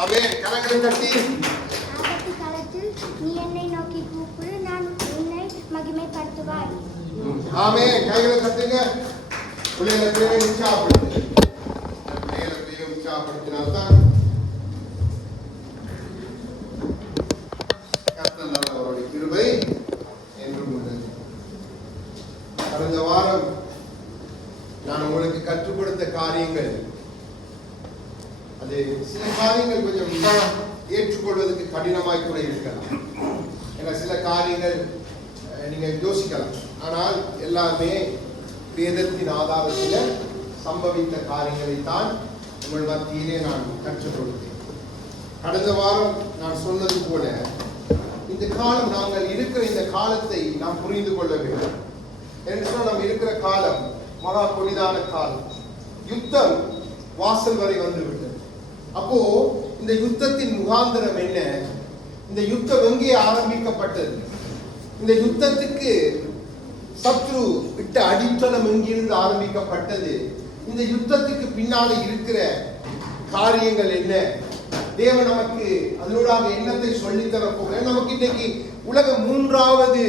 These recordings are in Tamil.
ஆமென். கரங்களை தட்டி ஆபத்து காலத்தில் நீ என்னை நோக்கி கூப்பிடு, நான் உன்னை மகிமைப்படுத்துவாய். ஆமென். கைகளை தட்டுங்க. பிள்ளைகளை உற்சாகப்படுத்துங்க. பிள்ளைகளை உற்சாகப்படுத்தினால்தான் கர்த்தர் நல்லவருடைய கிருபை என்றும் உள்ளது. கடந்த வாரம் நான் உங்களுக்கு கற்றுக் கொடுத்த காரியங்கள், அது சில காரியங்கள் கொஞ்சம் ஏற்றுக்கொள்வதற்கு கடினமாய் கூட இருக்கலாம். ஏன்னா சில காரியங்கள் நீங்க யோசிக்கலாம். ஆனால் எல்லாமே வேதத்தின் ஆதாரத்தில் சம்பவித்த காரியங்களைத்தான் உங்கள் மத்தியிலே நான் கற்றுக் கொடுத்தேன். கடந்த வாரம் நான் சொன்னது போல இந்த காலம், நாங்கள் இருக்கிற இந்த காலத்தை நாம் புரிந்து கொள்ள வேண்டும். என்று சொன்னால் நாம் இருக்கிற காலம் மகா புனிதான காலம். யுத்தம் வாசல் வரை வந்துவிட்டது. அப்போ இந்த யுத்தத்தின் முகாந்திரம் என்ன? இந்த யுத்தம் எங்கே ஆரம்பிக்கப்பட்டது? இந்த யுத்தத்துக்கு சத்ரு விட்ட அடித்தளம் எங்கிருந்து ஆரம்பிக்கப்பட்டது? இந்த யுத்தத்துக்கு பின்னாலே இருக்கிற காரியங்கள் என்ன? தேவன் நமக்கு அதனூடாக என்னத்தை சொல்லித்தர போகிறேன். நமக்கு இன்னைக்கு உலக மூன்றாவது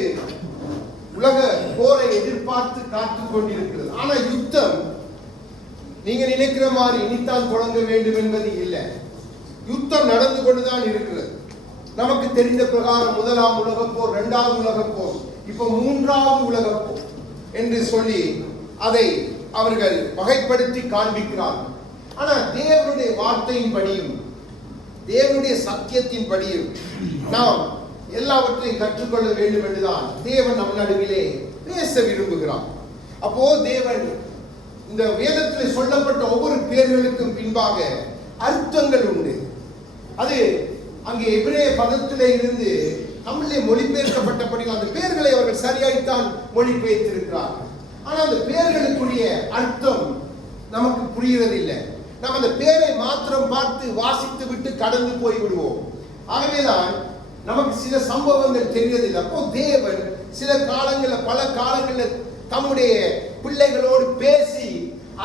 உலக போரை எதிர்பார்த்து காத்துக் கொண்டிருக்கிறது. ஆனா யுத்தம் நீங்க நினைக்கிற மாதிரி இனித்தான் தொடங்க வேண்டும் என்பது இல்லை. யுத்தம் நடந்து கொண்டுதான் இருக்கிறது. நமக்கு தெரிந்த பிரகாரம் முதலாம் உலகப் போர், இரண்டாவது உலகப் போர், இப்ப மூன்றாவது உலகப் போர் என்று சொல்லி அதை அவர்கள் வகைப்படுத்தி காண்பிக்கிறார்கள். ஆனா தேவனுடைய வார்த்தையின்படியும் தேவனுடைய சத்தியத்தின் படியும் நாம் எல்லாவற்றையும் கற்றுக்கொள்ள வேண்டும் என்றுதான் தேவன் நம் நடுவிலே பேச விரும்புகிறார். அப்போ தேவன் இந்த வேதத்தில் சொல்லப்பட்ட ஒவ்வொரு பேர்களுக்கும் பின்பாக அர்த்தங்கள் உண்டு. அது அங்கே எபிரேய பதத்திலே இருந்து தமிழிலே மொழிபெயர்க்கப்பட்டபடி அந்த பேர்களை அவர்கள் சரியாய்த்தான் மொழிபெயர்த்திருக்கிறார்கள். ஆனால் அந்த பேர்களுக்குரிய அர்த்தம் நமக்கு புரிகிறதில்லை. நாம் அந்த பேரை மாத்திரம் பார்த்து வாசித்து விட்டு கடந்து போய் விடுவோம். ஆகவேதான் நமக்கு சில சம்பவங்கள் தெரிவதில்லை. அப்போ தேவன் சில காலங்களில், பல காலங்களில் தம்முடைய பிள்ளைகளோடு பேசி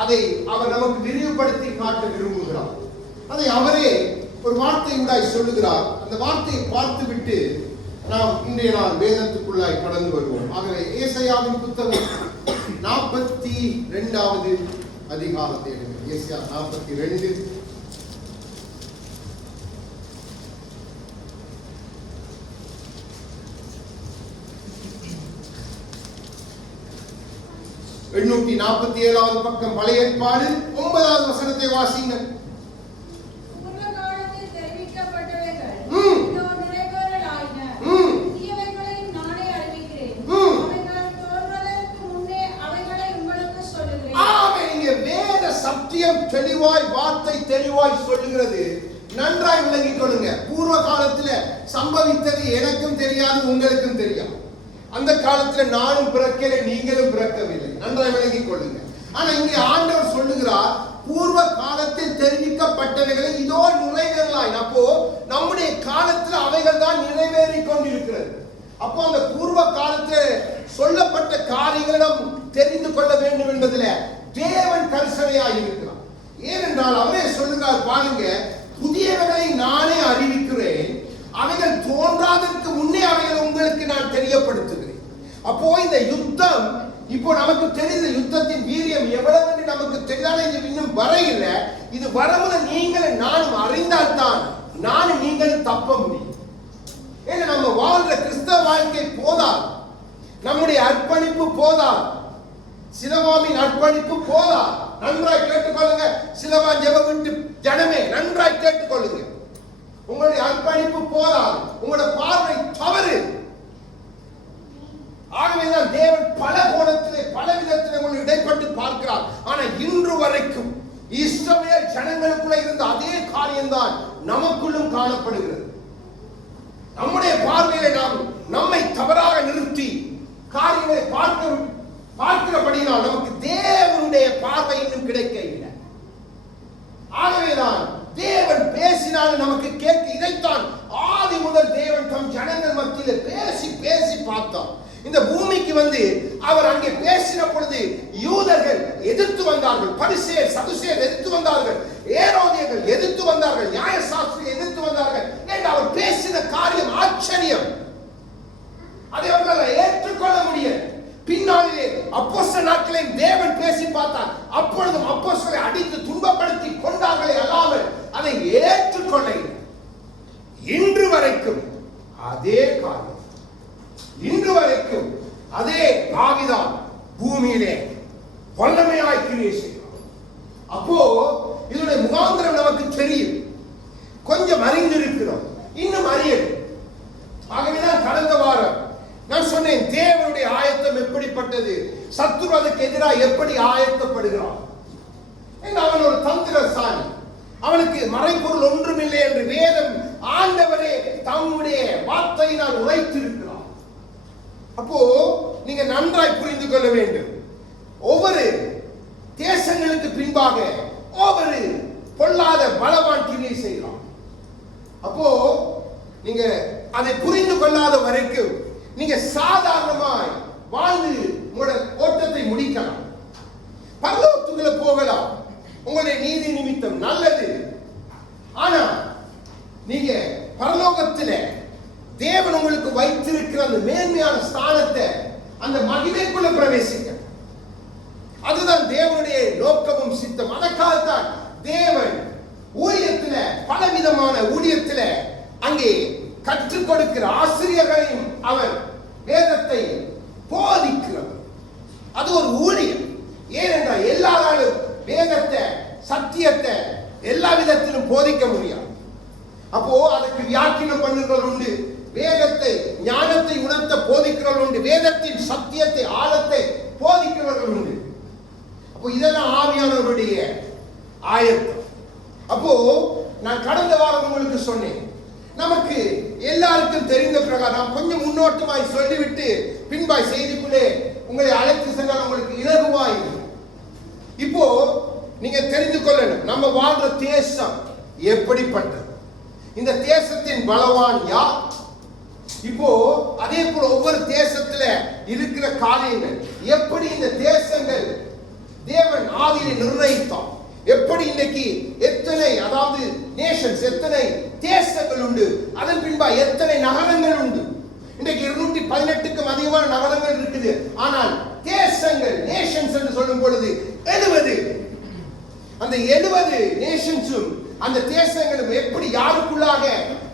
அதை அவர் நமக்கு விரிவுபடுத்தி காட்ட விரும்புகிறார். அதை அவரே ஒரு வார்த்தை உண்டாய் சொல்லுகிறார். அந்த வார்த்தையை பார்த்து விட்டு நாம் இன்றைய நாள் வேதத்துக்குள்ளாய் கடந்து வருவோம். ஆகவே ஏசாயாவின் புத்தகம் 42வது அதிகாரத்தை எடுங்க. ஏசாயா 42 847வது பக்கம், பழைய ஏற்பாடு 9வது வசனத்தை வாசிங்கள். தெளிவாய் வார்த்தை தெளிவாய் சொல்லுகிறது. நன்றாய் விளங்கிக் கொள்ளுங்க. பூர்வ காலத்தில் சம்பவித்தது எனக்கும் தெரியாது, உங்களுக்கும் தெரியாது. அந்த காலத்துல நானும் பிறக்கல, நீங்களும் பிறக்கவில்லை. நன்றாய் விளங்கிக் கொள்ளுங்க. ஆனா இங்கே ஆண்டவர் சொல்லுகிறார், பூர்வ காலத்தில் தெரிவிக்கப்பட்டவைகளை இதோ நிறைவேறலாம். அப்போ நம்முடைய காலத்துல அவைகள் தான் நிறைவேறி கொண்டிருக்கிறது. அப்போ அந்த பூர்வ காலத்தில் சொல்லப்பட்ட காரியங்களை நாம் தெரிந்து கொள்ள வேண்டும் என்பதில் தேவன் கரிசனையாய் இருக்கிறார். ஏனென்றால் அவரே சொல்லுகிறார், பாருங்க, புதியவைகளை நானே அறிவிக்கிறேன், அவைகள் தோன்றாதற்கு முன்னே அவைகள் உங்களுக்கு நான் தெரியப்படுத்துகிறேன். அப்போ இந்த யுத்தம் இப்போ நமக்கு தெரிந்த யுத்தத்தின் வீரியம் எவ்வளவு என்று நமக்கு தெரியாத இன்னும் வரையில. இது வரமுத நீங்களும் நானும் அறிந்தால்தான் நானும் நீங்களும் தப்ப முடியும். ஏன்னா நம்ம வாழ்ற கிறிஸ்தவ வாழ்க்கை போதாது, நம்முடைய அர்ப்பணிப்பு போதாது, சிலவாமின் அர்ப்பணிப்பு போதாது. நன்றாய் கேட்டுக்கொள்ளுங்க. சிலவா ஜெப விட்டு ஜனமே நன்றாய் கேட்டுக்கொள்ளுங்க. உங்களுடைய அர்ப்பணிப்பு போதாது, உங்களுடைய பார்வை தவறு. ஆகவேதான் தேவன் பல கோணத்திலே பல விதத்திலே உங்களுக்கு இடைப்பட்டு பார்க்கிறார். ஆனா இன்று வரைக்கும் இஸ்ரவேல் ஜனங்களுக்குள்ள இருந்த அதே காரியம்தான் நமக்குள்ளும் காணப்படுகிறது. நம்முடைய பார்வையில நாம் நம்மை தவறாக நிறுத்தி காரியங்களை பார்க்கிறபடினால் நமக்கு தேவனுடைய பார்வை இன்னும் கிடைக்க இல்லை. ஆகவேதான் தேவன் பேசினாலும் நமக்கு கேட்க. இதைத்தான் ஆதி முதல் தேவன் தம் ஜனங்கள் மத்தியில் பேசி பேசி பார்த்தார். இந்த பூமிக்கு வந்து அவர் அங்கே பேசின பொழுது யூதர்கள் எதிர்த்து வந்தார்கள், பரிசேயர் சதுசேயர் எதிர்த்து வந்தார்கள். ஏரோதியர்கள் எதிர்த்து வந்தார்கள், நியாயசாஸ்திரி எதிர்த்து வந்தார்கள் என்று அவர் பேசின காரியம் ஆச்சரியம். அதை அவர்களால் ஏற்றுக்கொள்ள முடியும். பின்னாளிலே அப்போஸ்தலர் நாட்களில் தேவன் பேசி பார்த்தார். அப்பொழுதும் அப்போஸ்தலரை அடித்து துன்பப்படுத்தி கொண்டார்களே அல்லாமல் அதை ஏற்றுக்கொள்ள இன்று வரைக்கும் அதே காரியம், இன்று வரைக்கும் அதே ஆவிதான் பூமியிலே வல்லமையாய் கிரியை செய்கிறார். அப்போ இதனுடைய முகாந்திரம் நமக்கு தெரியும், கொஞ்சம் அறிந்திருக்கிறோம், இன்னும் அறியல். ஆகவேதான் கடந்த வாரம் நான் சொன்னேன், தேவனுடைய ஆயத்தம் எப்படிப்பட்டது, சத்துரு அதுக்கு எதிராக எப்படி ஆயத்தப்படுகிறான். அவன் ஒரு தந்திரசாலி, அவனுக்கு மறைபொருள் ஒன்றுமில்லை என்று வேதம் ஆண்டவரே தம்முடைய வார்த்தையினால் உரைத்திருக்கிறார். அப்போ நீங்க நன்றாய் புரிந்து கொள்ள வேண்டும், ஒவ்வொரு தேசங்களுக்கு பின்பாக ஒவ்வொரு பொல்லாத பலவான் கிரியை செய்கிறான். அப்போ நீங்க அதை புரிந்து கொள்ளாத வரைக்கும் நீங்க சாதாரணமாய் வாழ்ந்து உங்களுடைய ஓட்டத்தை முடிக்கலாம், பரலோகத்துக்குள்ள போகலாம், உங்களுடைய நீதி நிமித்தம் நல்லது. ஆனா நீங்க பரலோகத்தில் தேவன் உங்களுக்கு வைத்திருக்கிற அந்த மேன்மையான ஸ்தானத்தை, அந்த மகிமைக்குள்ள பிரவேசிக்க, அதுதான் தேவனுடைய நோக்கமும் சித்தம். அதற்காகத்தான் தேவன் ஊழியத்துல, பலவிதமான ஊழியத்துல அங்கே கற்றுக் கொடுக்கிற ஆசிரியர்களையும் அவர் வேதத்தை போதிக்கிறவர். அது ஒரு ஊழியம். ஏனென்றால் எல்லாராலும் வேதத்தை, சத்தியத்தை எல்லா விதத்திலும் போதிக்க முடியாது. அப்போ அதுக்கு வியாக்கியம் பண்ணுகிறவர்கள் உண்டு, வேதத்தை ஞானத்தை உணர்த்த போதிக்கிறவர்கள் உண்டு, வேதத்தின் சத்தியத்தை ஆழத்தை போதிக்கிறவர்கள் உண்டு. அப்போ இதெல்லாம் ஆவியானவருடைய ஆயத்தம். அப்போ நான் கடந்த வாரம் உங்களுக்கு சொன்னேன், நமக்கு எல்லாருக்கும் தெரிந்த பிரகாரம் கொஞ்சம் முன்னோட்டமாய் சொல்லிவிட்டு பின்பாய் செய்திக்குள்ளே உங்களை அழைத்து சென்றால் உங்களுக்கு இலகுவாய். இப்போ நீங்க தெரிந்து கொள்ளணும், நம்ம வாழ்ற தேசம் எப்படிப்பட்டது, இந்த தேசத்தின் பலவான் யார். இப்போ அதே போல ஒவ்வொரு தேசத்துல இருக்கிற காரியங்கள் எப்படி, இந்த தேசங்கள் தேவன் ஆவியை நிர்ணயித்தார், எப்படி இன்னைக்கு எத்தனை, அதாவது நேஷன்ஸ், எத்தனை தேசங்கள் உண்டு, அதன் பின்பா எத்தனை நகரங்கள் உண்டு. இன்றைக்கு 218க்கும் அதிகமான நகரங்கள் இருக்குது. ஆனால் தேசங்கள், நேஷன்ஸ் என்று சொல்லும் பொழுது 70. அந்த 70 நேஷன்ஸும் அந்த தேசங்களும் எப்படி யாருக்குள்ளாக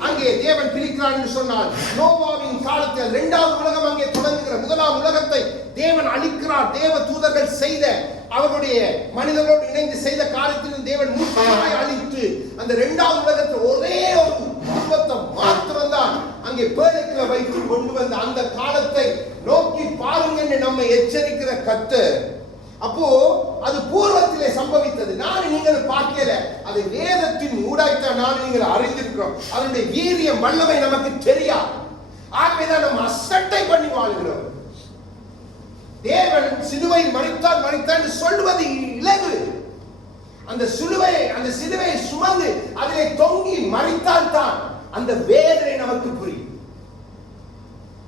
அங்கே தேவன் பிரிக்கிறார் என்று சொன்னால், நோவாவின் காலத்தில் 2வது உலகம் அங்கே தொடங்குகிற, 1ஆம் உலகத்தை தேவன் அழிக்கிறார். தேவ தூதர்கள் செய்த, அவருடைய மனிதர்களோடு இணைந்து செய்த காரியத்திலும் தேவன் முற்றிலுமாய் அழித்து அந்த 2வது உலகத்தில் ஒரே ஒரு குடும்பத்தை மாத்திரம்தான் அங்கே பேழைக்குள்ள வைத்து கொண்டு வந்த அந்த காலத்தை நோக்கி பாருங்க என்று நம்மை எச்சரிக்கிற கர்த்தர். அப்போ அது பூர்வத்திலே சம்பவித்தது. நான் நீங்கள் பார்க்கல, அது வேதத்தின் ஊடாய்த்தான் நான் நீங்கள் அறிந்திருக்கிறோம். அதனுடைய வீரியம், வல்லமை நமக்கு தெரியாது. ஆகவேதான் நம்ம அசட்டை பண்ணி வாழ்கிறோம். தேவன் சிலுவையில் மரித்தான் சொல்வது இலகு. அந்த சிலுவையை சுமந்து அதிலே தொங்கி மரித்தால் தான் அந்த வேதனை நமக்கு புரியும்.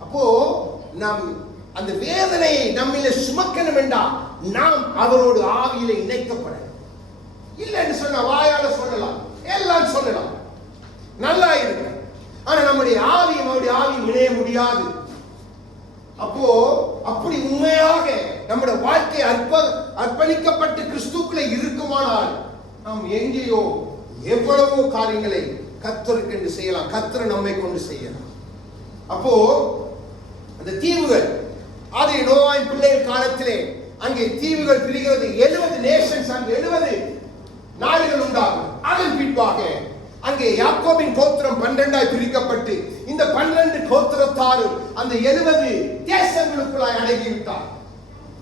அப்போ நாம் அந்த வேதனையை நம்மிலே சுமக்கணும் என்றால் நாம் அவரோடு ஆவியிலே இணைக்கப்பட இல்லைன்னு சொன்ன வாயால சொல்லலாம், எல்லாம் சொல்லலாம், நல்லா இருக்கு. ஆனா நம்முடைய ஆவியும் அவருடைய ஆவியும் இணைய முடியாது. அப்போ அப்படி உண்மையாக நம்முடைய வாழ்க்கை அர்ப்பணிக்கப்பட்டு கிறிஸ்துக்குள்ளே இருக்குமானால் நாம் எங்கேயோ எவ்வளவோ காரியங்களை கர்த்தருக்கு என்று செய்யலாம், கர்த்தர் நம்மை கொண்டு செய்யலாம். அப்போ அந்த தீவுகள், அது நோவாவின் பிள்ளைகள் காலத்திலே அங்கே தீவுகள் பிரிகிறது. 70 நேஷன்ஸ், அங்கே 70 நாடுகள் உண்டாகும். அதன் பின்பாக அங்கே யாக்கோபின் கோத்திரம் 12ஆய் பிரிக்கப்பட்டு இந்த 12 கோத்திரத்தாரும் அந்த 70 தேசங்களுக்குள்ளாய் அடங்கிவிட்டார்.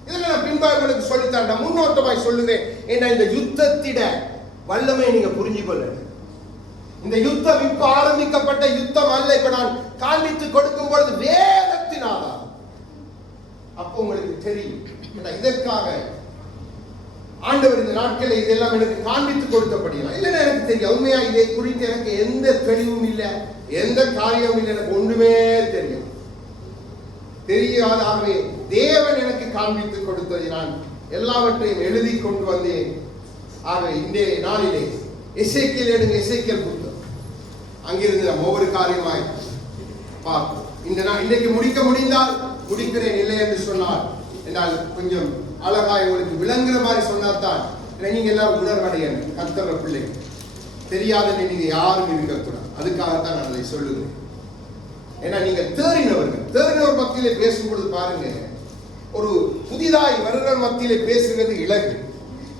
இதெல்லாம் நான் பின்பாக உங்களுக்கு சொல்லித்தரேன், நான் முன்னோட்டமாய் சொல்லுவேன். ஏன்னா இந்த யுத்தத்திட வல்லமை நீங்க புரிஞ்சு கொள்ளணும். இந்த யுத்தம் இப்ப ஆரம்பிக்கப்பட்ட யுத்தம் அல்ல, இப்ப நான் காண்பித்து கொடுக்கும் பொழுது வேதத்தின் ஆதாரம். அப்போ உங்களுக்கு தெரியும், இதற்காக ஆண்டவர் இந்த நாட்களில் இதெல்லாம் எனக்கு காண்பித்து கொடுத்தபடியா இல்லைன்னா எனக்கு தெரியும். உண்மையா இதை குறித்து எனக்கு எந்த தெளிவும் இல்லை, எந்த காரியமும் இல்லை, எனக்கு ஒன்றுமே தெரியாதாகவே தேவன் எனக்கு காண்பித்து கொடுத்ததை நான் எல்லாவற்றையும் எழுதி கொண்டு வந்தேன். ஆக இந்த நாளிலே எசேக்கியேல் எடுங்க, எசேக்கியேல் புத்தகம். அங்கிருந்து நம்ம ஒவ்வொரு காரியமாய் பார்ப்போம். இன்றைக்கு முடிக்க முடிந்தால் முடிக்கிறேன், இல்லை என்று சொன்னால் என்றால் கொஞ்சம் அழகாய் உங்களுக்கு விளங்குற மாதிரி சொன்னால்தான் நீங்க எல்லாரும் உணர்வடையணும். கர்த்தர பிள்ளை தெரியாத நீங்க யாரும் இருக்கக்கூடாது. அதுக்காகத்தான் நான் அதை சொல்லுகிறேன். ஏன்னா நீங்க தேறினவர் மத்தியிலே பேசும்பொழுது பாருங்க, ஒரு புதிதாய் வருகிற மத்தியிலே பேசுகிறது இலகு,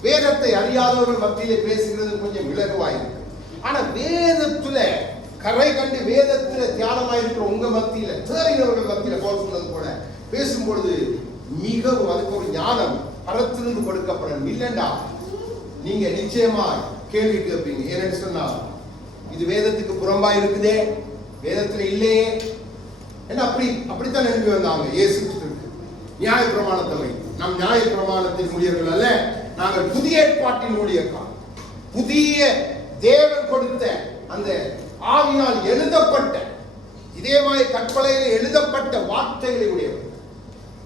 வேதத்தை அறியாதவர்கள் மத்தியிலே பேசுகிறது கொஞ்சம் இலகுவாயிருக்கு. ஆனா வேதத்துல கரை கண்டு வேதத்துல தியானமாயிருக்கிற உங்க மத்தியில தேறினவர்கள் மத்தியில போல் சொன்னது போல பேசும்பொழுது மிகவும் அதுக்கு ஒரு ஞானம் பரத்திலிருந்து கொடுக்கப்படும். இல்லைண்டா நீங்க நிச்சயமா கேள்வி கேட்பீங்க. ஏன்னு சொன்னா இது வேதத்துக்கு புறம்பா இருக்குதே, வேதத்துல இல்லையே என்ன அப்படித்தான் எழுப்பி வந்தாங்க. இயேசு நியாய பிரமாணத்தை வை, நம் நியாய பிரமாணத்தின் ஊழியர்கள் அல்ல, நாங்கள் புதிய ஏற்பாட்டின் ஊழியர்கள். புதிய தேவன் கொடுத்த அந்த ஆவினால் எழுதப்பட்ட இதேமாய் கற்பனையில் எழுதப்பட்ட வார்த்தைகளை உடையவர்.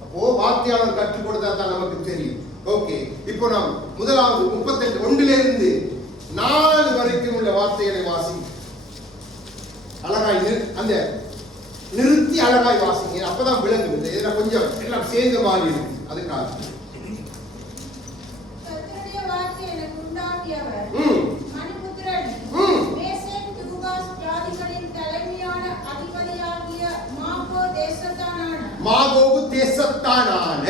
அப்போ வார்த்தையாளர் கற்றுக் கொடுத்தா தான் நமக்கு தெரியும். ஓகே, இப்போ நாம் முதலாவது 38:1 4 வரைக்கும் உள்ள வார்த்தைகளை வாசி. அழகாய் அந்த நிறுத்தி அழகாய் வாசிங்க, அப்பதான் விளங்குது. இதுல கொஞ்சம் எல்லாம் சேர்ந்த மாதிரி இருக்கு. அதுக்காக கர்த்தருடைய வார்த்தை எனக்கு உண்டாக்கியவர் மனுபுத்திரன் மேசேக் தூபாஸ் ஜாதிகளின் தலைமையான அதிபதியாகிய மாகோகு தேசத்தானான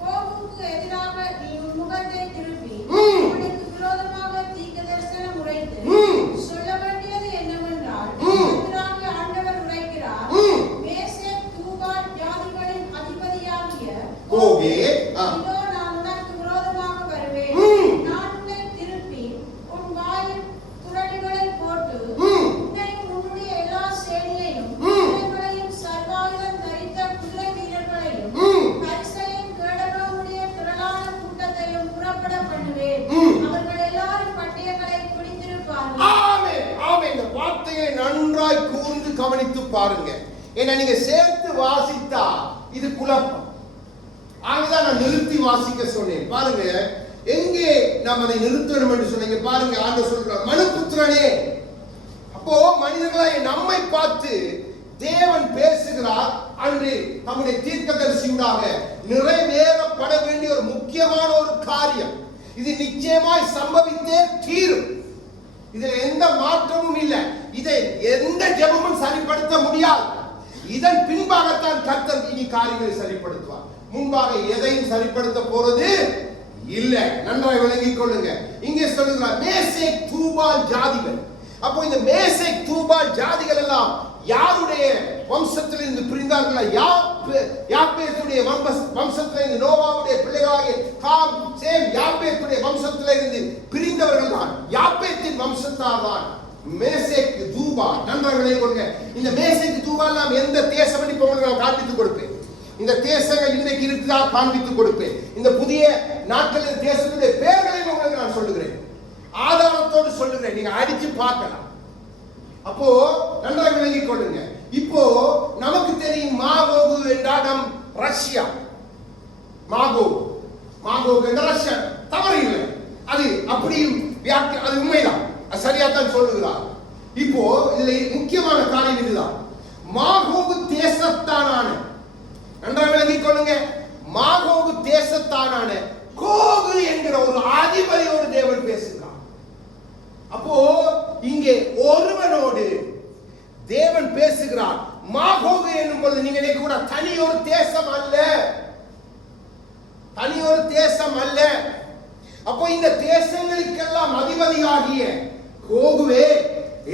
கோகுக்கு எதிராக நீ உன் முகத்தை திருப்பி உனக்கு விரோதமாக தீர்க்கதரிசனம் உரைத்து சொல்ல வேண்டியது என்னவென்றால் கர்த்தராகிய ஆண்டவர் உரைக்கிறார், மேசேக் தூபாஸ் ஜாதிகளின் அதிபதியாகிய கோகே இதோ நான் உனக்கு விரோதமாக வருவேன். நான் உன்னை திருப்பி உன் வாயில் துறடிகளை போட்டு உன்னையும் உன்னுடைய எல்லா சேனையையும் குதிரைகளையும் சர்வாயுதம் தரித்த குதிரை வீரர்களையும் பரிசையும் கேடகமுடைய திரளான கூட்டத்தையும் புறப்பட பண்ணுவேன். அவர்கள் எல்லாரும் பட்டயங்களை பிடித்திருப்பார்கள். ஆமென், ஆமென். இந்த வார்த்தையை நன்றாய் கூர்ந்து கவனித்து பாருங்க. ஏன்னா நீங்க சேர்த்து வாசித்தா இது குழப்பம். ஆகதான் நான் நிறுத்தி வாசிக்க சொன்னேன். பாருங்க, எங்கே நாம் அதை நிறுத்தணும் என்று சொன்னீங்க. பாருங்க, ஆண்டவர் சொல்றார், மனுபுத்திரனே. அப்போ மனிதர்களாய் நம்மை பார்த்து தேவன் பேசுகிறார். அன்று நம்முடைய தீர்க்கதரிசியூடாக நிறைவேறப்பட வேண்டிய ஒரு முக்கியமான ஒரு காரியம். இது நிச்சயமாய் சம்பவித்தே தீரும். இதுல எந்த மாற்றமும் இல்லை. இதை எந்த ஜெபமும் சரிப்படுத்த முடியாது. இதன் பின்பாகத்தான் கர்த்தர் இனி காரியங்களை சரிப்படுத்துவார். முன்பாக எதையும் சரிப்படுத்த போறது இல்ல. நன்றாய் விளங்கிக் கொள்ளுங்க. இங்கே சொல்லுகிறார் மேசேக் தூபால் ஜாதிகள். அப்போ இந்த மேசேக் தூபால் ஜாதிகள் எல்லாம் யாருடைய வம்சத்திலிருந்து பிரிந்தார்களா? யாப்பேத்துடைய வம்சத்திலிருந்து, நோவாவுடைய பிள்ளைகளாகிய காம், சேம், யாப்பேத்துடைய வம்சத்திலிருந்து பிரிந்தவர்கள் தான். யாப்பேத்தின் வம்சத்தார் தான் மேசேக் தூபால். நன்றாய் விளங்கிக் கொள்ளுங்க. இந்த மேசேக் தூபால் நாம் எந்த தேசம் இப்போ நான் காண்பித்துக் கொடுப்பேன். இந்த தேசங்கள் இன்றைக்கு இருக்குதா காண்பித்துக் கொடுப்பேன். இந்த புதிய நாட்களின் தேசத்துடைய பெயர்களையும் உங்களுக்கு நான் சொல்லுகிறேன், ஆதாரத்தோடு சொல்லுகிறேன். நீங்க அடிச்சு பார்க்கலாம். அப்போ நன்றாக விளங்கிக் கொள்ளுங்க. இப்போ நமக்கு தெரியும் மாகோகு என்றால் நம் ரஷ்யா. மாகோகு என்ற ரஷ்யா தவறு இல்லை. அது அப்படியும் அது உண்மைதான், சரியாத்தான் சொல்லுகிறார். இப்போ இதுல முக்கியமான காரியம் இதுதான். மாகோகு தேசத்தானான, நன்றாக விளங்கிக் கொள்ளுங்க, மாகோகு தேசத்தானான கோகு என்கிற ஒரு அதிபதியோடு தேவன் பேசுகிறார். அப்போ இங்கே ஒருவனோடு தேவன் பேசுகிறார். மாகோகு என்னும் பொழுது நீங்க நினைக்க கூட தனி ஒரு தேசம் அல்ல, தனி ஒரு தேசம் அல்ல. அப்போ இந்த தேசங்களுக்கெல்லாம் அதிபதியாகிய கோகுவே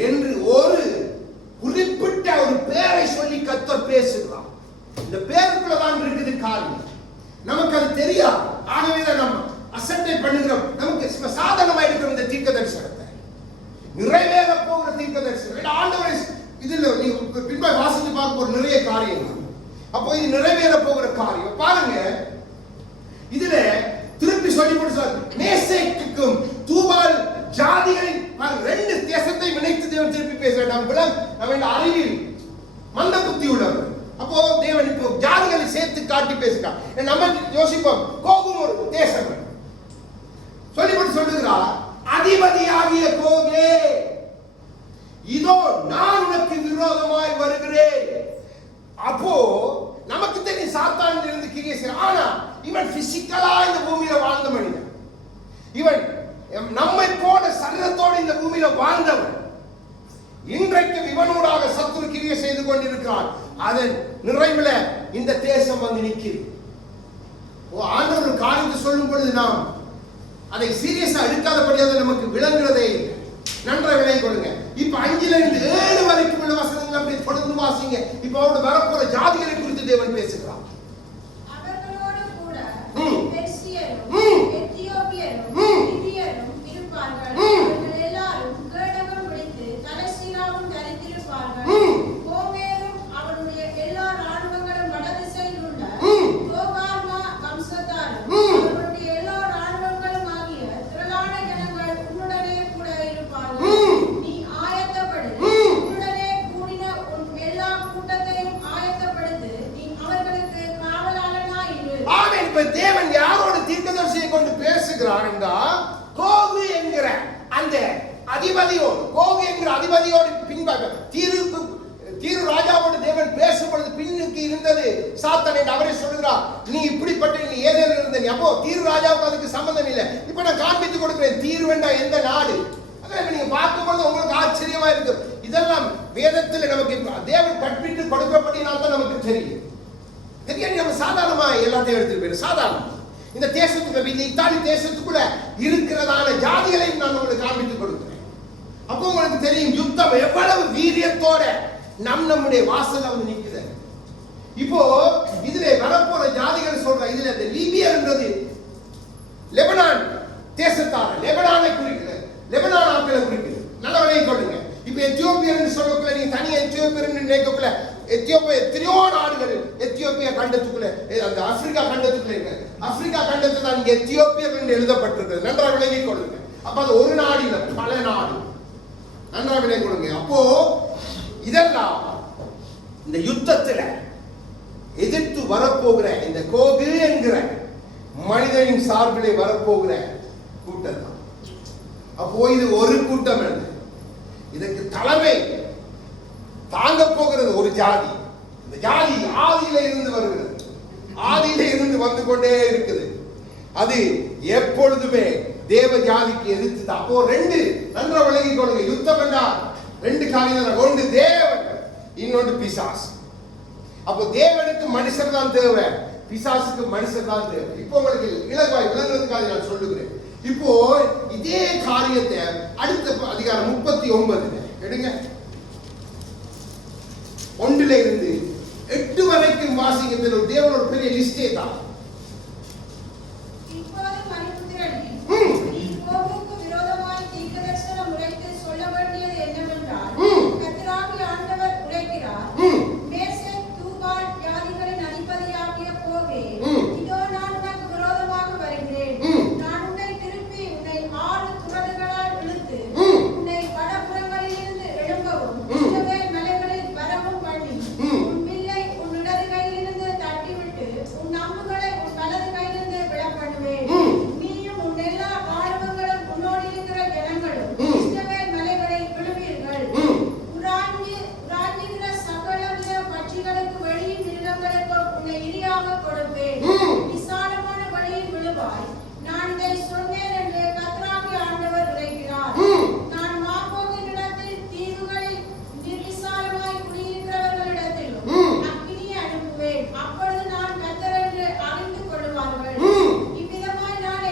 என்று ஒரு குறிப்பிட்ட ஒரு பெயரை சொல்லி கர்த்தர் பேசுகிறார். இந்த பேருக்குள்ளதான் இருக்குது காரியம். நமக்கு அது தெரியாது. ஆகவே நம்ம அசட்டை பண்ணுகிறோம். நமக்கு சாதனமா இருக்கிற இந்த தீர்க்க தரிசனத்தை நிறைவேற போகிற தீர்க்க தரிசனம் ஆண்டவரை இதுல நீ பின்பாய் வாசித்து பார்க்க ஒரு நிறைய காரியங்கள். அப்போ இது நிறைவேற போகிற காரியம். பாருங்க, இதுல திருப்பி சொல்லி கொடுத்தார், மேசேக்குக்கும் தூபால் ஜாதிகளின் ரெண்டு தேசத்தை இணைத்து தேவன் திருப்பி பேசுறார். நம்ம அறிவில் மந்த புத்தி உள்ளவர். அப்போ தேவன் இப்போ ஜாதிகளை சேர்த்து காட்டி பேசுகிறார். நம்ம யோசிப்போம், கோகும் ஒரு தேசம் சொல்லிவிட்டு சொல்லுகிறார். அதிபதியாகிய கோகே, இதோ நான் உனக்கு விரோதமாய் வருகிறேன். அப்போ நமக்கு தெரியும் சாத்தான் இருந்து கிரியை செய்ய. ஆனா இவன் பிசிக்கலா இந்த பூமியில வாழ்ந்த மனிதன். இவன் நம்மை போல சரீரத்தோடு இந்த பூமியில வாழ்ந்தவன். இன்றைக்கு இவனூடாக சத்துரு கிரியை செய்து கொண்டிருக்கிறான். அதன் நிறைவுல இந்த தேசம் வந்து நிற்கிறது. ஆண்டவர் காரியத்தை சொல்லும் பொழுது நாம் அதை சீரியஸா எடுக்காதபடியாக நமக்கு விளங்குறதே இல்லை. நன்றாக விளங்கிக் கொள்ளுங்க. இப்ப 5ல இருந்து 7 வரைக்கும் உள்ள வசனங்கள் அப்படி தொடர்ந்து வாசிங்க. இப்ப அவரோட வரப்போற ஜாதிகளை குறித்து தேவன் பேசுகிறார். அவர்களோடு கூட பெர்சியரும் எத்தியோப்பியரும் லிபியரும் இருப்பார்கள். அவர்கள் எல்லாரும் கேடகம் பிடித்து தலைசீராவும் தரித்திருப்பார்கள். கோமேரும் அவருடைய எல்லா ராணுவங்களும் வடதிசையில் உள்ள கோகார்மா வம்சத்தாரும் அவருடைய எல்லா ராணுவங்களும் ஆகிய திரளான ஜனங்கள் உன்னுடனே கூட இருப்பார்கள். நீ ஆயத்தப்படு, உன்னுடனே கூடின உன் எல்லா கூட்டத்தையும் ஆயத்தப்படுத்து, நீ அவர்களுக்கு காவலாளனாய் இரு. ஆமென். இப்ப தேவன் யாரோட தீர்க்கதரிசியை கொண்டு பேசுகிறார் என்றால் கோகு என்கிற அந்த அதிபதியோடு, கோகு என்கிற அதிபதியோடு பின்பாக தீரு ராஜாவோடு தேவன் பேசும் பொழுது பின்னுக்கு இருந்தது சாத்தான் என்று அவரே சொல்கிறார். நீ இப்படிப்பட்ட நீ ஏதேனும் இருந்த நீ. அப்போ தீரு ராஜாவுக்கு அதுக்கு சம்பந்தம் இல்லை. இப்ப நான் காண்பித்து கொடுக்கிறேன் தீரு வேண்டா எந்த நாடு. அதெல்லாம் நீங்க பார்க்கும்போது உங்களுக்கு ஆச்சரியமா இருக்கு. இதெல்லாம் வேதத்தில் நமக்கு தேவன் கற்பித்து கொடுக்கப்படினால்தான் நமக்கு தெரியும். தெரியாது. நம்ம சாதாரணமா எல்லாத்தையும் எடுத்துட்டு போயிடும். சாதாரணம் இந்த தேசத்துக்குள்ள, இந்த இத்தாலி தேசத்துக்குள்ள இருக்கிறதான ஜாதிகளையும் நான் உங்களுக்கு காண்பித்து கொடுக்கிறேன். அப்போ உங்களுக்கு தெரியும் யுத்தம் எவ்வளவு வீரியத்தோட நம்முடைய வாசல்ல வந்து நிக்குது. இப்போ இதுல வரப்போற ஜாதிகள் சொல்ற இதுல இந்த லிபியர் என்றது லெபனான் தேசத்தார, லெபனானை குறிக்குது, லெபனான் ஆட்களை குறிக்குது. நல்ல விலையை கொள்ளுங்க. இப்ப எத்தியோப்பியர் சொல்லக்குள்ள நீங்க தனி எத்தியோப்பியர் நினைக்கக்குள்ள எத்தியோப்பியா எத்தனையோ நாடுகள் எத்தியோப்பியா கண்டத்துக்குள்ள, அந்த ஆப்பிரிக்கா கண்டத்துக்குள்ள இருக்கு. ஆப்பிரிக்கா கண்டத்துல தான் இங்க எத்தியோப்பியர் என்று எழுதப்பட்டிருக்கிறது. நன்றாக விளங்கிக் கொள்ளுங்க. அப்ப அது ஒரு நாடு இல்ல, பல நாடு. நன்றாக விளங்கிக் கொள்ளுங்க. அப்போ இதெல்லாம் இந்த யுத்தத்துல எதிர்த்து வரப்போகிற இந்த கோகு என்கிற மனிதனின் சார்பிலே வரப்போகிற கூட்டம் தான். அப்போ இது ஒரு கூட்டம் அல்ல. இதற்கு தலைமை தாங்க போகிறது ஒரு ஜாதி. இந்த ஜாதி ஆதியில இருந்து வருகிறது, ஆதியில இருந்து வந்து கொண்டே இருக்குது. அது எப்பொழுதுமே தேவ ஜாதிக்கு எதிர்த்து. அப்போ 2 நன்றாக விளங்கிக் கொள்ளுங்க. யுத்தம் என்றால் 2 காரியங்கள். ஒன்று தேவன், இன்னொன்று பிசாசு. அப்போ தேவனுக்கு மனுஷர் தான் தேவை, பிசாசுக்கு மனுஷர் தான் தேவை. இப்போ உங்களுக்கு இலகுவாய் விளங்குறதுக்காக நான் சொல்லுகிறேன். இப்போ இதே காரியத்தை அடுத்த அதிகாரம் 39 எடுங்க. 1ல இருந்து 8 வரைக்கும் வாசிங்க. தேவன் ஒரு பெரிய லிஸ்டே தான். இப்போது மனிதபுத்திரனே, நீ கோகுக்கு விரோதமாய் தீர்க்கதரிசனம் உரைத்து சொல்ல வேண்டியது என்னவென்றால், கர்த்தராகிய ஆண்டவர் உரைக்கிறார், மேசேக் தூபால் ஜாதிகளின் அதிபதியாகிய கோகே, இதோ நான் உனக்கு விரோதமாக வருகிறேன். நான் உன்னை திருப்பி உன்னை 6 துறடுகளால் இழுத்து உன்னை வடபுறங்களிலிருந்து எழும்பவும் இஸ்ரவேல் மலைகளில் வரவும் பண்ணி உன் வில்லை உன் இடது கையிலிருந்து தட்டிவிட்டு உன் அம்புகளை உன் வலது கையிலிருந்து விழப்பண்ணுவேன். நீயும் உன் எல்லா ராணுவங்களும் உன்னோடு இருக்கிற ஜனங்களும் இஸ்ரவேல் மலைகளில் விழுவீர்கள். உராஞ்சுகிற சகலவித பட்சிகளுக்கு வெளியின் மிருகங்களுக்கு உன்னை இரையாக கொடுப்பேன். விசாலமான வழியில் விழுவாய். நான் இதை சொன்னேன் என்று கர்த்தராகிய ஆண்டவர் உரைக்கிறார். நான் மாகோகினிடத்தில் தீவுகளில் நிர்விசாலமாய் குடியிருக்கிறவர்களிடத்திலும் அக்கினியை அனுப்புவேன். அப்பொழுது நான் கர்த்தர் என்று அறிந்து கொள்வார்கள். இவ்விதமாய் நான்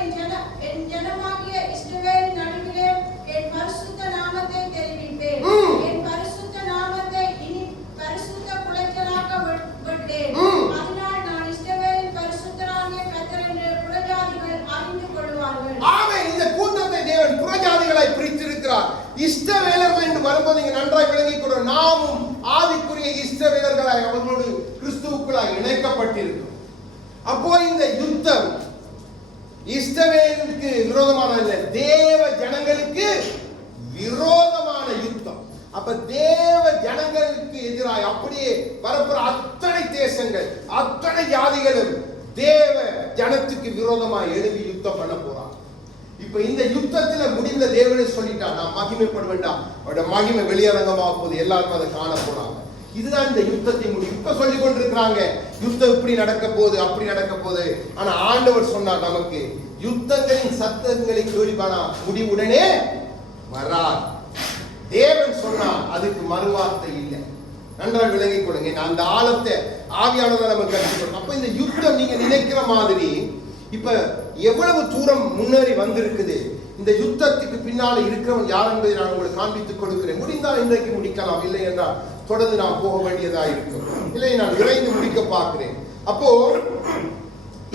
என் ஜனமாகிய இஸ்ரவேலின் நடுவிலே என் பரிசுத்த நாமத்தை தெரிவிப்பேன். என் பரிசுத்த நாமத்தை இனி பரிசுத்த குலைச்சலாக விட்டேன். அதனால் நான் இஸ்ரவேலின் பரிசுத்தராகிய கர்த்தர் என்று புறஜாதிகள் அறிந்து கொள்வார்கள். ஆமென். இந்த கூட்டத்தை தேவன் புறஜாதிகளை பிரித்திருக்கிறார். இஸ்ரவேலர்கள் என்று வரும்போது நீங்க நன்றாக விளங்கிக் கொள்ள, நாமும் ஆவிக்குரிய இஸ்ரவேலர்களாய் அவர்களோடு கிறிஸ்துவுக்குள்ளாய் இணைக்கப்பட்டிருக்கிறோம். அப்போ இந்த யுத்தம் இஸ்ரவேலுக்கு விரோதமான இல்ல, தேவ ஜனங்களுக்கு விரோதமான யுத்தம். அப்ப தேவ ஜனங்களுக்கு எதிராக அப்படியே வரப்போற அத்தனை தேசங்கள், அத்தனை ஜாதிகளும் தேவ ஜனத்துக்கு விரோதமாக எழுதி யுத்தம் பண்ண போறாங்க. இப்ப இந்த யுத்தத்துல முடிந்த தேவனே சொல்லிட்டான், நான் மகிமைப்பட வேண்டாம், அவருடைய மகிமை வெளியரங்கமாக போகுது, எல்லாருக்கும் அதை காண போறாங்க. இதுதான் இந்த யுத்தத்தின் முடிவு. இப்ப சொல்லிக் கொண்டிருக்கிறாங்க யுத்தம் இப்படி நடக்க போகுது, அப்படி நடக்க போகுது. ஆனா ஆண்டவர் சொன்னார் நமக்கு, யுத்தங்களின் சத்தங்களை கேள்விப்பானா முடிவுடனே வரார். தேவன் சொன்னார், அதுக்கு மறுவார்த்தை இல்லை. நன்றாக விளங்கிக் கொள்ளுங்க. அந்த ஆழத்தை ஆவியானதான் நமக்கு கற்றுக்கொள்ளும். அப்ப இந்த யுத்தம் நீங்க நினைக்கிற மாதிரி இப்ப எவ்வளவு தூரம் முன்னேறி வந்திருக்குது. இந்த யுத்தத்துக்கு பின்னால இருக்கிறவன் யார் என்பதை நான் உங்களுக்கு காண்பித்துக் கொடுக்கிறேன். முடிந்தால் இன்றைக்கு முடிக்கலாம், இல்லை என்றால் தொடர்ந்து நான் போக வேண்டியதா இருக்கும். இல்லை, நான் விரைந்து முடிக்க பார்க்கிறேன். அப்போ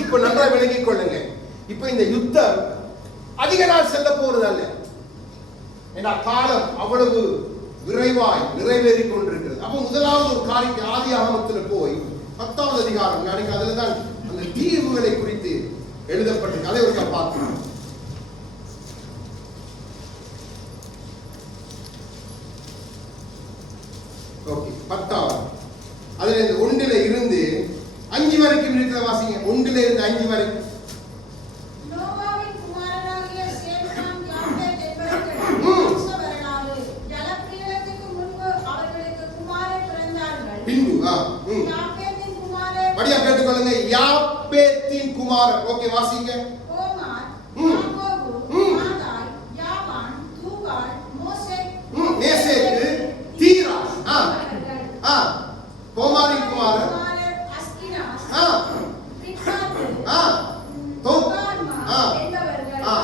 இப்ப நன்றாக விளங்கிக் கொள்ளுங்க. இப்ப இந்த யுத்தம் அதிக நாள் செல்ல போறது அல்ல. ஏன்னா காலம் அவ்வளவு விரைவாய் நிறைவேறி கொண்டிருக்கிறது. அப்போ முதலாவது ஒரு காரியத்தை ஆதியாகமத்தில் போய் 10வது அதிகாரம், நாளைக்கு அதுல தான் அந்த தீர்வுகளை குறித்து எழுதப்பட்டிருக்கு. அதை ஒரு பார்க்கணும். ஓகே, 10வது அதுல இந்த 1 இருந்து 5 வரைக்கும் இருக்கிற வாசிங்க. 1 இருந்து 5 வரைக்கும். படியா கேட்டுக்கொள்ளுங்க. யாப்பேத்தின் குமாரர். ஓகே, வாசிங்க. Meshech, Tiras. கோமாரின் குமாரர்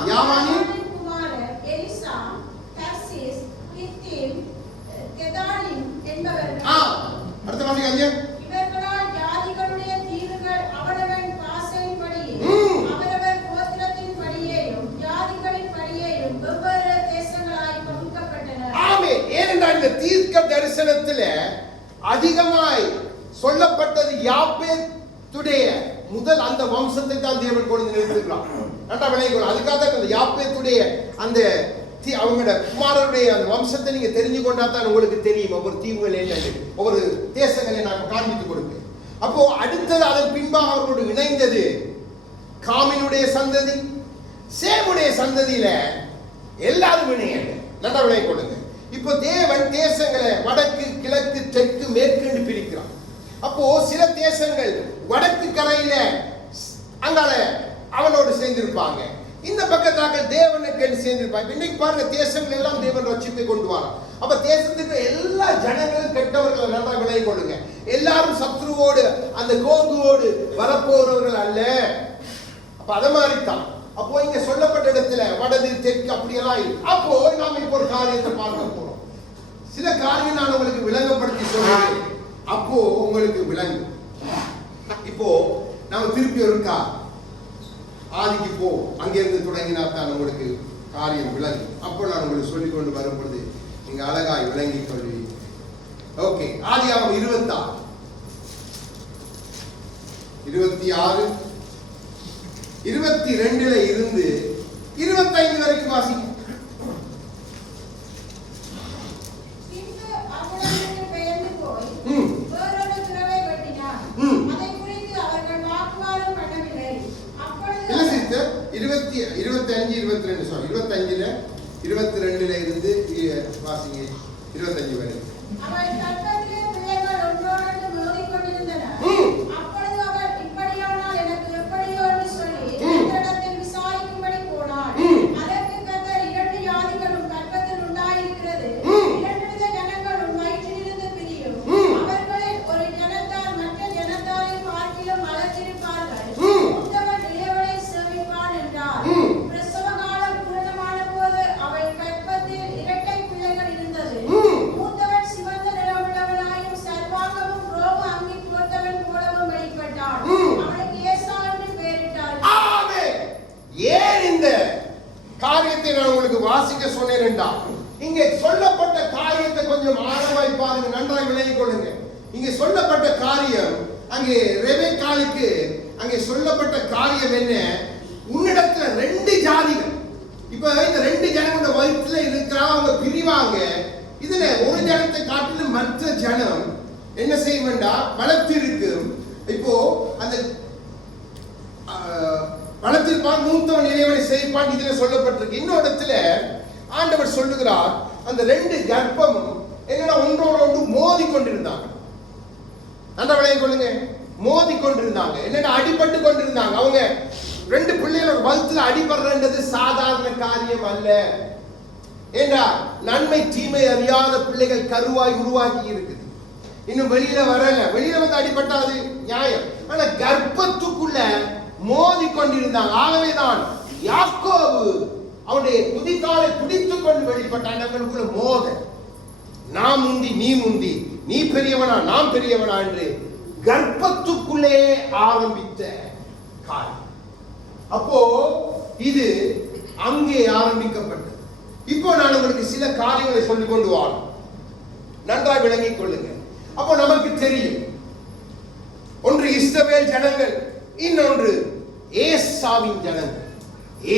யாவானின் குமாரர் எலிசா, தர்சீஸ், கித்தீம், கெதாலிம் என்பவர்கள். அடுத்த வாசிங்க ஐயா. இவர்களால் ஜாதிகளுடைய தீவுகள் அவரவன் பாசையின்படியே அவரவர் கோத்திரத்தின் படியேயும் ஜாதிகளின் படியேயும் வெவ்வேறு தேசங்களாய் பகுக்கப்பட்டன. ஆமென். ஏனென்றால் இந்த தீர்க்க தரிசனத்துல அதிகமாய் சொல்லப்பட்டது யாப்பேத்துடைய முதல் அந்த வம்சத்தை தான் தேவன் கொண்டு நிறுத்துகிறார். நன்றா விளைவுகள். அதுக்காக தான் அந்த யாப்பேத்துடைய அந்த அவங்களோட குமாரருடைய அந்த வம்சத்தை நீங்க தெரிஞ்சு கொண்டா தான் உங்களுக்கு தெரியும் ஒவ்வொரு தீவுகள் என்னன்னு, ஒவ்வொரு தேசங்களை நான் காண்பித்துக் கொடுப்பேன். அப்போ அடுத்தது அதன் பின்பாக அவர்களோடு இணைந்தது காமினுடைய சந்ததி, சேமுடைய சந்ததியில எல்லாரும் இணையங்க. நல்லா விளைய கொடுங்க. இப்போ தேவன் தேசங்களை வடக்கு, கிழக்கு, தெற்கு, மேற்கு பிரிக்கிறான். அப்போ சில தேசங்கள் வடக்கு கரையில அங்கால அவனோடு சேர்ந்திருப்பாங்க, இந்த பக்கத்தாக தேவனுக்கு சேர்ந்திருப்பாங்க. இன்னைக்கு பாருங்க, தேசங்கள் எல்லாம் தேவன் ரட்சிப்பை கொண்டு வரான். அப்ப தேசத்துக்கு எல்லா ஜனங்களும் கெட்டவர்கள். நல்லா விளைய கொடுங்க. எல்லாரும் சத்ருவோடு அந்த கோகுவோடு வரப்போறவர்கள் அல்ல. அப்ப அத மாதிரி தான். அப்போ இங்க சொல்லப்பட்ட இடத்துல வடது, தெற்கு அப்படியெல்லாம் இல்லை. அப்போ நாம இப்போ ஒரு காரியத்தை பார்க்க போறோம். சில காரியம் நான் உங்களுக்கு விளங்கப்படுத்தி சொல்றேன், அப்போ உங்களுக்கு விளங்கும். இப்போ நாம திருப்பி இருக்கா ஆதிக்கு போ, அங்கிருந்து தொடங்கினா தான் உங்களுக்கு காரியம் விளங்கும். அப்போ நான் உங்களுக்கு சொல்லிக் கொண்டு வரும் பொழுது நீங்க அழகாய் விளங்கி கொள்வீங்க. ஓகே, ஆதியாகமம் 26, 26, 22 இருந்து 25 வரைக்கும் வாசிங்க. இல்ல சிஸ்டர், 25, 22 சாரி, 25ல 22ல இருந்து வாசிங்க 25 வரை. காரியத்தை நான் உங்களுக்கு வாசிக்க சொன்னேன். இங்கே சொல்லப்பட்ட காரியத்தை கொஞ்சம் ஆழமாய் பாருங்க, நன்றாக விளங்கிக் கொள்ளுங்க. இங்கே சொல்லப்பட்ட காரியம், அங்கே ரெபெக்காளுக்கு அங்கே சொல்லப்பட்ட காரியம் என்ன? உன்னிடத்துல 2 ஜாதிகள். இப்ப இந்த 2 ஜனங்களோட வயிற்றுல இருக்கிறாங்க, அவங்க பிரிவாங்க. இதுல ஒரு ஜனத்தை காட்டிலும் மற்ற ஜனம் என்ன செய்ய வேண்டாம், வளர்த்து இருக்கு. இப்போ அந்த வளர்த்திருப்பான், மூத்தவன் இளையவனை செய்ப்பான். இதுல சொல்லப்பட்டிருக்கு. இன்னொரு இடத்துல ஆண்டவர் சொல்லுகிறார், அந்த 2 கர்ப்பமும் என்னன்னா ஒன்றோடு ஒன்று மோதி கொண்டிருந்தாங்க. அந்த விளையை கொள்ளுங்க, மோதி கொண்டிருந்தாங்க. என்னன்னா அடிபட்டு கொண்டிருந்தாங்க. அவங்க 2 பிள்ளைகள் ஒரு வயிற்றுல அடிபடுறது சாதாரண காரியம் அல்ல. ஏண்டா நன்மை தீமை அறியாத பிள்ளைகள் கருவாய் உருவாக்கி இருக்குது. இன்னும் வெளியில வரல. வெளியில வந்து அடிபட்டா அது நியாயம். ஆனா கர்ப்பத்துக்குள்ள மோதி கொண்டிருந்தாங்க. ஆகவேதான் யாக்கோபு அவனுடைய குதிகாலை பிடித்துக் கொண்டு வெளிப்பட்டான். அவங்களுக்குள்ள மோத, நான் முந்தி நீ முந்தி, நீ பெரியவனா நான் பெரியவனா என்று கர்ப்பத்துக்குள்ளே ஆரம்பித்த காரியம். அப்போ இது அங்கே ஆரம்பிக்கப்பட்டது. இப்போ நான் உங்களுக்கு சில காரியங்களை சொல்லிக் கொண்டு வாழும், நன்றாக விளங்கிக் கொள்ளுங்க. அப்போ நமக்கு தெரியும், ஒன்று இஸ்ரவேல் ஜனங்கள், இன்னொன்று ஏசாவின் ஜனங்கள்,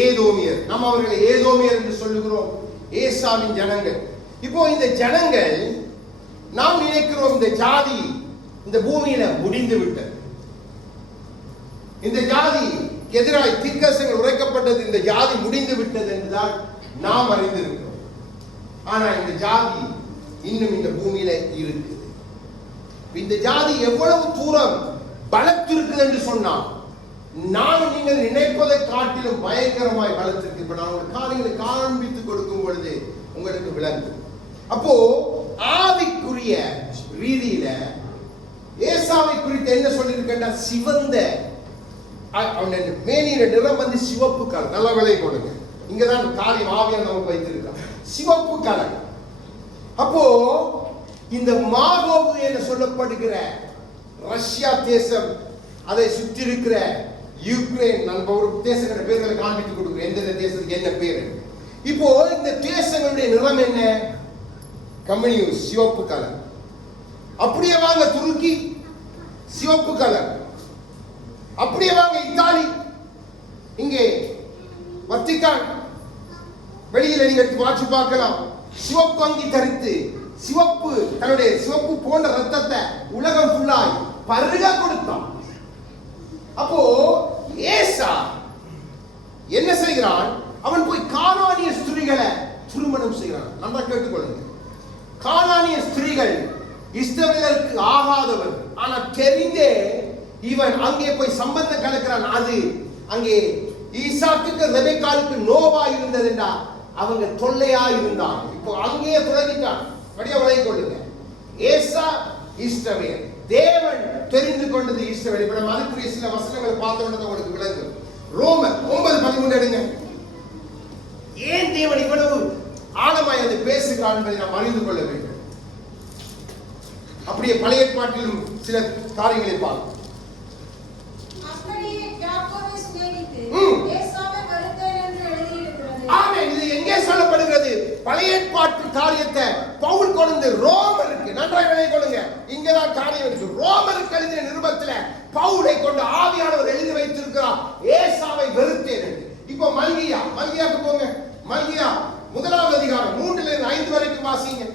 ஏதோமியர். நம்ம அவர்களை ஏதோமியர் என்று சொல்லுகிறோம், ஏசாவின் ஜனங்கள். இப்போ இந்த ஜனங்கள், நாம் நினைக்கிறோம் இந்த ஜாதி இந்த பூமியில முடிந்து விட்டது, இந்த ஜாதி எதிராக தீர்க்கதரிசனங்கள் உரைக்கப்பட்டது, இந்த ஜாதி முடிந்து விட்டது என்றுதான் நாம் அறிந்திருக்கிறோம். ஆனா இந்த ஜாதி இன்னும் இந்த பூமியில இருக்குது. இந்த ஜாதி எவ்வளவு தூரம் பலத்திருக்குது என்று சொன்னால், நான் நீங்கள் நினைப்பதை காட்டிலும் பயங்கரமாய் பலத்திருக்கு. இப்ப நான் ஒரு காரியங்களை காண்பித்துக் கொடுக்கும் பொழுது உங்களுக்கு விளங்கும். அப்போ ஆவிக்குரிய ரீதியில ஏசாவை குறித்து என்ன சொல்லியிருக்கா, சிவந்த அவனுடைய மேனியில நிறம் வந்து சிவப்பு கலர். நல்ல விலை கொடுங்க, இங்கதான் காரியம் ஆவியான நமக்கு வைத்திருக்கான், சிவப்பு கலர். அப்போ இந்த மாகோகு என்று சொல்லப்படுகிற ரஷ்யா தேசம், அதை சுற்றி இருக்கிற யுக்ரைன், நான் ஒரு தேசங்களோட பேர்களை காண்பித்து கொடுக்கிறேன், எந்தெந்த தேசத்துக்கு என்ன பேர். இப்போ இந்த தேசங்களுடைய நிறம் என்ன, கம்யூனிஸ்ட் சிவப்பு கலர். அப்படியே வாங்க துருக்கி சிவப்பு கலர், அப்படியே வாங்க இத்தாலி, இங்கே வத்திக்கான், வெளியில நீங்க எடுத்து வாட்சி பார்க்கலாம், சிவப்பு அங்கி தரித்து சிவப்பு, தன்னுடைய சிவப்பு போன்ற ரத்தத்தை உலகம் ஃபுல்லாய் பருக கொடுத்தான். அப்போ ஏசா என்ன செய்கிறான், அவன் போய் கானானிய ஸ்திரீகளை திருமணம் செய்கிறான். நல்லா கேட்டுக்கொள்ளுங்க, கானானிய ஸ்திரீகள் இஸ்ரவேலருக்கு ஆகாதவன், ஆனா தெரிந்தே இவன் அங்கே போய் சம்பந்தம் கலக்கிறான். அது அங்கே ஈசாக்குக்கு ரெபெக்காளுக்கு நோவா இருந்ததுண்டா, அவங்க தொல்லையா இருந்தான். இப்போ அங்கேயே தொடங்கிட்டான். படியா விளங்கிக் கொள்ளுங்க, ஏசா இஸ்ரவேல், தேவன் தெரிந்து கொண்டது இஸ்ரவேல். இப்ப நம்ம அதுக்குரிய சில வசனங்களை பார்த்தோம்னா உங்களுக்கு விளங்கும். ரோமர் 9:13 எடுங்க. ஏன் தேவன் இவ்வளவு ஆழமாய் அதை பேசுகிறான் என்பதை நாம் அறிந்து கொள்ள வேண்டும். அப்படியே பழைய ஏற்பாட்டிலும் சில காரியங்களை பார்ப்போம். அப்படியே யாக்கோபை சிநேகித்து ஏசாவை வெறுத்தேன் என்று எழுதியிருக்கிறது. ஆமென். இது எங்கே சொல்லப்படுகிறது, பழைய ஏற்பாட்டு காரியத்தை பவுல் கொண்டு ரோமருக்கு, நன்றாக விளங்கிக் கொள்ளுங்க, இங்கதான் காரியம் இருக்கு. ரோமருக்கு எழுதின நிருபத்துல பவுலை கொண்டு ஆவியானவர் எழுதி வைத்திருக்கிறார், ஏசாவை வெறுத்தேன் என்று. இப்போ மல்கியாக்கு போங்க. மல்கியா 1வது அதிகாரம் 3-5 வரைக்கும் வாசிங்க.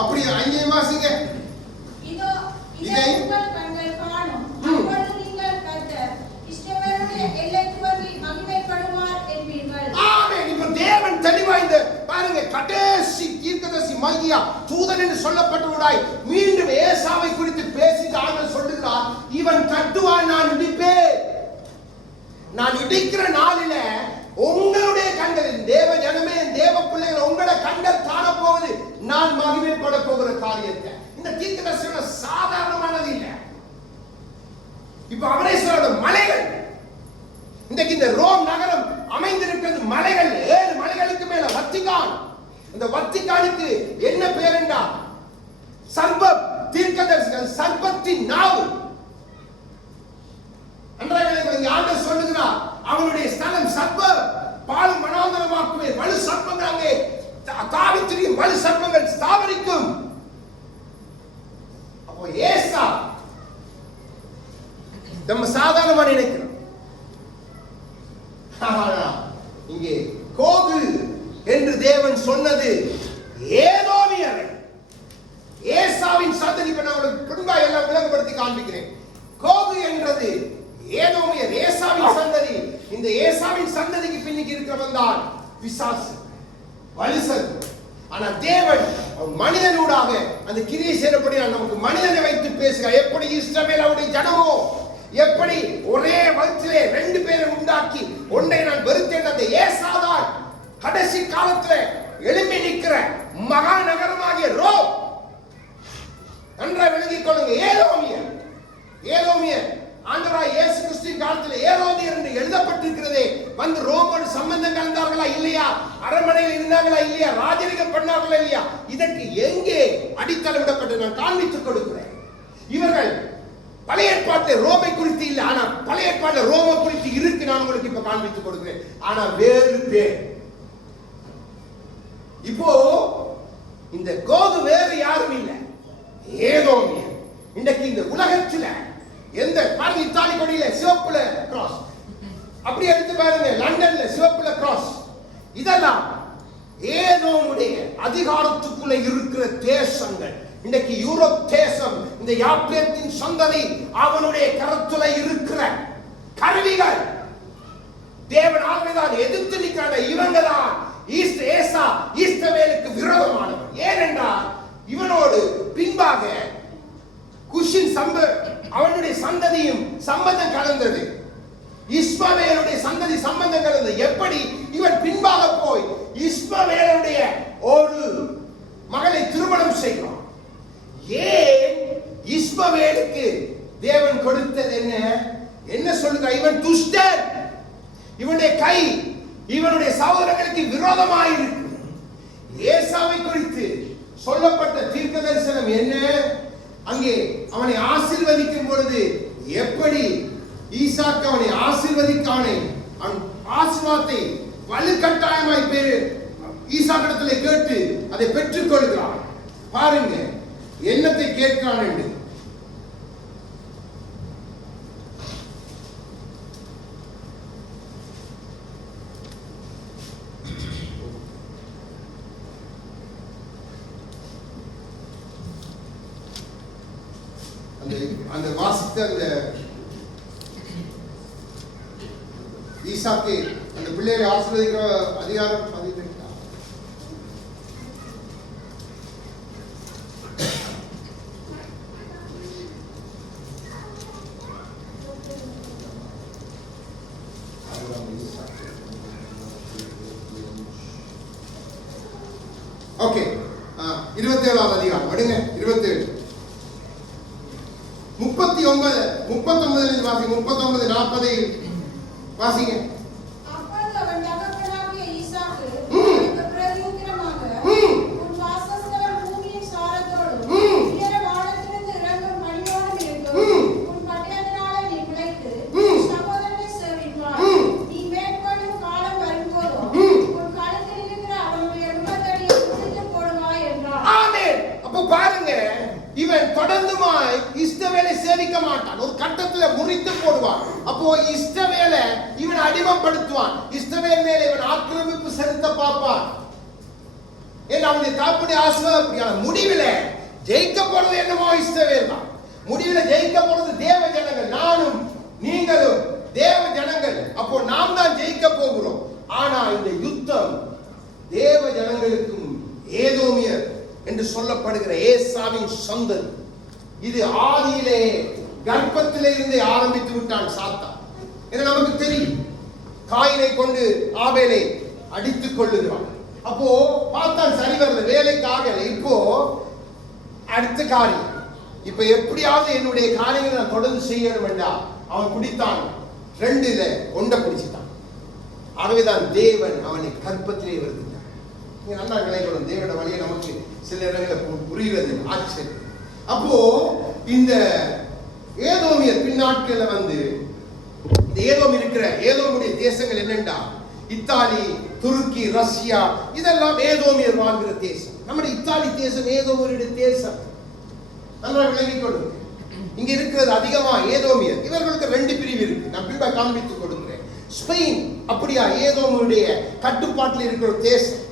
அப்படி அங்கே வாசிங்க. இதோ இதை உங்கள் கண்கள் காணும், அப்பொழுது நீங்கள் கர்த்தர் இஸ்ரவேலுடைய எல்லைக்கு வந்து மகிமைப்படுவார் என்பீர்கள். ஆமென். இப்ப தேவன் தெளிவா இந்த பாருங்க, கடைசி தீர்க்கதரிசி மல்கியா தூதன் என்று சொல்லப்பட்டவராய் மீண்டும் ஏசாவை குறித்து பேசி ஆண்டவர் சொல்லுகிறார், இவன் கட்டுவான், நான் இடிப்பேன். நான் இடிக்கிற நாளில உங்களுடைய கண்களில், தேவ ஜனமே, தேவ பிள்ளைகள், உங்களோட கண்கள் காணப்போவது நான் மகிமைப்பட போகிற காரியத்தை. இந்த தீர்க்கதரிசனம் சாதாரணமானது இல்லை. இப்ப அவரே சொல்ற மலைகள், இன்றைக்கு இந்த ரோம் நகரம் அமைந்திருக்கிறது மலைகள், 7 மலைகளுக்கு அல்ல, வத்திகான். இந்த வத்திகானுக்கு என்ன பேர் என்றால் சர்ப்பம். தீர்க்கதரிசிகள் சர்ப்பத்தின் நாவு. ஆண்டவர் சொல்லுகிறார், அவனுடைய ஸ்தலம் சர்ப்பம், பால் மனாந்தரமாக்குவே, வலு சர்ப்பங்கள் அங்கே தாவி திரியும், வலு சர்ப்பங்கள் ஸ்தாபரிக்கும். அப்போ ஏசா நம்ம சாதாரணமா நினைக்கிறோம். இங்கே கோகு என்று தேவன் சொன்னது ஏதோமியரை, ஏசாவின் சந்ததி. நான் உங்களுக்கு பின்பாக எல்லாம் விளங்கப்படுத்தி காண்பிக்கிறேன். கோகு என்றது ஏதோமியர், ஏசாவின் சந்ததி. இந்த ஏசாவின் சந்ததிக்கு பின்னுக்கு இருக்கிறவன் தான் பிசாசு, வலிசன். ஆனா தேவன் மனிதனூடாக அந்த கிரியை செய்யப்படி நமக்கு மனிதனை வைத்து பேசுகிறார். எப்படி இஸ்ரவேல் அவருடைய ஜனமோ, எப்படி ஒரே வயிற்றிலே 2 பேரை உண்டாக்கி ஒன்றை நான் வெறுத்தேன். அந்த ஏசாதான் கடைசி காலத்துல எழும்பி நிற்கிற மகா நகரமாகிய ரோம். நன்றாக விளங்கிக் கொள்ளுங்க. ஏதோமியர், ஏதோமியர் ஆண்டவராய் இயேசு கிறிஸ்துவின் காலத்தில் ஏரோதியர் என்று எழுதப்பட்டிருக்கிறதே, வந்து ரோமோடு சம்பந்தம் கலந்தார்களா இல்லையா, அரண்மனையில் இருந்தார்களா இல்லையா, ராஜரிகம் பண்ணார்களா இல்லையா, இதற்கு எங்கே அடித்தளம் விடப்பட்டு நான் காண்பித்துக் கொடுக்கிறேன். இவர்கள் பழைய ஏற்பாட்டில் ரோமை குறித்து இல்லை, ஆனா பழைய ஏற்பாட்டில் ரோமை குறித்து இருக்கு. நான் உங்களுக்கு இப்ப காண்பித்துக் கொடுக்கிறேன். ஆனா வேறு பேர். இப்போ இந்த கோகு வேறு யாரும் இல்லை, ஏதோமியர். இன்றைக்கு இந்த உலகத்துல எந்த பாருங்க, இத்தாலி கொடியில சிவப்புல கிராஸ், அப்படி எடுத்து பாருங்க, லண்டன்ல சிவப்புல கிராஸ். இதெல்லாம் ஏதோமுடைய அதிகாரத்துக்குள்ள இருக்கிற தேசங்கள். இன்றைக்கு யூரோப் தேசம், இந்த யாப்பேத்தின் சந்ததி, அவனுடைய கரத்துல இருக்கிற கருவிகள். தேவன் ஆகவேதான் எதிர்த்து நிற்கிறாங்க. இவங்க தான் ஏசா, இஸ்ரவேலுக்கு விரோதமானவன். ஏனென்றால் இவனோடு பின்பாக குஷின் அவனுடைய சந்ததியும் சம்பந்தம் கலந்தது. இஸ்மவேலுடைய சந்ததி சம்பந்தம் கலந்தது. எப்படி இவன் பின்பாக போய் இஸ்மவேலுடைய ஒரு மகளை திருமணம் செய்கிறான். ஏன் இஸ்மவேலுக்கு தேவன் கொடுத்தது என்ன? என்ன சொல்லுங்க? இவன் துஷ்டன், இவனுடைய கை இவனுடைய சகோதரர்களுக்கு விரோதமாயிருக்கு. ஏசாவை குறித்து சொல்லப்பட்ட தீர்க்க தரிசனம் என்ன? அங்கே அவனை ஆசீர்வதிக்கும் பொழுது எப்படி ஈசாக்கு அவனை ஆசீர்வதிக்கானே, ஆசீர்வாதத்தை வலுக்கட்டாயமாய் ஈசாக்கிடத்திலே கேட்டு அதை பெற்றுக் கொள்கிறான். பாருங்க என்னத்தை கேட்கிறான் என்று. அந்த வாசித்த அந்த ஈசாக்கு அந்த பிள்ளையை ஆசீர்வதிக்கிற அதிகாரம் ஓகே, 27ஆம் அதிகாரம் எடுங்க. 27 39 வாசிங்க. 39 40 வாசிங்க. அப்பொழுது அவன் தகப்பனாகிய ஈசாக்கு அவனுக்கு பிரதியுத்தரமாக, உன் வாசஸ்தலம் பூமியின் சாரத்தோடும் உயர வானத்திலிருந்து இறங்கும் மணியோடும் இருக்கும். உன் பட்டயத்தினாலே நீ பிழைத்து சகோதரனை சேவிப்பாய். நீ மேற்கொள்ளும் காலம் வரும்போதோ உன் கழுத்தில் இருக்கிற அவனுடைய நுகத்தடியை துண்டித்து போடுவாய் என்றார். ஆமென். அப்ப பாருங்க, இவன் தொடர்ந்துமாய் இஸ்ரவேலை சேவிக்க மாட்டான். ஒரு கட்டத்துல முறித்து போடுவான். அப்போ இஸ்ரவேலை இவன் அடிமைப்படுத்துவான். இஸ்ரவேல் மேல இவன் ஆக்கிரமிப்பு செலுத்த பார்ப்பான். அவனுடைய தாப்புடைய ஆசீர்வாதம். முடிவில் ஜெயிக்க போறது என்னமோ இஸ்ரவேல் தான். முடிவில் ஜெயிக்க போறது தேவ ஜனங்கள். நானும் நீங்களும் தேவ ஜனங்கள். அப்போ நாம் தான் ஜெயிக்க போகிறோம். ஆனா இந்த யுத்தம் தேவ ஜனங்களுக்கும் ஏதோமியர் என்று சொல்லப்படுகிற ஏசாவின் சந்ததி. இது ஆதியிலே கர்ப்பத்திலே இருந்தே ஆரம்பித்து விட்டான் சாத்தான். என்று நமக்கு தெரியும். காயினை கொண்டு ஆபேலை அடித்துக் கொள்ளுகிறான். அப்போ பார்த்தான் சரி வரல, வேலைக்காக. இப்போ அடுத்த காரியம், இப்ப எப்படியாவது என்னுடைய காரியங்களை நான் தொடர்ந்து செய்யணும் என்றா அவன் பிடித்தான். 2 ஒன்றை பிடிச்சிட்டான். ஆகவேதான் தேவன் அவனை கர்ப்பத்திலே வருகிறான். நீங்க நல்லா விளையாடணும். தேவனோட வழியை நமக்கு சில இடங்களில் புரிகிறது ஆச்சரியம். அப்போ இந்த ஏதோமியர் பின்னாட்கள்ல வந்து இந்த ஏதோம் இருக்கிற ஏதோமுடைய தேசங்கள் என்னண்டா இத்தாலி, துருக்கி, ரஷ்யா, இதெல்லாம் ஏதோமியர் வாழ்கிற தேசம். நம்முடைய இத்தாலி தேசம் ஏதோமியருடைய தேசம். நல்லா விளங்கிக் கொள்ளுங்க. இங்க இருக்கிறது அதிகமா ஏதோமியர். இவர்களுக்கு 2 பிரிவு இருக்கு. நான் பின்பா காண்பித்துக் கொடுக்கிறேன். ஸ்பெயின் அப்படியா ஏதோமுடைய கட்டுப்பாட்டில் இருக்கிற தேசம்.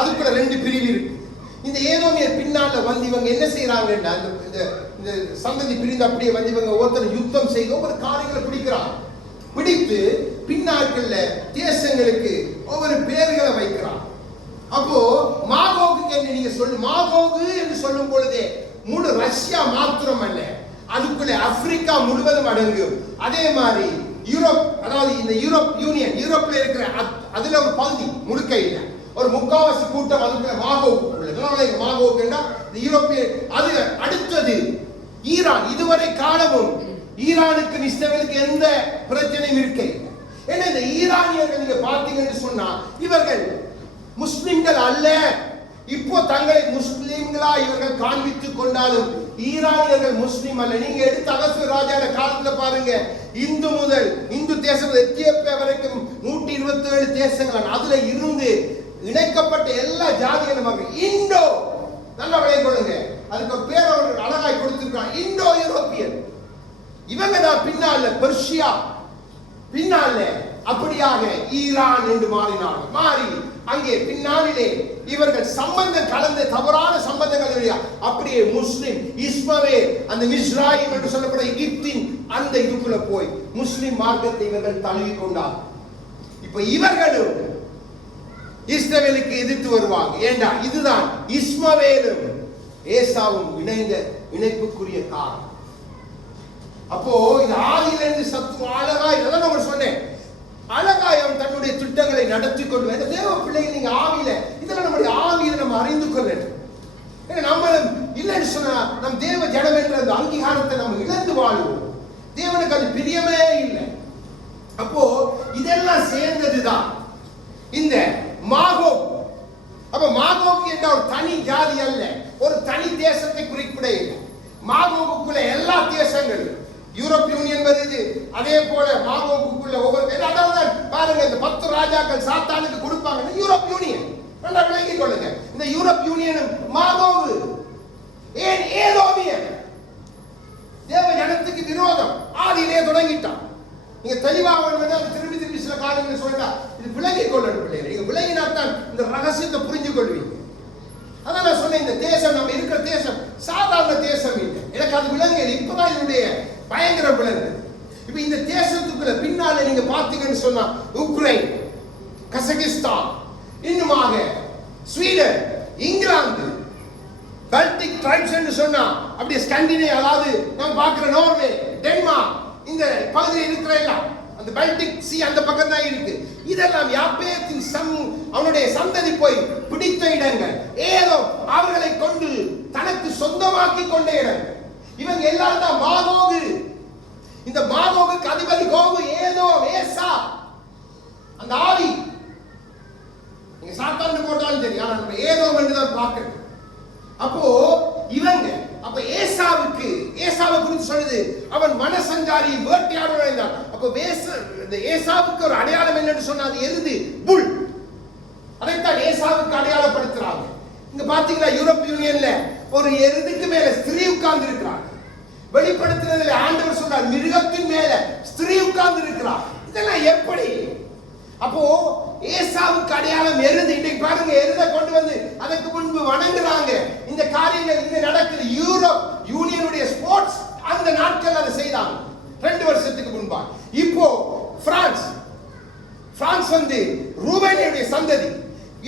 அதுக்குள்ள 2 பிரிவு இருக்கு. இந்த ஏதோமியர் பின்னால வந்து இவங்க என்ன செய்யறாங்கன்னா இந்த சந்ததி பிரிந்து அப்படியே வந்து இவங்க ஒருத்தர் யுத்தம் செய்து ஒவ்வொரு காரியங்களை பிடிக்கிறாங்க. பிடித்து பின்னாட்கள்ல தேசங்களுக்கு ஒவ்வொரு பேர்களை வைக்கிறான். அப்போ மாகோகுக்கு என்ன நீங்க சொல்லு, மாகோகு என்று சொல்லும் பொழுதே முழு ரஷ்யா மாத்திரம் அல்ல, அதுக்குள்ள ஆப்பிரிக்கா முழுவதும் அடங்கும். அதே மாதிரி யூரோப், அதாவது இந்த யூரோப் யூனியன், யூரோப்ல இருக்கிற அதுல ஒரு பகுதி முழுக்க இல்ல, ஒரு முக்காவாசி கூட்டம் அதுக்குள்ள மாகோகு உள்ளது. மாகோகுன்னா இந்த யூரோப்பிய. அது அடுத்தது ஈரான். இதுவரை காலமும் ஈரானுக்கு இஸ்ரவேலுக்கு எந்த பிரச்சனையும் இருக்கை. ஏன்னா இந்த ஈரானியர்கள் நீங்க பார்த்தீங்கன்னு சொன்னா இவர்கள் முஸ்லிம்கள் அல்ல. இப்போ தங்களை முஸ்லிம்களா இவர்கள் காண்பித்துக் கொண்டாலும் ஈரானியர்கள் முஸ்லிம் அல்ல. நீங்க எடுத்து அகஸ்வேரு ராஜாவோட காலத்துல பாருங்க, இந்து முதல் இந்து தேசம் எத்தியோப்பியா வரைக்கும் 127 தேசங்கள், அதுல இருந்து இணைக்கப்பட்ட எல்லா ஜாதிகளும் இந்தோ. நல்லா விளையாட கொள்ளுங்க. அதுக்கு பேர் அவர்கள் அழகாய் கொடுத்திருக்காங்க, இந்தோ யூரோப்பியன். இவங்க தான் பின்னால பெர்ஷியா, பின்னால அப்படியாக ஈரான் என்று மாறினார்கள். மாறி அங்கே பின்னாளிலே இவர்கள் சம்பந்தம் கலந்த தவறான சம்பந்தங்கள் அப்படியே முஸ்லிம் இஸ்மவேல், அந்த மிஸ்ராயிம் என்று சொல்லப்பட்ட எகிப்தின் அந்த இதுக்குள்ள போய் முஸ்லிம் மார்க்கத்தை இவர்கள் தழுவி கொண்டார். இப்ப இவர்களும் இஸ்ரவேலுக்கு எதிர்த்து வருவாங்க. ஏண்டா இதுதான் இஸ்மவேலும் ஏசாவும் இணைந்த இணைப்புக்குரிய காரணம். அப்போ இந்த ஆதியிலிருந்து சத்து அழகாய், இதெல்லாம் நான் சொன்னேன், அழகாய் அவன் தன்னுடைய திட்டங்களை நடத்தி கொள்வேன். இந்த தேவ பிள்ளைகள் நீங்க ஆவியில இதெல்லாம் நம்முடைய ஆவியில நம்ம அறிந்து கொள்ள வேண்டும். நம்மளும் இல்லைன்னு சொன்னா நம் தேவ ஜனம் என்ற அந்த அங்கீகாரத்தை நம்ம இழந்து வாழ்வோம். தேவனுக்கு அது பிரியமே இல்லை. அப்போ இதெல்லாம் சேர்ந்ததுதான் இந்த மாகோக். அப்ப மாகோக் என்ற ஒரு தனி ஜாதி அல்ல, ஒரு தனி தேசத்தை குறிப்பிட இல்லை. மாகோகுக்குள்ள எல்லா தேசங்களும் யூரோப் யூனியன் வருது. அதே போல மாகோகுக்குள்ள ஒவ்வொரு, அதாவது பாருங்க இந்த 10 ராஜாக்கள் சாத்தானுக்கு கொடுப்பாங்க யூரோப் யூனியன். நல்லா விளங்கிக் கொள்ளுங்க. இந்த யூரோப் யூனியனும் மாகோகு ஏன் ஏதோமியன் தேவ ஜனத்துக்கு விரோதம் ஆதியிலே தொடங்கிட்டான். நீங்க தெளிவாக திரும்பி திரும்பி சில காரியங்களை சொல்லிட்டா இது விளங்கிக் கொள்ளணும் பிள்ளைகள். நீங்க விளங்கினாத்தான் இந்த ரகசியத்தை புரிஞ்சு கொள்வீங்க. அதான் நான் சொன்னேன், இந்த தேசம் நம்ம இருக்கிற தேசம் சாதாரண தேசம் இல்லை. எனக்கு அது விளங்குது. இப்பதான் இதனுடைய பயங்கர விளங்கு. இப்ப இந்த தேசத்துக்குள்ள பின்னால நீங்க பாத்தீங்கன்னு சொன்னா உக்ரைன், கசகிஸ்தான், இன்னுமாக ஸ்வீடன், இங்கிலாந்து, பால்டிக் ட்ரைப்ஸ் என்று சொன்னா அப்படியே ஸ்காண்டினேவியா, அதாவது நம்ம பார்க்கிற நார்வே, டென்மார்க், இந்த பகுதியில் இருக்கிற எல்லாம் அந்த பால்டிக் சி அந்த பக்கம் தான் இருக்கு. இதெல்லாம் யாப்பேத்தின் அவனுடைய சந்ததி போய் பிடித்த இடங்கள், ஏதோ அவர்களை கொண்டு தனக்கு சொந்தமாக்கி கொண்ட இடங்கள். இவங்க எல்லாரும் தான் மாகோகு. இந்த மாகோகுக்கு அதிபதி கோகு, ஏதோ ஏசா, அந்த ஆவி. நீங்க சாத்தான்னு போட்டாலும் தெரியும், ஆனா நம்ம ஏதோ தான் பார்க்கணும். அப்போ இவங்க அப்ப ஏசாவை குறித்து சொல்லுது, அவன் வனசஞ்சாரி வேட்டையாடுவன் இருந்தான். அப்ப ஏசாவுக்கு ஒரு அடையாளம் என்னன்னு சொன்னா அது எருது, புல். அதைத்தான் ஏசாவுக்கு அடையாளப்படுத்துறாங்க. இங்க பாத்தீங்களா யூரோப் யூனியன்ல ஒரு எருதுக்கு மேல ஸ்திரீ உட்கார்ந்து இருக்கிறாங்க. வெளிப்படுத்துறதுல ஆண்டவர் சொல்றார் மிருகத்தின் மேல ஸ்திரீ உட்கார்ந்து இருக்கிறார். இதெல்லாம் எப்படி? அப்போ ஏசாவுக்கு அடையாளம் எருது. இன்னைக்கு பாருங்க, எருதை கொண்டு வந்து அதற்கு முன்பு வணங்குறாங்க. இந்த காரியங்கள் இங்க நடக்குது. யூரோப் யூனியனுடைய ஸ்போர்ட்ஸ் அந்த நாட்கள் அதை செய்தாங்க 2 வருஷத்துக்கு முன்பா. இப்போ பிரான்ஸ் வந்து ரூபேனியுடைய சந்ததி,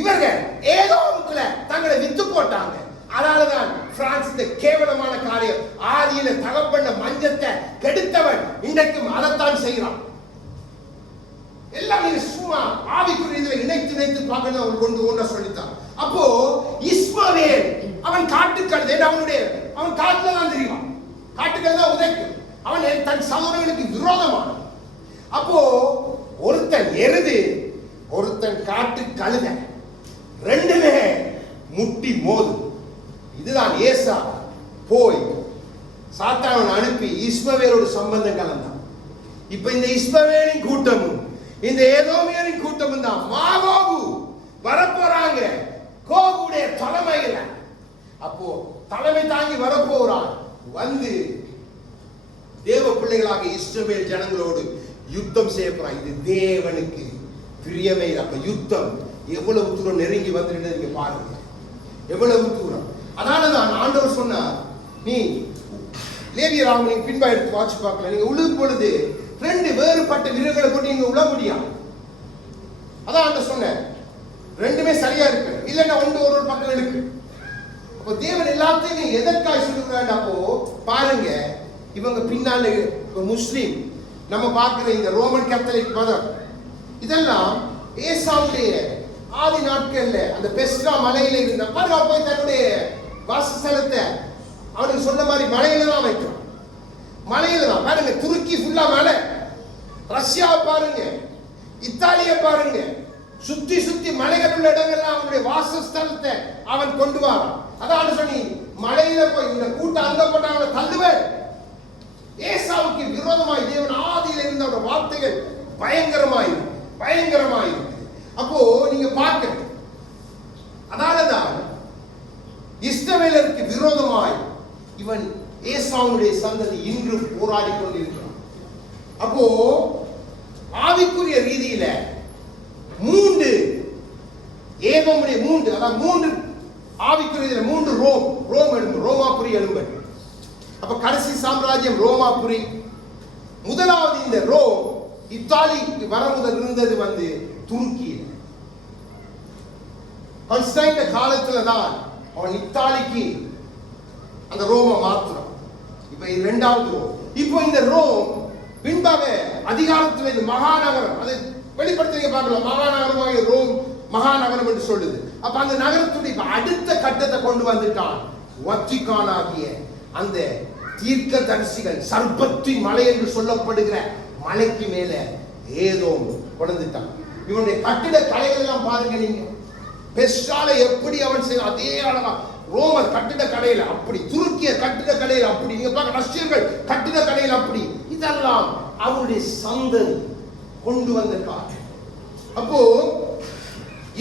இவர்கள் ஏதோவுக்குள்ள தங்களை வித்து போட்டாங்க. அதனாலதான் பிரான்ஸ் இந்த கேவலமான காரியம், ஆதியில தகப்பண்ண மஞ்சத்தை கெடுத்தவன் இன்றைக்கும் அதைத்தான் செய்கிறான். எல்லாம் நீங்க சும்மா ஆவிக்குரிய இதில் இணைத்து பார்க்கணும். அவன் கொண்டு ஒன்றை சொல்லித்தான். அப்போ இஸ்மவேல் அவன் காட்டுக்கழுதை, அவன் காட்டுல தான் தெரியும், காட்டுக்கழுதை தான் உதைக்கும். அவன் தன் சகோதரர்களுக்கு விரோதமான. அப்போ ஒருத்தன் எருது, ஒருத்தன் காட்டு கழுதை. ரெண்டுமே முட்டி மோது. இதுதான் ஏசா போய் சாத்தானை அனுப்பி இஸ்மவேலோடு சம்பந்தம் கலந்தான். இப்ப இந்த இஸ்மவேலின் கூட்டமும் இந்த ஏதோமியரின் கூட்டமும் தான் மாகோகு வரப்போறாங்க கோகுடைய தலைமையில. அப்போ தலைமை தாங்கி வரப்போறான். வந்து தேவ பிள்ளைகளாக இஸ்ரவேல் ஜனங்களோடு யுத்தம் செய்யப்படுறான். இது தேவனுக்கு பிரியமே. அப்ப யுத்தம் எவ்வளவு தூரம் நெருங்கி வந்து நீங்க பாருங்க, எவ்வளவு தூரம். அதனாலதான் ஆண்டவர் சொன்னார், நீ லேவியராக நீங்க பின்பா எடுத்து வாட்சி பார்க்கல. நீங்க உழுகும் பொழுது ரெண்டு வேறுபட்ட வீரர்களை போட்டு நீங்க உழ முடியாது. அதான் அந்த சொன்ன ரெண்டுமே சரியா இருக்கு, இல்லைன்னா ஒன்று ஒரு பக்கம் இருக்கு. அப்போ தேவன் எல்லாத்தையுமே எதற்காக சொல்லுகிறாங்க? அப்போ பாருங்க, இவங்க பின்னால முஸ்லீம் நம்ம பார்க்கிற இந்த ரோமன் கேத்தலிக் மதம் இதெல்லாம் ஏசாவுடைய ஆதி நாட்கள்ல அந்த பெஸ்ட்ரா மலையில இருந்த பாருங்க, போய் தன்னுடைய வாசஸ்தலத்தை அவனுக்கு சொன்ன மாதிரி மலையில தான் வைக்கிறான். மலையில தான் பாருங்க, துருக்கி ஃபுல்லா மலை, ரஷ்யாவை பாருங்க, இத்தாலிய பாருங்க, சுத்தி சுத்தி மலைகள் உள்ள இடங்கள்லாம் அவனுடைய வாசஸ்தலத்தை அவன் கொண்டு வரான். அதான் சொல்லி மலையில போய் இந்த கூட்டம் அங்க போட்டு அவனை தள்ளுவேன். ஏசாவுக்கு விரோதமாய் தேவன் ஆதியில் இருந்த வார்த்தைகள் பயங்கரமாய் பயங்கரமாய். அப்போ நீங்க பார்க்க, அதனாலதான் இஸ்ரவேலருக்கு விரோதமாய் இவன் ஏசாவுடைய சந்ததி இன்று போராடி கொண்டிருக்கிறான். அப்போ ஆவிக்குரிய ரீதியில மூன்று ஏதோமுடைய மூன்று, அதாவது மூன்று ஆவிக்குரிய மூன்று ரோம் எலும்பு, ரோமாபுரி எலும்பு. அப்ப கடைசி சாம்ராஜ்யம் ரோமாபுரி. முதலாவது இந்த ரோம் இத்தாலிக்கு வர முதல் இருந்தது வந்து துருக்கியில். கான்ஸ்டன்டைன் காலத்துல தான் அவன் இத்தாலிக்கு அந்த ரோமை மாத்துறான். இப்ப இரண்டாவது ரோம். இப்போ இந்த ரோம் பின்பாக அதிகாரத்தில் இந்த மகாநகரம், அதை வெளிப்படுத்த பார்க்கலாம், மகாநகரமாக ரோம் மகாநகரம் என்று சொல்லுது. அப்ப அந்த நகரத்துடைய அடுத்த கட்டத்தை கொண்டு வந்துட்டான். வத்திக்கான் ஆகிய அந்த தீர்க்க தரிசிகள் சர்பத்தின் மலை என்று சொல்லப்படுகிற மலைக்கு மேல ஏதோ கொண்டுட்டான். இவனுடைய கட்டிட கலைகள் எல்லாம் பாருங்க நீங்க, பெஸ்டால எப்படி அவன் செய்ய அதே அழகா ரோமர் கட்டிட கலையில அப்படி, துருக்கிய கட்டிட கலையில அப்படி, நீங்க பாருங்க ரஷ்யர்கள் கட்டிட கலையில அப்படி, இதெல்லாம் அவருடைய சந்ததி கொண்டு வந்திருக்காங்க. அப்போ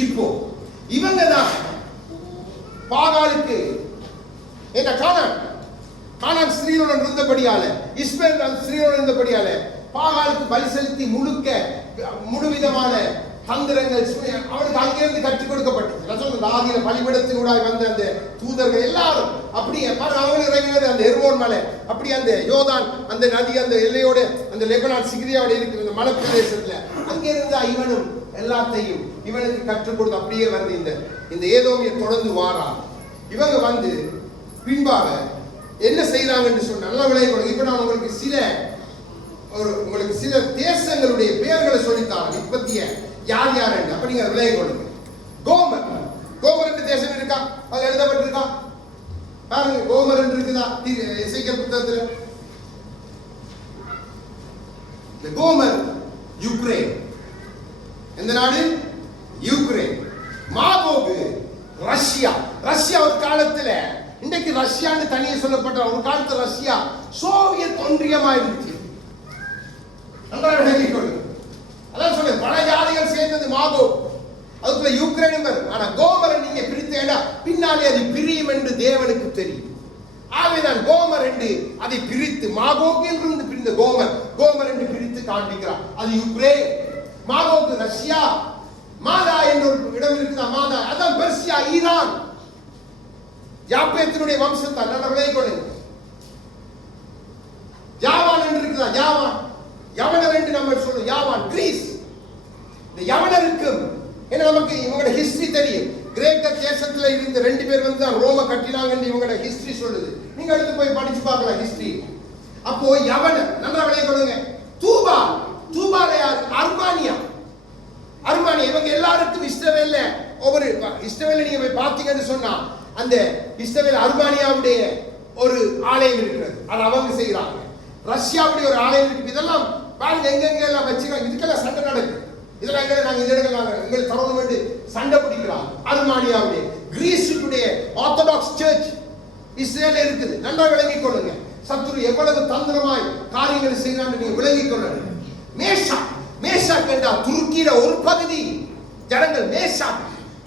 இப்போ இவங்க தான் பாகாலுக்கு என்ன கானான் ஸ்ரீனுடன் இருந்தபடியால, இஸ்மேல் ஸ்ரீனுடன் இருந்தபடியால பாகாலுக்கு பலி செலுத்தி முழுவிதமான தந்திரங்கள் அவனுக்கு அங்கிருந்து கற்றுக் கொடுக்கப்பட்டது. ஆதியில பலிபீடத்தினூடாய் வந்த அந்த தூதர்கள் எல்லாரும் அப்படியே அவனுக்கு இறங்கினது அந்த எர்மோன் மலை, அப்படி அந்த யோதான் அந்த நதி அந்த எல்லையோட அந்த லெபனான் சிகிரியாவோட இருக்கிற அந்த மலை பிரதேசத்துல அங்கிருந்து இவனும் எல்லாத்தையும் இவனுக்கு கற்றுக் கொடுத்து அப்படியே வருது. இந்த ஏதோமிய தொடர்ந்து வாரா. இவங்க வந்து பின்பாக என்ன செய்யறாங்கன்னு சொன்ன நல்லா விளையாடு. இப்ப நான் உங்களுக்கு சில தேசங்களுடைய பெயர்களை சொல்லித்தாரேன். இப்பத்திய யார் யார் என்று அப்ப நீங்க விளைய கொடுங்க. கோமர் என்று தேசம் இருக்கா? அது எழுதப்பட்டிருக்கா பாருங்க. கோமர் என்று இருக்குதா எசேக்கியேல் புத்தகத்துல? இந்த கோமர் யுக்ரைன். எந்த நாடு? யுக்ரைன். Magog Russia. ரஷ்யா ஒரு காலத்துல, இன்றைக்கு ரஷ்யான்னு தனியே சொல்லப்பட்ட ஒரு காலத்துல ரஷ்யா சோவியத் ஒன்றியமா இருந்துச்சு. அதான் சொல்ல பல ஜாதிகள் சேர்ந்தது மாகோ. அதுக்குள்ள யுக்ரைன். ஆனா கோமரை நீங்க பிரித்தேடா பின்னாலே அது பிரியும் என்று தேவனுக்கு தெரியும். ஆகவேதான் கோமர் என்று அதை பிரித்து மாகோகில் இருந்து பிரிந்த கோமர் என்று பிரித்து காண்பிக்கிறார். அது யுக்ரைன். மாகோக்கு ரஷ்யா. மாதா என்ற ஒரு இடம் இருக்குதா? மாதா அதான் பெர்சியா, ஈரான். யாப்பேத்தினுடைய வம்சத்தார் நல்ல விளைய ஜாவான் என்று இருக்குதா? ஜாவான். யவனர் என்று நம்ம சொல்லுவோம். யாவான் கிரீஸ். இந்த யவனருக்கும் ஏன்னா நமக்கு இவங்களோட ஹிஸ்டரி தெரியும். கிரேக்க தேசத்துல இருந்த ரெண்டு பேர் வந்து தான் ரோம கட்டினாங்கன்னு இவங்களோட ஹிஸ்டரி சொல்லுது. நீங்க அடுத்து போய் படிச்சு பார்க்கலாம் ஹிஸ்டரி. அப்போ யவனர் நல்லா விளைய கொடுங்க. தூபால யார்? அர்மானியா. இவங்க எல்லாருக்கும் இஸ்ரவேல்ல ஒவ்வொரு இஸ்ரவேல்ல நீங்க போய் பார்த்தீங்கன்னு சொன்னா அந்த இஸ்ரவேல் அர்மானியாவுடைய ஒரு ஆலயம் இருக்கிறது, அது அவங்க செய்யறாங்க. ரஷ்யாவுடைய ஒரு ஆலயம் இருக்கு. இதெல்லாம் பாருங்க எங்கெங்க எல்லாம் வச்சுக்கிறாங்க. இதுக்கெல்லாம் சண்டை நடக்குது. இதெல்லாம் நாங்க இந்த இடங்கள் எங்கள் தரணும் என்று சண்டை பிடிக்கிறார். அர்மானியாவுடைய கிரீஸுடைய ஆர்த்தடாக்ஸ் சர்ச் இஸ்ரேல் இருக்குது. நல்லா விளங்கிக் கொள்ளுங்க. சத்துரு எவ்வளவு தந்திரமாய் காரியங்களை செய்யறான்னு நீங்க விளங்கிக் கொள்ளணும். மேஷா மேஷா கேட்டா துருக்கியில ஒரு பகுதி ஜனங்கள் மேஷா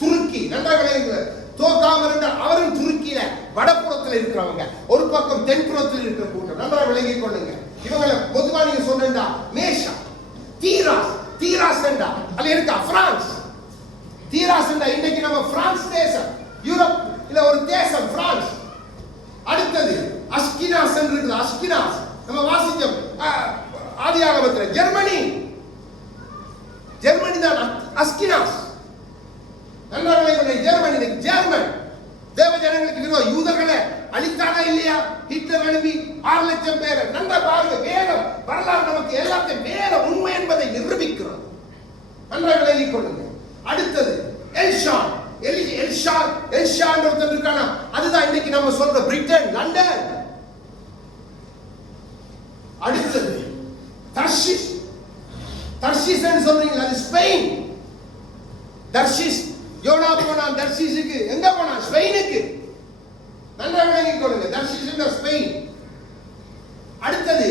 துருக்கி நல்லா விளங்குங்க. தோகாமர் என்றால் அவரும் துருக்கியில வடப்புறத்தில் இருக்கிறவங்க, ஒரு பக்கம் தென்புறத்தில் இருக்கிற கூட்டம். நல்லா விளங்கிக் கொள்ளுங்க. இவங்களை பொதுவா நீங்க சொன்னா மேஷா தீராஸ் தீராஸ் என்றா அது இருக்கா பிரான்ஸ். தீராஸ் என்றா இன்னைக்கு நம்ம பிரான்ஸ் தேசம், யூரோப் இல்ல ஒரு தேசம் பிரான்ஸ். அடுத்தது அஸ்கினாஸ் என்று இருக்குது. அஸ்கினாஸ் நம்ம வாசிச்சோம் ஆதியாகமத்தில். ஜெர்மனி ஜெர்மனி தான் அஸ்கினாஸ். நல்லா விளங்குங்க. ஜெர்மனி ஜெர்மன் தேவ ஜனங்களுக்கு விரோதம் யூதர்களை அழித்தானா இல்லையா ஹிட்லர் அனுப்பி 6 லட்சம் பேரை. நல்லா பாருங்க, வேதம் வரலாறு நமக்கு எல்லாத்தையும் வேத உண்மை என்பதை நிரூபிக்கிறோம். நல்லா விளங்கிக் கொள்ளுங்க. அடுத்தது எல்ஷான் எல்ஷான் ஒருத்தர் இருக்கானா, அதுதான் இன்னைக்கு நம்ம சொல்ற பிரிட்டன் லண்டன். அடுத்தது தர்ஷிஸ் தர்ஷிஸ் சொல்றீங்களா, அது ஸ்பெயின். தர்ஷிஸ் யோனா போனான் தர்ஷிஸுக்கு, எங்க போனான்? ஸ்பெயினுக்கு. நல்லா விளங்கிக் கொள்ளுங்க. தர்ஷிஸ் என்ற ஸ்பெயின். அடுத்தது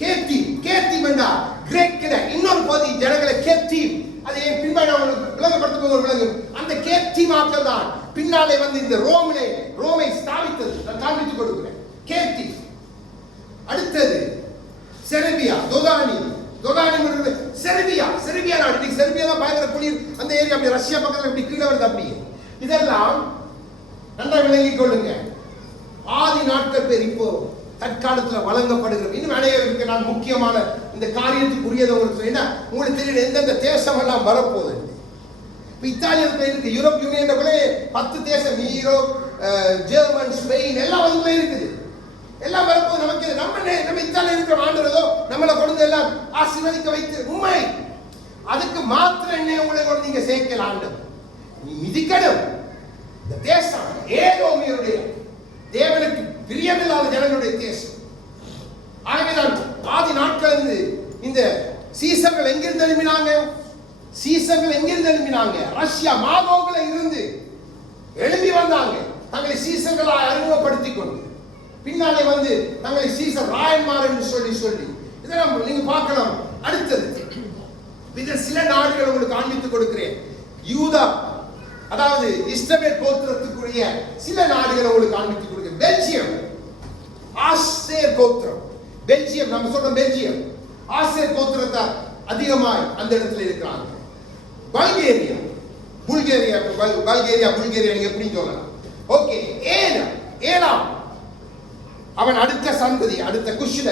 கேத்தி கேத்தி வேண்டா கிரேக்கில இன்னொரு பகுதி ஜனங்களை கேத்தி. அது ஏன் பின்பாடு அவங்களுக்கு விளங்கப்படுத்தும் போது விளங்கு. அந்த கேத்தி மக்கள் தான் பின்னாலே வந்து இந்த ரோமை ஸ்தாபித்தது. நான் காண்பித்துக் கொடுக்கிறேன். கேத்தி. அடுத்தது செர்பியா தொதானி செர்பியா நாடு. செர்பியா தான் பயங்கர குளிர் அந்த ஏரியா. அப்படி ரஷ்யா பக்கத்துல இப்படி கீழே வருது. அப்படியே இதெல்லாம் நல்லா விளங்கிக் கொள்ளுங்க. ஆதி நாட்கள் பேர் இப்போ தற்காலத்தில் வழங்கப்படுகிறது. இன்னும் அனைவருக்கு நான் முக்கியமான இந்த காரியத்துக்குரியதை உங்களுக்கு தெரியும். எந்தெந்த தேசம் எல்லாம் வரப்போகுது. இப்போ இத்தாலியத்தில் இருக்கு, யூரோப் யூனியன் 10 தேசம், யூரோப், ஜெர்மன், ஸ்பெயின் எல்லாம் வந்து இருக்குது. எல்லாம் வரப்போது. நமக்கு நம்ம இத்தாலியில் இருக்கிற ஆண்டுறதோ நம்மளை கொண்டு எல்லாம் ஆசீர்வதிக்க வைத்து உண்மை. அதுக்கு மாத்திரம் என்ன உங்களை கொண்டு நீங்க சேர்க்கலாம். நீ மிதிக்கணும். இந்த தேசம் ஏதோமியருடைய தேவனுக்கு பிரியமில்லாத ஜனங்களுடைய தேசம். ஆகவேதான் ஆதி நாட்கள் இருந்து இந்த சீசர்கள் எங்கிருந்து எழுப்பினாங்க? ரஷ்யா மாவோக்கள இருந்து எழுப்பி வந்தாங்க. தங்களை சீசர்களாய் அறிமுகப்படுத்திக் கொண்டு பின்னாலே வந்து தங்களை சீசர் ராயன்மார் என்று சொல்லி இதெல்லாம் நீங்க பார்க்கலாம். அடுத்தது இதில் சில நாடுகள் உங்களுக்கு காண்பித்துக் கொடுக்கிறேன். யூதா அதாவது இஸ்ரவேல் கோத்திரத்துக்குரிய சில நாடுகளை உங்களுக்கு காண்பித்துக் கொடுக்கிறேன். பெல்ஜியம் ஆசேர் கோத்திரம். பெல்ஜியம் நம்ம சொல்றோம் பெல்ஜியம். ஆசேர் கோத்திரத்தை அதிகமாய் அந்த இடத்துல இருக்கிறாங்க. பல்கேரியா நீங்க எப்படி சொல்லலாம்? ஓகே. ஏலாம் அவன் அடுத்த சந்ததி, அடுத்த குஷில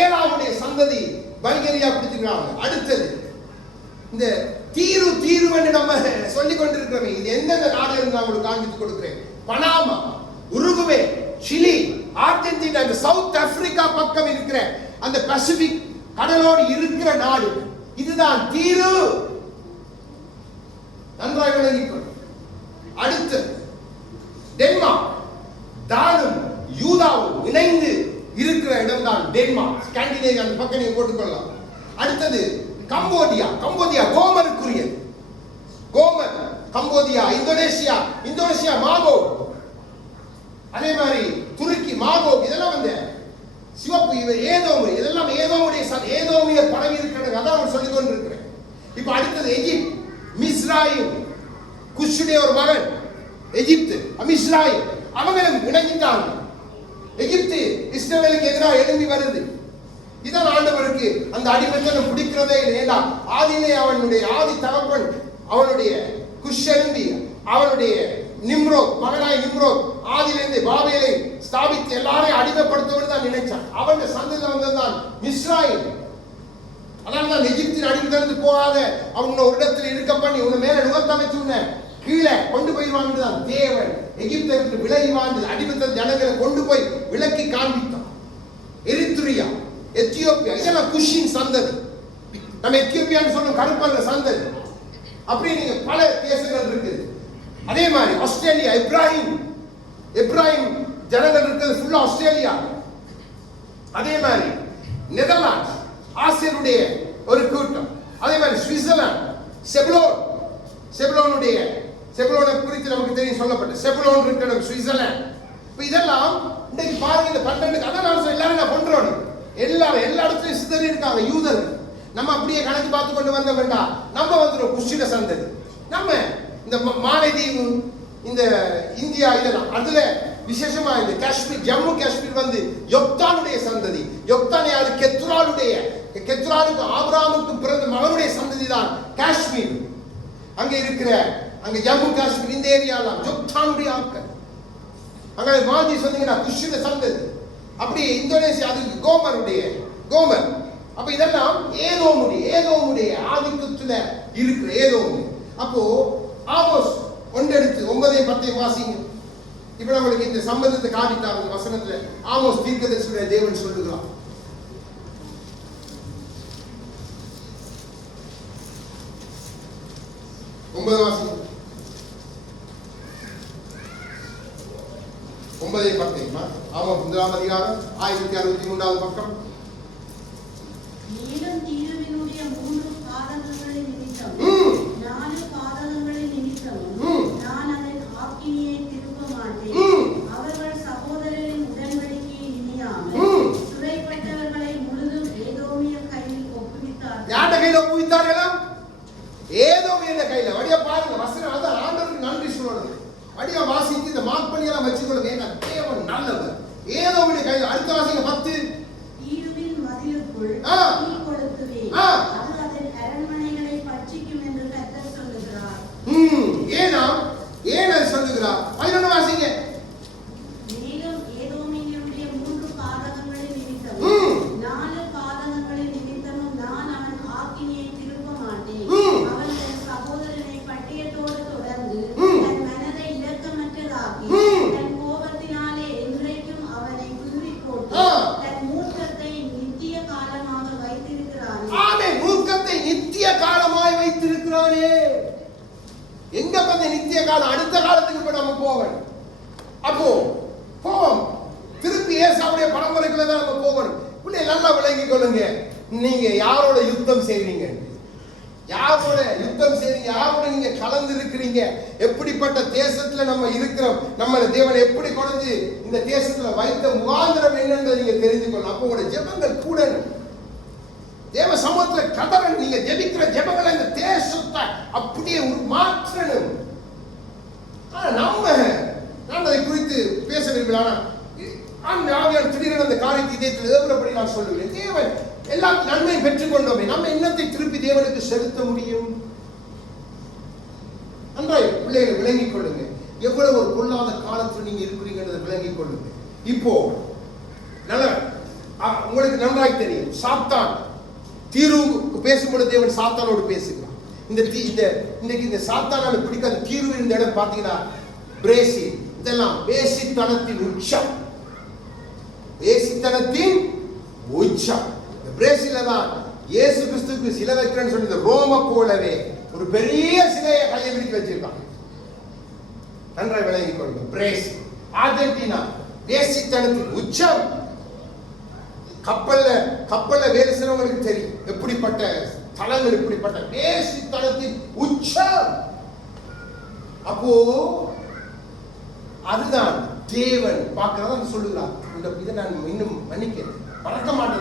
ஏலாவுடைய சந்ததி பல்கேரியா பிடிச்சிருக்காங்க. அடுத்தது இந்த தீரு என்று நம்ம சொல்லிக் கொண்டிருக்கிறோம். இது எந்தெந்த நாடுகள் நான் உங்களுக்கு காண்பித்துக் கொடுக்கிறேன். பனாமா, உருகுவே, சிலி, அர்ஜென்டினா, இந்த சவுத் ஆப்பிரிக்கா பக்கம் இருக்கிற அந்த பசிபிக் கடலோடு இருக்கிற நாடு இதுதான் தீரு. நன்றாக விளங்கிக் கொள்ளும். அடுத்து டென்மார்க். தானும் யூதாவும் இணைந்து இருக்கிற இடம் தான் டென்மார்க். ஸ்காண்டினேவியா அந்த பக்கம் நீங்க போட்டுக்கொள்ளலாம். அடுத்தது Cambodia கோமருக்குரியது. Komar Cambodia. Indonesia Maho. அதே மாதிரி துருக்கி மாகோ. இதெல்லாம் வந்து சிவப்பு. ஏதோமு இதெல்லாம் ஏதோமிய பரவி இருக்கிறது. அதான் சொல்லிக் கொண்டிருக்கிறேன். இப்ப அடுத்தது எகிப்து, மிஸ்ராயிம், குஷுடைய ஒரு மகன் எகிப்து, மிஸ்ராயிம் அவங்களும் இணைஞ்சிட்டாங்க. எகிப்து இஸ்ரவேலுக்கு எதிராக எழும்பி வருது. இதான் ஆண்டவருக்கு அந்த அடிமைத்தனம் பிடிக்கிறதே இல்லை. ஆதியிலே அவனுடைய ஆதி தகப்பன் அவனுடைய குஷெலும்பி அவனுடைய மகனாய் நிம்ரோத் ஆதியிலிருந்து பாபேலை ஸ்தாபித்து எல்லாரையும் அடிமைப்படுத்துவது தான் நினைச்சான். அவன் சந்ததியில் வந்ததுதான் மிஸ்ராயிம். அதனால்தான் எகிப்தின் அடிமைத்தனத்துக்கு போகாத அவங்க ஒரு இடத்துல இருக்க பண்ணி உன்னை மேல நுகத்தமைச்சு உன்னை கீழே கொண்டு போயிடுவாங்க. தேவன் எகிப்தை விட்டு விலகி வாழ்ந்து அடிமைத்தன ஜனங்களை கொண்டு போய் விலக்கி காண்பித்தான். எரித்ரியா, எத்தியோப்பியா இதெல்லாம் குஷின் சந்ததி. நம்ம எத்தியோப்பியான்னு சொல்லும் கருப்பல்ல சந்ததி. அப்படியே நீங்க பல தேசங்கள் இருக்குது. அதே மாதிரி ஆஸ்திரேலியா, இப்ராஹிம் ஜனங்கள் இருக்கிறது ஃபுல்லா ஆஸ்திரேலியா. அதே மாதிரி நெதர்லாந்து ஆசியருடைய ஒரு கூட்டம். அதே மாதிரி சுவிட்சர்லாந்து, செபுலோனை குறித்து நமக்கு தெரியும் சொல்லப்பட்ட செபுலோன் இருக்கிற சுவிட்சர்லாந்து. இப்ப இதெல்லாம் இன்னைக்கு பாருங்க, இந்த 12 அதான் எல்லாரும் நான் கொண்டுறோம். எல்லா இடத்துலயும் சிதறி இருக்காங்க யூதர்கள். நம்ம அப்படியே கணக்கு பார்த்து கொண்டு வந்த வேண்டாம். நம்ம வந்துடும் குஷிட சந்ததி. நம்ம இந்த மாலைதீவு, இந்த இந்தியா, இதெல்லாம் அதுல விசேஷமா இந்த காஷ்மீர், ஜம்மு காஷ்மீர் வந்து யோக்தானுடைய சந்ததி. யோக்தான் யாரு? கெத்துராலுக்கு ஆபிரகாமுக்கு பிறந்த மகனுடைய சந்ததி தான் காஷ்மீர். அங்க இருக்கிற அங்க ஜம்மு காஷ்மீர் இந்த ஏரியாலாம் யோக்தானுடைய ஆட்கள். அங்க மாதி சொன்னீங்கன்னா குஷிட சந்ததி. அப்படி இந்தோனேசியா அதுக்கு கோமர். அப்ப இதெல்லாம் ஏதோமுடைய ஆதிக்கத்துல இருக்கிற ஏதோமு. அப்போ ஆமோஸ் 1:9-10 வாசிங்க. இப்ப நம்மளுக்கு இந்த சம்பந்தத்தை காட்டிட்டாங்க வசனத்துல. ஆமோஸ் தீர்க்கதரிசியுடைய தேவன் சொல்லுகிறார். வாசிங்க. 9:10. ஆமாம், 1ஆம் அதிகாரம் 1063வது பக்கம். மேலும் தீருவினுடைய 3 பாதகங்களின் நிமித்தம் 4 பாதகங்களின் நிமித்தமும் நான் அதன் ஆக்கினியை திருப்ப மாட்டேன். அவர்கள் சகோதரரின் உடன்படிக்கையை நினையாமல் சிறைப்பட்டவர்களை முழுதும் ஏதோமிய கையில் ஒப்புவித்தார்கள். யாருடைய கையில் ஒப்புவித்தார்களா? ஏதோமிய கையில. வடியா பாருங்க வசனம். அதான் ஆண்டவருக்கு நன்றி சொல்லணும். வடியா வாசித்து இந்த மார்க் பண்ணி எல்லாம் வச்சுக்கொள்ளுங்க. ஏன்னா தேவன் நல்லவர். ஏதோமிய கையில். அடுத்த வாசிங்க 10. தீருவின் மதிலுக்குள் தீ கொளுத்துவேன். அது அதன் அரண்மனைகளை பட்சிக்கும் என்று கர்த்தர் சொல்லுகிறார். ஏன் அது சொல்லுகிறார்? 11 வாசிங்க. மேலும் ஏதோமியருடைய 3 பாதகங்களின் நிமித்தமும் 4 பாதகங்களின் நிமித்தமும் நான் அவன் ஆக்கினியை திருப்ப மாட்டேன். அவன் தன் சகோதரனை பட்டயத்தோடு தொடர்ந்து தன் மனதை இரக்கமற்றதாக்கி தன் கோபத்தினாலே என்றைக்கும் அவனை குருவி போட்டு தன் மூர்க்கத்தை நித்திய காலமாக வைத்திருக்கிறானே. ஆமென். மூர்க்கத்தை நித்திய காலமாய் வைத்திருக்கிறானே. எங்க பந்த நித்திய காலம்? அடுத்த காலத்துக்கு இப்ப நம்ம போகணும். அப்போ போவோம் திருப்பி ஏசாவுடைய பரம்பரைக்குள்ள தான் நம்ம போகணும். பிள்ளை நல்லா விளங்கிக் கொள்ளுங்க. நீங்க யாரோட யுத்தம் செய்றீங்க? யாரோட நீங்க கலந்து இருக்கிறீங்க? எப்படிப்பட்ட தேசத்துல நம்ம இருக்கிறோம்? நம்ம தேவன் எப்படி கொண்டு இந்த தேசத்துல வைத்த முகாந்திரம் என்னன்னு நீங்க தெரிந்து கொள்ளணும். அப்போ உங்களோட ஜெபங்கள் கூடணும். தேவ சமூகத்துல கதறன். நீங்க ஜெபிக்கிற ஜெபங்களை இந்த தேசத்தை அப்படியே மாற்றணும். நான் அதை குறித்து பேச விரும்பலாம். திடீரென அந்த காரியத்தை இதயத்தில் ஏவுறபடி நான் சொல்லுவேன். தேவன் எல்லா நன்மையும் பெற்றுக் கொண்டோமே, நம்ம என்னத்தை திருப்பி தேவனுக்கு செலுத்த முடியும்? நன்றாய் பிள்ளைகளை விளங்கிக் கொள்ளுங்க. எவ்வளவு ஒரு பொல்லாத காலத்தில் நீங்க இருக்கிறீங்கன்றதை விளங்கிக் கொள்ளுங்க. இப்போ உங்களுக்கு நன்றாய் தெரியும், சாத்தான் தீர்வுக்கு பேசும்பொழுது தேவன் சாத்தானோடு பேசுகிறார். இன்னைக்கு இந்த சாத்தானால பிடிக்காத தீர்வு இந்த இடம் பாத்தீங்கன்னா பிரேசில். இதெல்லாம் வேசித்தனத்தின் உச்சம். பிரேசில தான் இயேசு கிறிஸ்துவுக்கு சிலை வைக்கிறேன்னு சொல்லி ரோம போலவே ஒரு பெரிய சிலையை கையை விரித்து வச்சிருக்காங்க. நன்றாய் விளங்கிக் கொள்ளுங்க. பிரேசில், அர்ஜென்டினா வேசித்தனத்தின் உச்சம். கப்பல்ல வேலை செய்றவங்களுக்கு தெரியும் எப்படிப்பட்ட தளங்கள், இப்படிப்பட்ட வேசித்தனத்தின் உச்சம். அப்போ அதுதான் தேவன் பார்க்கிறதா சொல்லுகிறார். இதை நான் இன்னும் மன்னிக்கிறேன், மறக்க மாட்டேன்.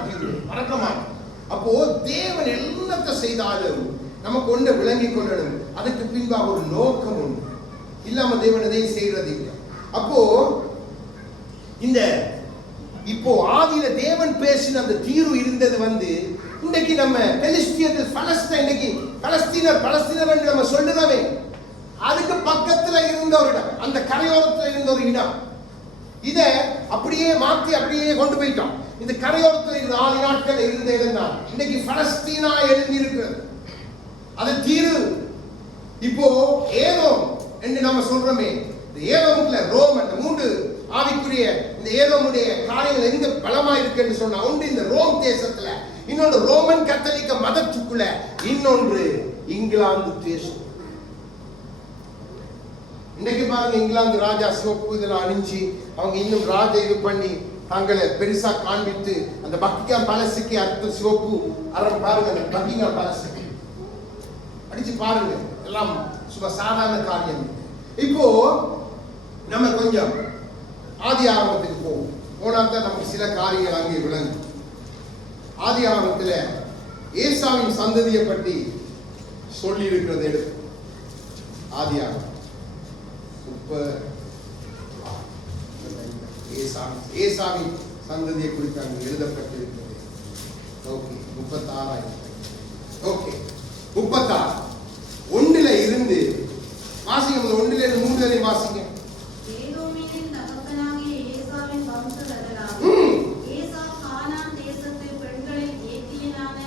அப்போ தேவன் என்னத்தை செய்தாலும் நமக்கு ஒன்றை விளங்கிக் கொள்ளணும். அதுக்கு பின்பாக ஒரு நோக்கம் உண்டு. இல்லாம தேவன் எதையும் செய்யறது இல்லை. அப்போ இப்போ ஆதியில தேவன் பேசின அந்த தீர்வு இருந்தது இன்னைக்கு நம்ம பலஸ்தீனர் என்று நம்ம சொல்லுறவே அதுக்கு பக்கத்துல இருந்த ஒரு இடம், அந்த கரையோரத்துல இருந்த ஒரு இடம். இத அப்படியே மாற்றி அப்படியே கொண்டு போயிட்டோம். இந்த கரையோரத்தில் இருந்த ஆதி நாட்கள் இருந்த இடம் தான் இன்னைக்கு பலஸ்தீனா எழுதி இருக்கிறது. அது தீர்வு. இப்போ ஏதோ என்று நம்ம சொல்றோமே, இந்த ஏதோமுக்குள்ள ரோம், அந்த 3 ஆவிக்குரிய இந்த ஏதோமுடைய காரியங்கள் எங்க பலமா இருக்குன்னு சொன்னா ஒன்று இந்த ரோம் தேசத்துல, இன்னொன்று ரோமன் கத்தோலிக்க மதத்துக்குள்ள, இன்னொன்று இங்கிலாந்து தேசம். இன்னைக்கு பாருங்க, இங்கிலாந்து ராஜா சிவப்பு இதெல்லாம் அணிஞ்சு அவங்க இன்னும் ராஜா இது பண்ணி தங்களை பெருசா காண்பித்து அந்த பக்கிங்ஹாம் பேலஸுக்கு அடுத்த சிவப்பு அறம் பாருங்க. அந்த பக்கிங்ஹாம் பேலஸ் அடிச்சு பாருங்க, எல்லாம் சும்மா சாதாரண காரியம். இப்போ நம்ம கொஞ்சம் ஆதி ஆரம்பத்துக்கு போவோம். போனாத்தான் நமக்கு சில காரியங்கள் அங்கே விளங்கும். ஆதி ஆரம்பத்தில் ஏசாவின் சந்ததியை பற்றி சொல்லி இருக்கிறது எடுத்து ஆதி ஆரம்பம் ஏசாவின் சந்ததியை குறித்து அங்கு எழுதப்பட்டிருக்கிறது. ஓகே, 36. ஓகே, 36 ஒன்றில இருந்து வாசிங்க. 1 இருந்து 3 வரை வாசிங்க. ஏதோமின் தகப்பனாகிய ஏசாவின் வம்சவரலாறு. ஏசா கானான் தேசத்து பெண்களில் ஏத்தியனான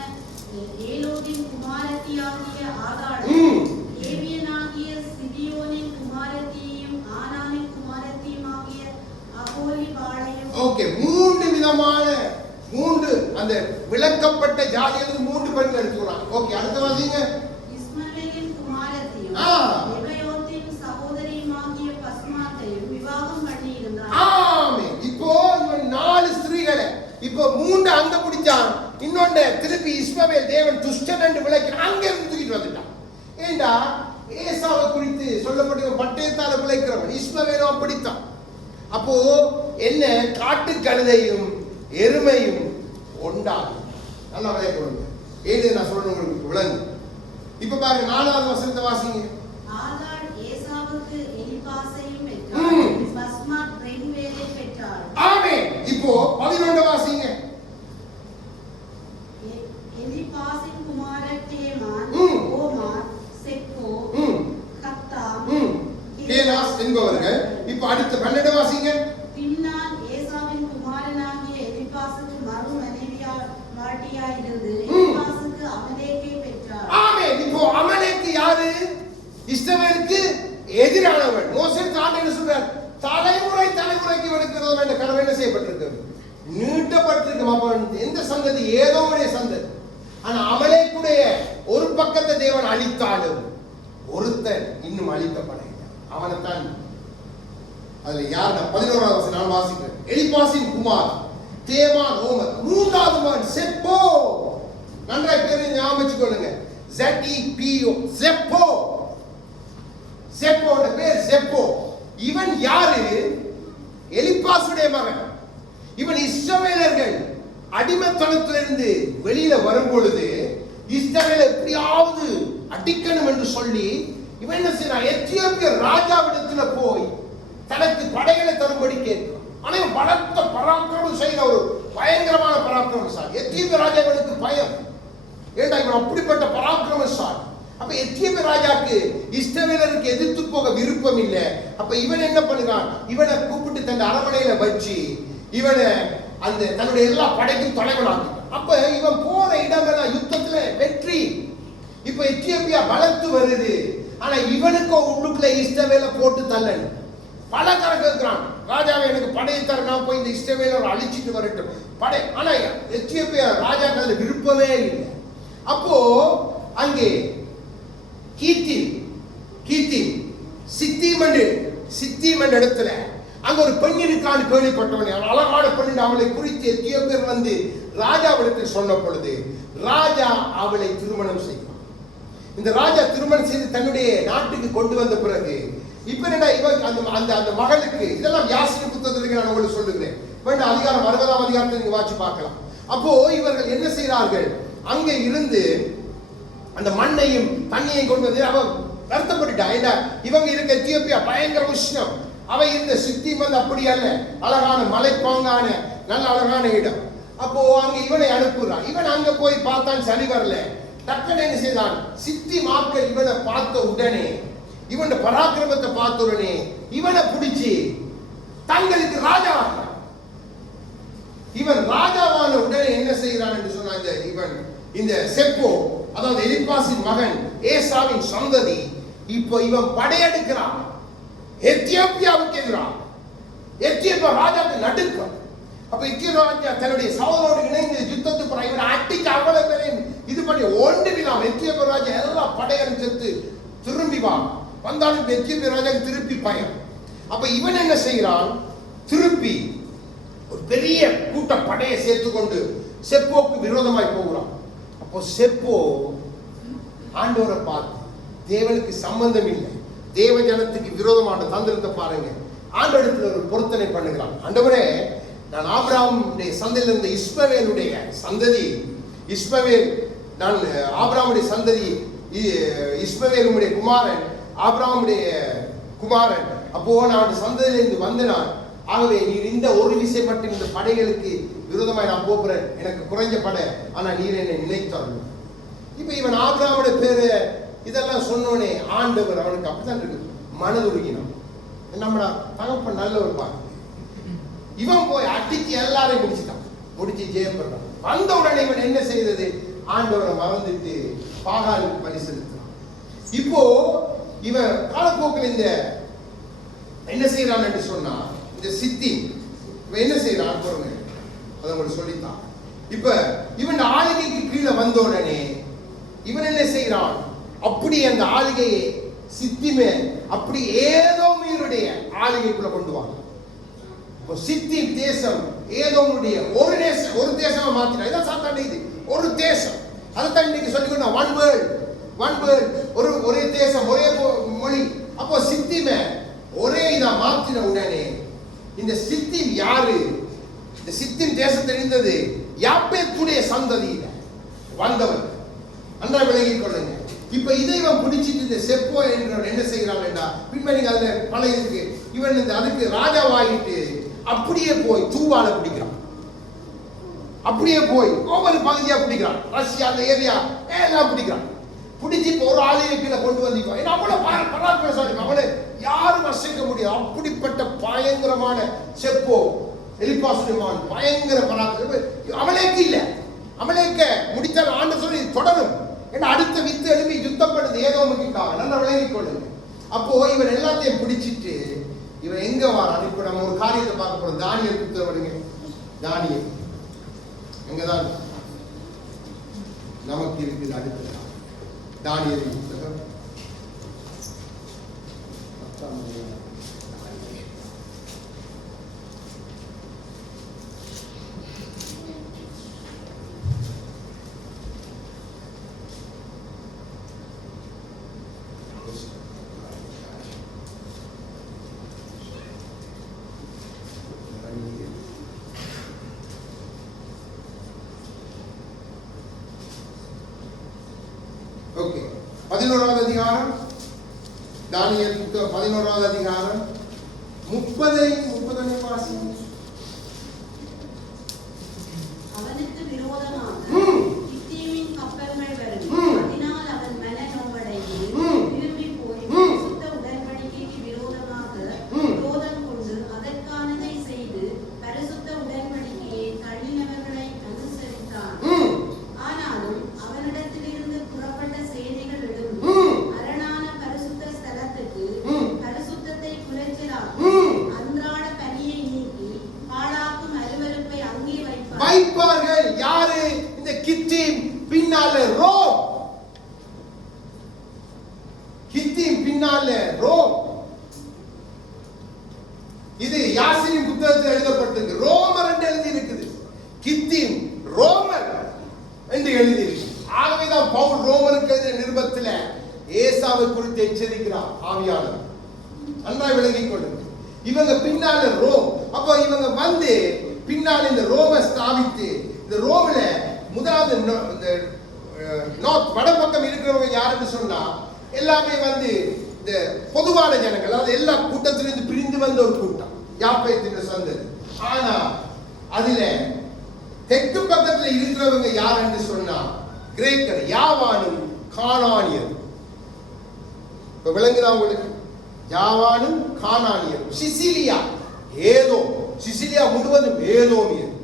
ஏலோதின் குமாரத்தியாகிய ஆதாளும், ஏவியனாகிய சிபியோனின் குமாரத்தியும் ஆனானின் குமாரத்தியுமாகிய அகோலிபாளையும். ஓகே, 3 விதமான 3 அந்த விளக்கப்பட்ட ஜாதிகளுக்கு 3 பெண்கள் எடுத்துக்கிறாங்க. ஓகே, அடுத்த வாசிங்க. இஸ்மவேலின் குமாரத்தியும் நெபயோத்தின் சகோதரியுமாகிய பஸ்மாத்தையும் விவாகம் பண்ணியிருந்தார். ஆமென். இப்போ இவன் 4 ஸ்திரீகளை இப்போ 3 அங்க பிடிச்சான். இன்னொன்று திருப்பி இஸ்மவேல் தேவன் துஷ்டன் என்று விளக்கி அங்க இருந்து தூக்கிட்டு வந்துட்டான். ஏண்டா ஏசாவை குறித்து சொல்லப்பட்ட பட்டயத்தால விளைக்கிறவன் இஸ்மவேலோ பிடித்தான். அப்போ என்ன, காட்டு கழுதையும் எருமையும் உண்டாகும். நல்லா விளையாடுங்க. ஏழு நான் சொல்றேன் உங்களுக்கு விளங்கு. இப்ப பாருங்க 4வது வசனத்தை வாசிங்க. ஆகார் ஏசாவுக்கு எலிபாசையும் பெற்றாள், பஸ்மாத் ரெகுவேலை பெற்றாள். ஆமென். இப்போ 11 வாசிங்க. எலிபாசின் குமாரர் தேமான், ஓமார், செக்கோ, கத்தாம், கேனாஸ் என்பவர்கள். இப்போ அடுத்த 12 வாசிங்க. திம்னான் ஏசாவின் குமாரனாகிய எலிபாசுக்கு மறு மனைவியாயிருந்து எலிபாசுக்கு அமலேக்கை பெற்றார். ஆமென். இப்போ அமலேக்கு யாரு? இஸ்ரவேலுக்கு எதிரானவன். மோசே தான் என்ன சொல்றார்? தலைமுறைக்கு இவனுக்கு என்ற கனவு என்ன செய்யப்பட்டிருக்கிறது? நீட்டப்பட்டிருக்கு. அப்ப எந்த சந்ததி? ஏதோவுடைய சந்ததி. ஆனா அமலேக்குடைய ஒரு பக்கத்தை தேவன் அழித்தாலும் ஒருத்தன் இன்னும் அழிக்கப்படவில்லை. அவனைத்தான் அதுல யார்? 11வது வசனம் நான் வாசிக்கிறேன். எலிபாசின் குமார் தேமான், ஓமர். 3வது மகன் செப்போ. நன்றாய் பேரை ஞாபகம் வச்சுக்கொள்ளுங்க. ZEPO, Zepho. செப்போட பேர் செப்போ. இவன் யாரு? எலிபாசுடைய மகன். இவன் இஸ்ரவேலர்கள் அடிமைத்தனத்திலிருந்து வெளியில வரும் பொழுது இஸ்ரவேலை எப்படியாவது அடிக்கணும் என்று சொல்லி இவன் என்ன செய்யறான்? எத்தியோப்பிய ராஜாவிடத்துல போய் தனக்கு படைகளை தரும்படி கேட்கிறான். ஆனா பலத்த பராக்கிரமம் செய்கிற ஒரு பயங்கரமான பராக்கிரமசாலி. எத்தியோப்பிய ராஜாவிற்கு பயம். ஏண்டா இவன் அப்படிப்பட்ட பராக்கிரமசாலி. அப்ப எத்தியோப்பிய ராஜாக்கு இஸ்ரவேலருக்கு எதிர்த்து போக விருப்பம் இல்லை. அப்ப இவன் என்ன பண்ணுறான்? இவனை கூப்பிட்டு தன் அரண்மனையில வச்சு இவனை அந்த தன்னுடைய எல்லா படைக்கும் தலைவனாக்கிட்டான். அப்ப இவன் போற இடமெல்லாம் யுத்தத்துல வெற்றி. இப்ப எத்தியோப்பியா பலத்து வருது. ஆனா இவனுக்கு உள்ளுக்குள்ள இஸ்ரவேலை போட்டு தள்ளன் பல கணக்கு இருக்கிறான். ராஜாவை எனக்கு படையை தர, நான் போய் இந்த இஸ்ரவேலை அழிச்சிட்டு வரட்டும் படை. ஆனா எத்தியோப்பியா ராஜாக்கு அதுல விருப்பமே இல்லை. அப்போ அங்கே சித்தீமன் இடத்துல அங்க ஒரு பெண் இருக்கான்னு கேள்விப்பட்டவனே, அழகான பெண். அவளை குறித்து எத்தியோப்பியர் வந்து ராஜாவிடத்தில் சொன்ன பொழுது ராஜா அவளை திருமணம் செய்வான். இந்த ராஜா திருமணம் செய்து தன்னுடைய நாட்டுக்கு கொண்டு வந்த பிறகு இப்ப என்ன இவன் அந்த மகளுக்கு, இதெல்லாம் யாசின புத்தகத்துக்கு நான் உங்களுக்கு சொல்லுகிறேன். வேண்டாம், அதிகாரம் 60ஆம் அதிகாரத்தை நீங்க வாசி பார்க்கலாம். அப்போ இவர்கள் என்ன செய்கிறார்கள்? அங்க இருந்து அந்த மண்ணையும் தண்ணியையும் கொண்டு வந்து அவன் வருத்தப்பட்டுட்டா. ஏண்டா இவங்க இருக்க எத்தியோப்பியா பயங்கர உஷ்ணம். அவை இருந்த சித்திமன் அப்படி அல்ல, அழகான மலைப்பாங்கான நல்ல அழகான இடம். அப்போ அங்க இவனை அனுப்புறான். இவன் அங்க போய் பார்த்தான், சரி வரல. டக்குன்னு என்ன செய்தான்? சித்தி மாக்கள் இவனை பார்த்த உடனே, இவன் பராக்கிரமத்தை பார்த்த உடனே இவனை பிடிச்சி தங்களுக்கு ராஜாவாக. இவன் ராஜாவான உடனே என்ன செய்கிறான் என்று சொன்ன இவன் இந்த செப்போ, அதாவது எலிபாசின் மகன் ஏசாவின் சந்ததி, இப்போ இவன் படையெடுக்கிறான் எத்தியோப்பியாவுக்கு எதிராக. எத்தியோப்பியா ராஜாவுக்கு நடுக்கம். அப்ப எத்தியோப்பியா ராஜா தன்னுடைய சகோதரோடு இணைந்து யுத்தத்துக்கு இவனை அடிக்க அவ்வளவு பேரையும் இது பண்ணி ஒன்றுவிலாம். எத்தியோப்பியா ராஜா எல்லா படைகளும் செத்து திரும்பி வந்தாலும் எத்தியோப்பியா ராஜாவுக்கு திருப்பி பயம். அப்ப இவன் என்ன செய்கிறான்? திருப்பி ஒரு பெரிய கூட்ட படையை சேர்த்து கொண்டு செப்போக்கு விரோதமாய் போகிறான். அப்போ செப்போ ஆண்டவரை பார்த்து தேவனுக்கு சம்பந்தம் இல்லை, தேவ ஜனத்துக்கு விரோதமான தந்திரத்தை பாருங்க. ஆண்டவரிடத்தில் ஒரு பொருத்தனை பண்ணுகிறான். ஆண்டவரே, நான் ஆபிரகாமுடைய சந்ததியில் இருந்த இஸ்மவேலுடைய சந்ததி, இஸ்மவேல் நான் ஆபிரகாமுடைய சந்ததி, இஸ்மவேலுடைய குமாரன், ஆபிரகாமுடைய குமாரன். அப்போ நான் சந்ததியிலிருந்து வந்த நான். ஆகவே நீர் இந்த ஒரு விசைப்பட்டு இந்த படைகளுக்கு விரோதமாய் நான் போகிறேன், எனக்கு குறைஞ்ச படை, ஆனா நீர் என்னை நினைத்தார்கள். இப்ப இவன் ஆபிரகாமுடைய பேரு இதெல்லாம் சொன்னோனே ஆண்டவர் அவனுக்கு அப்படித்தான் இருக்கு, மனதுருகினான். நம்மளா தகப்பன் நல்ல ஒரு பாட்டு. இவன் போய் அடிச்சு எல்லாரையும் முடிச்சுட்டான், முடிச்சு ஜெயம் பண்றான். வந்த உடனே இவன் என்ன செய்தது, ஆண்டவரை மறந்துட்டு பாகாலுக்கு பலி செலுத்தினான். இப்போ இவன் காலப்போக்கில் இந்த என்ன செய்யறான் என்று சொன்னா, இந்த சித்தி இவன் என்ன செய்யறான் பாருங்க, அதை உங்களுக்கு சொல்லித்தான். இப்ப இவன் ஆளுகைக்கு கீழே வந்த உடனே இவன் என்ன செய்யறான், அப்படி அந்த ஆளுகையை சித்திமே அப்படி ஏதோ மீனுடைய ஆளுகைக்குள்ள கொண்டு வாங்க. சித்தி தேசம் ஏதோமுடைய ஒரு தேசமா மாத்தினா, இதான் சாத்தாண்ட இது ஒரு தேசம். அதைத்தான் இன்னைக்கு சொல்லிக்கணும், ஒன் வேர்ல்ட், ஒரே தேசம், ஒரே மொழி. அப்போ சித்திமே ஒரே இதா மாத்தின உடனே இந்த சித்திம் யாரு, இந்த சித்திம் தேசத்தில் இருந்தது யாப்பேத்துடைய சந்ததியில வந்தவர். அன்றா விலகிக் கொள்ளுங்க. இப்ப இதை இவன் பிடிச்சிட்டு இந்த செப்போ என்றவன் என்ன செய்கிறான்டா, பின்மணி அதுல பல இருக்கு. இவன் இந்த அதுக்கு ராஜாவாயிட்டு அப்படியே போய் தூவால பிடிக்கிறான், அப்படியே போய் ஒவ்வொரு பகுதியா பிடிக்கிறான். ரஷ்யா அந்த ஏரியா எல்லாம் பிடிக்கிறான். பிடிச்சி ஒரு ஆளுநர் கீழே கொண்டு வந்திருப்பான். அவ்வளவு பராக்கிரமசாலி, அவனை யாரும் அசைக்க முடியாது. அப்படிப்பட்ட பயங்கரமான செப்போ எலிபாசுமான் பயங்கர பராக்கிரமம். அமலேக்கு இல்ல, அமலேக்க முடித்தால் ஆண்டு சொல்லி தொடரும். ஏன்னா அடுத்த வித்து எழுப்பி யுத்தம் பண்ணுது ஏதோமுக்காக, நல்லா விளங்கிக் கொள்ளுங்க. அப்போ இவன் எல்லாத்தையும் பிடிச்சிட்டு இவன் எங்க வாரான். இப்ப நம்ம ஒரு காரியத்தை பார்க்க போறோம். தானியேல் புத்தகப்படுங்க. தானியேல் எங்கதான் நமக்கு இருக்குது. அடுத்த தானியேல் புத்தகம் 11வது அதிகாரம், தானியேல் 11வது அதிகாரம் 30 வாசி. அவனுக்கு விரோதமாக கித்தீமின் கப்பல்கள் வரும், அதனால் அவன் மனநோவடைந்து திரும்பி போய் பரிசுத்த உடன்படிக்கைக்கு விரோதமாக விரோதம் கொண்டு அதற்கானதை செய்து பரிசுத்த உடன்படிக்கையை தள்ளினவர்களை அனுசரித்தான். ஆனாலும் அவனிடத்திலிருந்து புறப்பட்ட சேனைகள் எழுந்து அரணான பரிசுத்த ஸ்தலத்துக்கு பரிசுத்தத்தை குலைச்சலாக்கி அன்றாட பணியை நீக்கி பாழாக்கும் அருவருப்பை அங்கே வைப்பார்கள். யாரு? இந்த கித்தீம் பின்னால ரோம், கித்தீம் பின்னால ரோம். இது யாசிரின் புத்தகத்தில் எழுதப்பட்டிருக்கு. ரோமர் என்று எழுதி இருக்குது, கித்தீம் ரோமர் என்று எழுதி இருக்கு. ஆகவேதான் பவுல் ரோமருக்கு எழுதிய நிருபத்தில் ஏசாவை குறித்து எச்சரிக்கிறார் ஆவியாளர். நன்றாய் விளங்கிக் கொள்ளுங்க. இவங்க பின்னால ரோம். அப்ப இவங்க வந்து பின்னால் இந்த ரோமை ஸ்தாபித்து, இந்த ரோம்ல முதலாவது இந்த நார்த் வடபக்கம் இருக்கிறவங்க யாருன்னு சொன்னா எல்லாமே வந்து இந்த பொதுவான ஜனங்கள், அதாவது எல்லா கூட்டத்திலிருந்து பிரிந்து வந்த ஒரு கூட்டம், யாப்பேத்தின் சந்ததி. ஆனா அதுல தெற்கு பக்கத்துல இருக்கிறவங்க யார் என்று சொன்னா கிரேக்கர், யாவானும் கானானியர். இப்ப விளங்குதா உங்களுக்கு? யாவானும் கானானியர். சிசிலியா ஏதோ, சிசிலியா முழுவதும் ஏதோமியர்.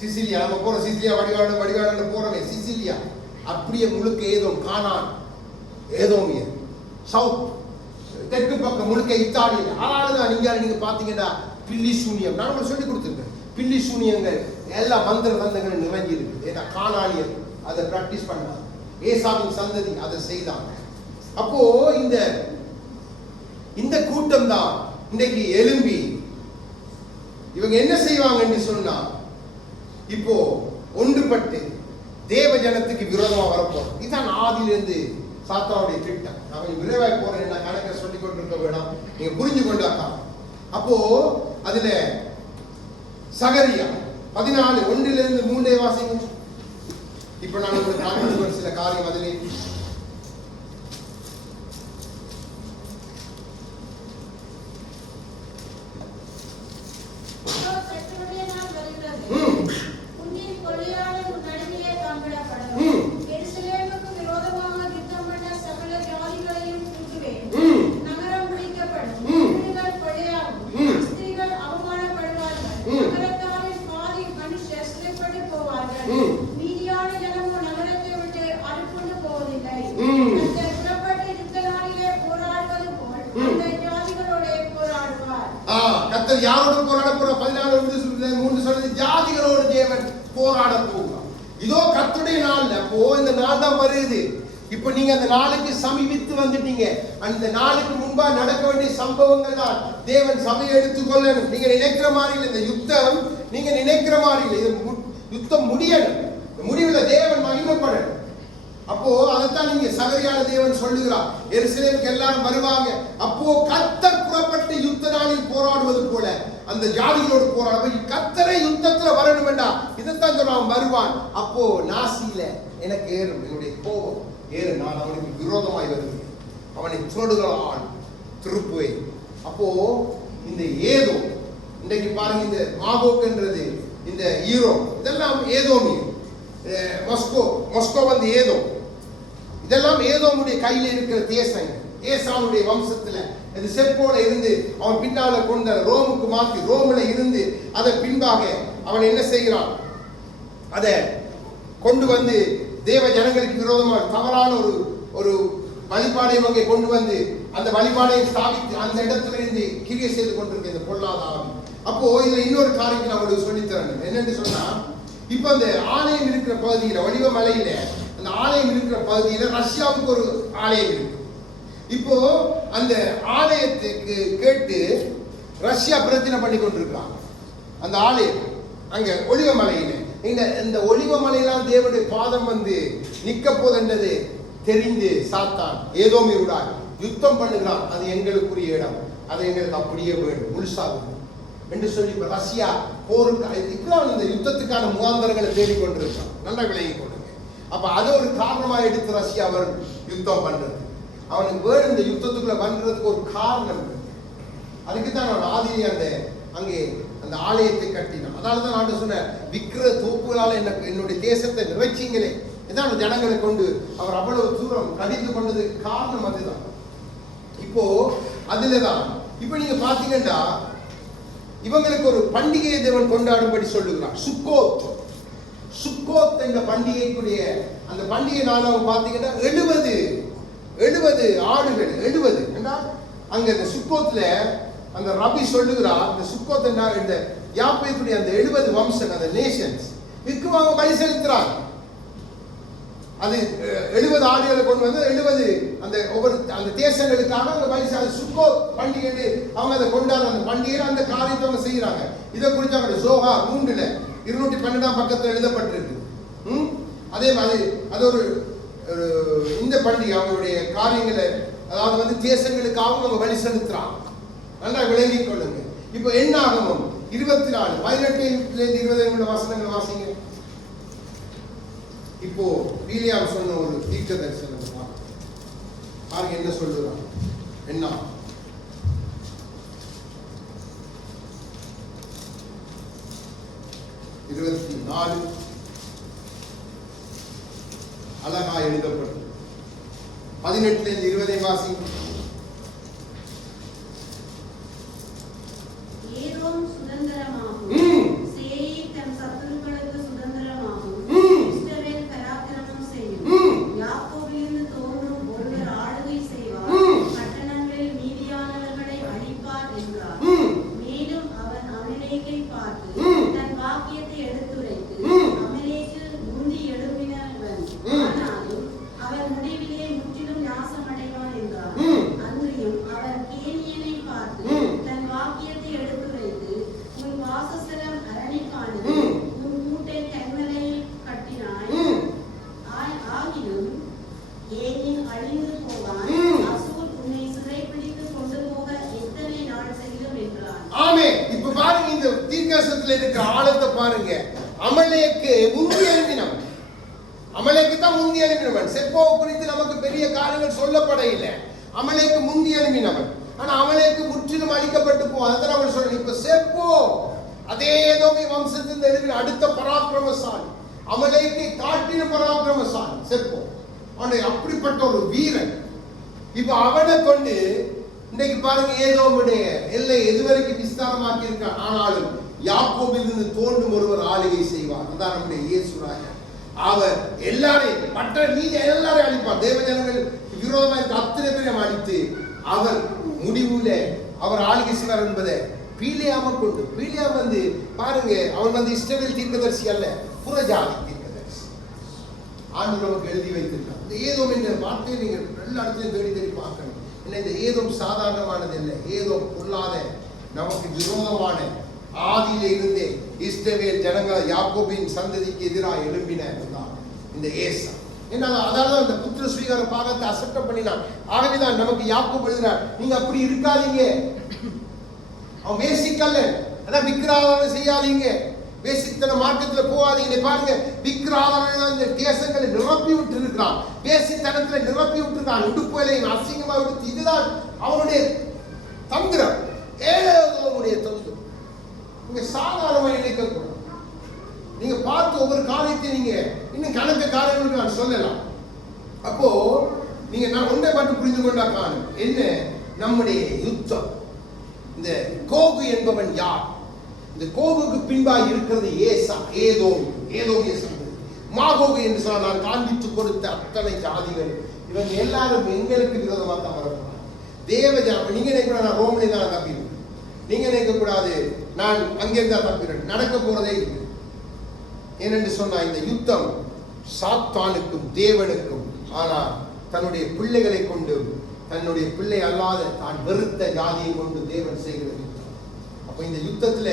சிசிலியா நம்ம போற சிசிலியா வடிகாடு போறவே சிசிலியா அப்படியே முழுக்க ஏதோ கானான் ஏதோமியர். சவுத் தெற்கு பக்கம் முழுக்க இத்தாலியில. அதனாலதான் நீங்க பாத்தீங்கன்னா பில்லி சூனியம், நான் உங்களுக்கு சொல்லி கொடுத்துருக்கேன். பில்லி சூனியங்கள் எல்லா மந்திர தந்தங்கள் நிறைஞ்சி இருக்கு. ஏன்னா கானானியர் அதை பிராக்டிஸ் பண்ணாங்க, ஏசாவின் சந்ததி அதை செய்தாங்க. அப்போ இந்த கூட்டம் தான் இன்றைக்கு எழும்பி இவங்க என்ன செய்வாங்கன்னு சொன்னா, இப்போ ஒன்றுபட்டு தேவ ஜனத்துக்கு விரோதமா வரப்போறோம். இதுதான் ஆதியிலிருந்து சாத்தானுடைய திட்டம். நான் கொஞ்சம் விரைவாய் போறேன், என்ன கணக்கை சொல்லிக் கொண்டிருக்க வேண்டாம், நீங்க புரிஞ்சு கொண்டாக்கா. அப்போ அதுல சகரியா 14:1-3 வாசிங்க. இப்ப நான் உங்களுக்கு காண்பித்து சில காரியம் அதிலே. கர்த்தருடைய நாள் வருகிறது. உன்னின் கொலையாளன் உன் நடுவிலே காண்பிடப்படும். எருசலேமுக்கு விரோதமாக யுத்தம் பண்ண சகல ஜாதிகளையும் கூட்டுவேன். நகரம் பிடிக்கப்படும். வீடுகள் கொள்ளையாகும். ஸ்திரீகள் அவமானப்படுவார்கள். நகரத்தாரின் பாதி மனுஷர் சிறைப்பட்டு போவார்கள். மீதியான ஜனமோ நகரத்தை விட்டு அறுப்புண்டு போவதில்லை. கர்த்தர் புறப்பட்டு யுத்த நாளிலே போராடுவது போல் அந்த ஜாதிகளோட போராடுவார். கர்த்தர் யாரோடு போராட போற? 14:3 சொல்றது ஜாதிகளோடு தேவன் போராட போகிறார். இதோ கர்த்தருடைய நாள்ல அப்போ இந்த நாள் தான் வருது. இப்ப நீங்க அந்த நாளுக்கு சமீபித்து வந்துட்டீங்க. அந்த நாளுக்கு முன்பா நடக்க வேண்டிய சம்பவங்கள் தான் தேவன் சபையை எடுத்துக்கொள்ளணும். நீங்க நினைக்கிற மாதிரி இல்லை இந்த யுத்தம், நீங்க நினைக்கிற மாதிரி இல்லை. இது யுத்தம் முடியணும். முடிவுல தேவன் மகிமைப்படணும். அப்போ அதைத்தான் நீங்க சகரியால தேவன் சொல்லுகிறார், எருசலேமுக்கு எல்லாரும் வருவாங்க. அப்போ கர்த்தர் புறப்பட்டு யுத்த நாளில் போராடுவது போல அந்த ஜாதிகளோடு போராடுவது. கர்த்தரை யுத்தத்துல வரணும் வேண்டாம், இதைத்தான் சொல்றான் வருவான். அப்போ நாசியில எனக்கு ஏறும், என்னுடைய கோபம் ஏறு, நான் அவனுக்கு விரோதமாய் வருவேன், அவனை சுவடுகளால் திருப்புவேன். அப்போ இந்த ஏதோ இன்றைக்கு பாருங்க, இந்த மாகோக்ன்றது, இந்த ஈரோ, இதெல்லாம் ஏதோமி, மொஸ்கோ வந்து ஏதோ, இதெல்லாம் ஏதோமுடைய கையில இருக்கிற தேசம். ஏசானுடைய வம்சத்துல இது செப்போல இருந்து அவன் பின்னால கொண்ட ரோமுக்கு மாற்றி ரோமில இருந்து அதன் பின்பாக அவன் என்ன செய்கிறான், அதை கொண்டு வந்து தேவ ஜனங்களுக்கு விரோதமாக தவறான ஒரு வழிபாடை அங்கே கொண்டு வந்து அந்த வழிபாடை ஸ்தாபித்து அந்த இடத்துல இருந்து கிரியை செய்து கொண்டிருக்க இந்த பொல்லாத ஆவி. அப்போ இதுல இன்னொரு காரியத்தை நான் உங்களுக்கு சொல்லித்தரேன். என்னன்னு சொன்னா, இப்ப அந்த ஆலயம் இருக்கிற பகுதியில, வடிவ மலையில அந்த ஆலயம் இருக்கிற பகுதியில ரஷ்யாவுக்கு ஒரு ஆலயம் இருக்கு. இப்போ அந்த ஆலயத்துக்கு கேட்டு ரஷ்யா பிரச்சனை பண்ணி கொண்டிருக்காங்க. அந்த ஆலயம் அங்க ஒளிவ மலையில, இந்த ஒளிவ மலையெல்லாம் தேவனுடைய பாதம் வந்து நிக்க போதென்றது தெரிந்து சாத்தான் ஏதோமியுடன் யுத்தம் பண்ணுகிறான். அது எங்களுக்குரிய இடம், அது எங்களுக்கு அப்படியே வேணும், முழுசாகும் என்று சொல்லி இப்ப ரஷ்யா போருக்கு இப்பதான் இந்த யுத்தத்துக்கான முகாந்தரங்களை தேடிக்கொண்டிருக்கான். நல்லா விளங்கி கொள்ளுங்க. அப்ப அதை ஒரு காரணமாக எடுத்து ரஷ்யா அவர் யுத்தம் பண்றது. அவனுக்கு வேறு இந்த யுத்தத்துக்குள்ள பண்றதுக்கு ஒரு காரணம். அதுக்கு தான் நான் ஆதியிலே அங்கே அந்த ஆலயத்தை கட்டினான். அதனாலதான் நான் சொன்ன விக்கிர தோப்புகளால என்னுடைய தேசத்தை நிறைச்சிங்களே, இதான் ஜனங்களை கொண்டு அவர் அவ்வளவு தூரம் கடிந்து கொண்டதுக்கு காரணம் அதுதான். இப்போ அதுலதான் இப்ப நீங்க பாத்தீங்கன்னா இவங்களுக்கு ஒரு பண்டிகையை தேவன் கொண்டாடும்படி சொல்லுகிறார். சுக்கோத் என்ற பண்டிகைக்குரிய அந்த பண்டிகை நாள் அவங்க பாத்தீங்கன்னா 70 ஆடுகள் 70 என்றால் அங்க இந்த சுக்கோத்துல அந்த ரபி சொல்லுகிறார், இந்த சுக்கோத் என்றால் இந்த யாப்பேத்துடைய அந்த 70 வம்சம், அந்த நேஷன்ஸ் இதுக்கு அவங்க பலி செலுத்துறாங்க. அது 70 ஆடுகளை கொண்டு வந்து 70 அந்த ஒவ்வொரு அந்த தேசங்களுக்காக அந்த பலி சுக்கோ பண்டிகை அவங்க அதை கொண்டாடுற அந்த பண்டிகையில அந்த காரியத்தை அவங்க செய்யறாங்க. இதை குறித்து அவங்க சோகா 3:212 பக்கத்தில் எழுதப்பட்டிருக்கு. அதே மாதிரி அது ஒரு இந்த பண்டிகை அவங்களுடைய காரியங்களை, அதாவது வந்து தேசங்களுக்காக அவங்க வழி செலுத்துறாங்க. நல்லா விளங்கிக் கொள்ளுங்க. இப்போ என்ன ஆகமும் 24 18-20 வசனங்கள் வாசிங்க. இப்போ வீலியாம் சொன்ன ஒரு தீர்க்க தரிசனம் பாருங்க என்ன சொல்லுறாங்க. என்ன 24 அழகா எழுதப்பட்டது. 18-20 வாசி. ஏதோம் சுதந்திரமாகும், சேயீர் தன் சத்துருக்களுக்கு சுதந்திரமாகும், இஸ்ரவேல் பராக்கிரமம் செய்யும், யாக்கோபிலிருந்து தோன்றும் ஒருவர் ஆளுகை செய்வார், பட்டணங்களில் மீதியானவர்களை அழிப்பார் என்றார். மேலும் அவன் அமலேக்கை பார்த்து தன் வாக்கியத்தை எடுத்துரைத்து, அமலேக்கு முந்தி எழும்பினவன், ஆனாலும் அவன் முடிவிலே முற்றிலும் நாசமடைவான் என்றார். அமலேக்கு முந்தி எழுப்பினவன். அமலேக்கு தான் முந்தி எழுப்பினவன். செப்போ குறித்து நமக்கு பெரிய காரியங்கள் சொல்லப்பட இல்லை. அமலேக்கு முந்தி எழுப்பினவன். ஆனா அமலேக்கு முற்றிலும் அழிக்கப்பட்டு போ. அதான் அவன் சொல்றேன். இப்ப செப்போ அதே ஏதோமி வம்சத்தில் எழுப்பின அடுத்த பராக்கிரமசாலி. அமலேக்கு காட்டின பராக்கிரமசாலி செப்போ. அவனை அப்படிப்பட்ட ஒரு வீரன். இப்ப அவனை கொண்டு இன்னைக்கு பாருங்க ஏதோமுடைய எல்லை எதுவரைக்கும் விஸ்தாரமாக்கி இருக்கான். ஆனாலும் யாக்கோபிலிருந்து தோன்றும் ஒருவர் ஆளுகை செய்வார். அதான் நம்முடைய இயேசுராஜா. அவர் எல்லாரையும் மற்ற நீங்க எல்லாரையும் அழிப்பார். தேவ ஜனங்கள் விரோதமாக இருக்க அத்தனை பேரையும் அழித்து அவர் முடிவுல அவர் ஆளுகை செய்வார் என்பதை பீலியாம கொண்டு. பீலியாம் வந்து பாருங்க, அவன் வந்து இஸ்ரவேல் தீர்க்கதரிசி அல்ல, புறஜாதி தீர்க்கதரிசி. ஆண்டு நமக்கு எழுதி வைத்திருக்கார். இந்த ஏதோம் என்ற வார்த்தையை நீங்கள் எல்லா இடத்துலையும் தேடி தேடி பார்க்கணும். ஏன்னா இந்த ஏதோம் சாதாரணமானது இல்லை. ஏதோம் பொல்லாத நமக்கு விரோதமான ஆதியில இருந்தே இஸ்ரவேல் ஜனங்களை யாக்கோபின் சந்ததிக்கு எதிராக எழும்பின இந்த ஏசா. ஏன்னா அதாவது அந்த புத்திர ஸ்வீகார பாகத்தை அசப்ட் பண்ணினான். ஆகவேதான் நமக்கு யாக்கோபு எழுதுறார், நீங்க அப்படி இருக்காதீங்க. அவன் வேசிக்கல்ல, அதான் விக்கிராதனை செய்யாதீங்க, வேசித்தன மார்க்கத்துல போகாதீங்க. பாருங்க, விக்கிராதனை இந்த தேசங்களை நிரப்பி விட்டு இருக்கிறான். வேசித்தனத்துல நிரப்பி விட்டு இருக்கான். உடுப்புகளையும் அசிங்கமா விட்டு. இதுதான் அவனுடைய தந்திரம், ஏதோவுடைய தந்திரம். நீங்க சாதாரணமா நினைக்கக்கூடாது. நீங்க பார்த்து ஒவ்வொரு காரியத்தை நீங்க இன்னும் கணக்கு காரியங்களுக்கு நான் சொல்லலாம். அப்போ நீங்க நான் ஒன்றை மட்டும் புரிந்து கொண்டா காணும். என்ன? நம்முடைய யுத்தம். இந்த கோகு என்பவன் யார்? இந்த கோகுக்கு பின்பாய் இருக்கிறது ஏசா, ஏதோமிய சந்ததி. மாகோகு என்று சொன்னால் நான் காண்பித்து கொடுத்த அத்தனை ஜாதிகள் இவங்க எல்லாரும் எங்களுக்கு விரோதமாக தான் வரக்கூடாது. தேவ ஜாதி. நீங்க நினைக்க நான் ரோம்ல தான் தப்பிடுவேன், நீங்க நினைக்க கூடாது நான் அங்கிருந்தா தப்பிடுவேன். நடக்க போறதே இல்லை. ஏனென்று சொன்னா இந்த யுத்தம் சாத்தானுக்கும் தேவனுக்கும், ஆனால் தன்னுடைய பிள்ளைகளை கொண்டு, தன்னுடைய பிள்ளை அல்லாத தான் வெறுத்த ஜாதியை கொண்டு தேவன் செய்கிற யுத்தம். அப்ப இந்த யுத்தத்துல